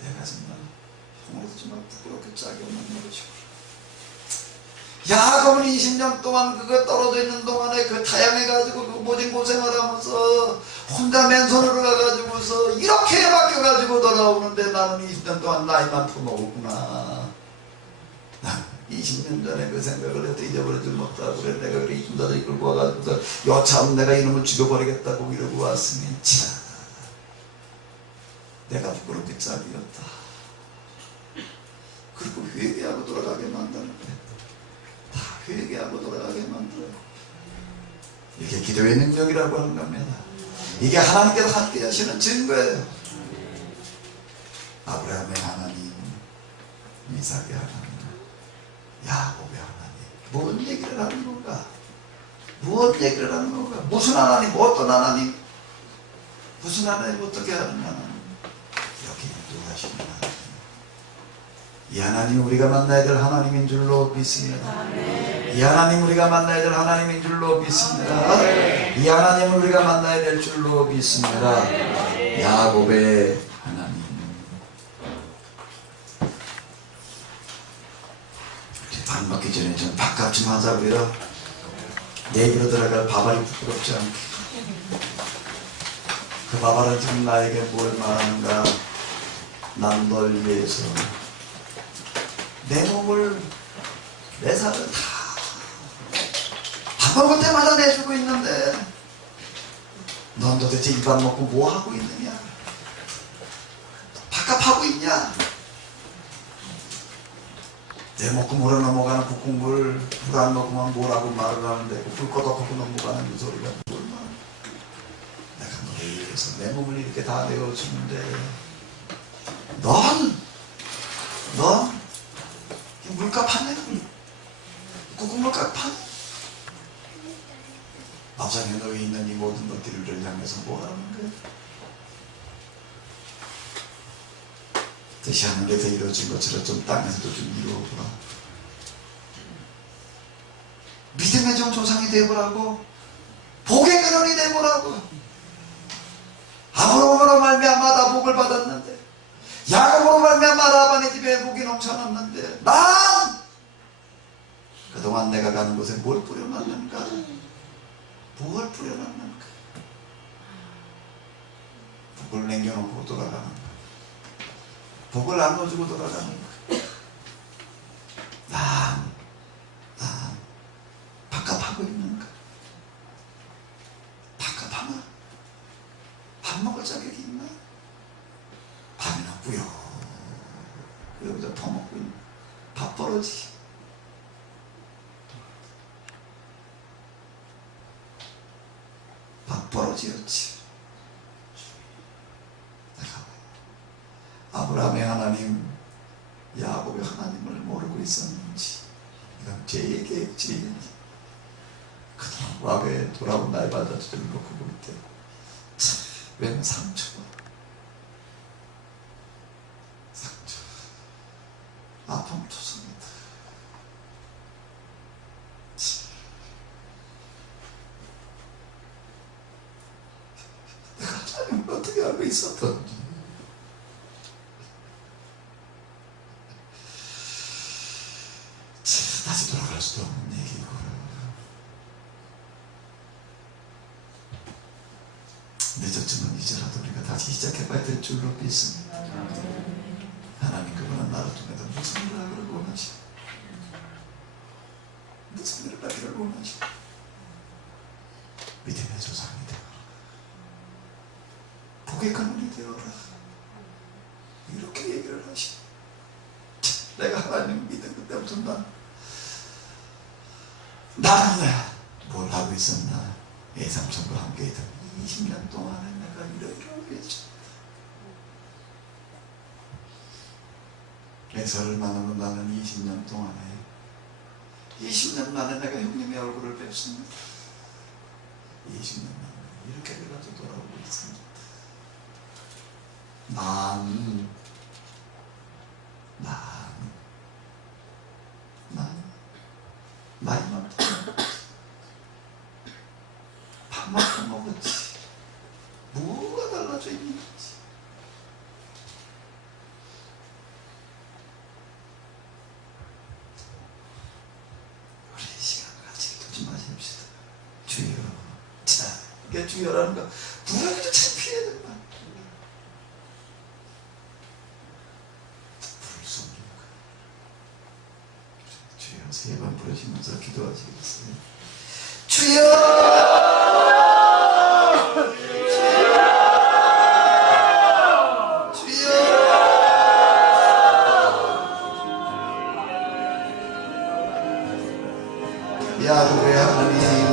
내가 정말 형으로서 정말 부끄럽게 짝이 없는 것이고, 야곱은 20년 동안 그거 떨어져 있는 동안에 그 타양해가지고 그 모진 고생을 하면서 혼자 맨손으로 가가지고서 이렇게 바뀌어가지고 돌아오는데 나는 20년 동안 나이만 퍼먹었구나. 난 20년 전에 그 생각을 해도 잊어버리지 못하고 그래. 내가 그렇게 힘들어 이끌고 와가지고서 여차하면 내가 이놈을 죽여버리겠다고 이러고 왔으니 참 내가 부끄럽게 짝이었다. 그리고 회개하고 돌아가게 만드는 거야. 다 회개하고 돌아가게 만들어요. 이게 기도의 능력이라고 하는 겁니다. 이게 하나님께서 함께 하시는 증거예요. 아브라함의 하나님, 이삭의 하나님, 야곱의 하나님, 뭔 얘기를 하는 건가? 무엇 얘기를 하는 건가? 무슨 하나님, 어떤 하나님, 무슨 하나님, 어떻게 하는 하나님? 여기 인도하시는 하나님. 이 하나님 우리가 만나야 될 하나님인 줄로 믿습니다. 이 하나님 우리가 만나야 될 하나님인 줄로 믿습니다. 이 하나님을 우리가 만나야 될 줄로 믿습니다. 야곱의 하나님. 밥 먹기 전에 좀 밥값 좀 하자고요. 내 입으로 들어갈 밥알이 부끄럽지 않게. 그 밥알은 지금 나에게 뭘 말하는가? 난 널 위해서 내 몸을, 내 살을 다 밥 먹을 때마다 내주고 있는데 넌 도대체 이 밥 먹고 뭐 하고 있느냐? 밥값 하고 있냐? 내 먹고 물어 넘어가는 국국물 불 안 먹으면 뭐라고 말을 하는데 불 꺼덕하고 넘어가는 그 소리가 뭘 말해? 내가 너를 위해서 내 몸을 이렇게 다 내어주는데 넌 물값 하네? 국물값 하네? 밥상에 놓여 있는 이 모든 것들을 향해서 뭐라는 거야? 뜻이 하늘에서 이루어진 것처럼 좀 땅에서도 좀 이루어보라. 믿음의 좀 조상이 되보라고, 복의 근원이 되보라고. 아브라함으로 말미암아 다 복을 받았는데, 야곱으로 말미암아 라반의 집에 복이 넘쳐났는데, 난 그동안 내가 가는 곳에 뭘 뿌려놨는가? 뭘 뿌려놨는가? 복을 남겨놓고 돌아가는 거야. 복을 나눠주고 돌아가는 거야. 난 밥값하고 있는 거야. 밥값하나? 밥 먹을 자격이 있나? 밥이나 뿌요. 여기다 퍼먹고 있는 밥버러지. 밥버러지였지. 아브라함의 하나님, 야곱의 하나님을 모르고 있었는지, 이건 죄의 계획질이니 그동안 과거에 돌아온 나의 발자취를 놓고 볼 때 웬 상처, 아픔 투성이다. 내가 하나님을 어떻게 알고 있었던지, 다시 돌아갈 수도 없는 얘기고, 늦었지만 이제라도 우리가 다시 시작해봐야 될 줄로 믿습니다. 하나님 그분은 나를 통해서 무슨 일을 하기를 원하시, 무슨 일을 하기를 원하시. 믿음의 조상이 되어라, 복의 근원이 되어라, 이렇게 얘기를 하시. 내가 하나님 믿은 그때부터 난 나는 뭘 하고 있었나? 애삼촌과 함께 있던 20년 동안에 내가 이러이러하게 했죠. 애서를 만나면 나는 20년 동안에 20년 만에 내가 형님의 얼굴을 뵙습니다. 20년 만에 이렇게 돼가지고 돌아오고 있습니다. 나이만 밥만 먹었지. 뭐가 달라져 있는 거지. 우리 시간 같이 두지 마십시다. 주여. 자, 이게 주여라는 거 부르기도 참 피해야 된다. 부를 수 없는 거. 주여 세 번 부르시면서 기도하시겠어요? 주여! 야구의 하나님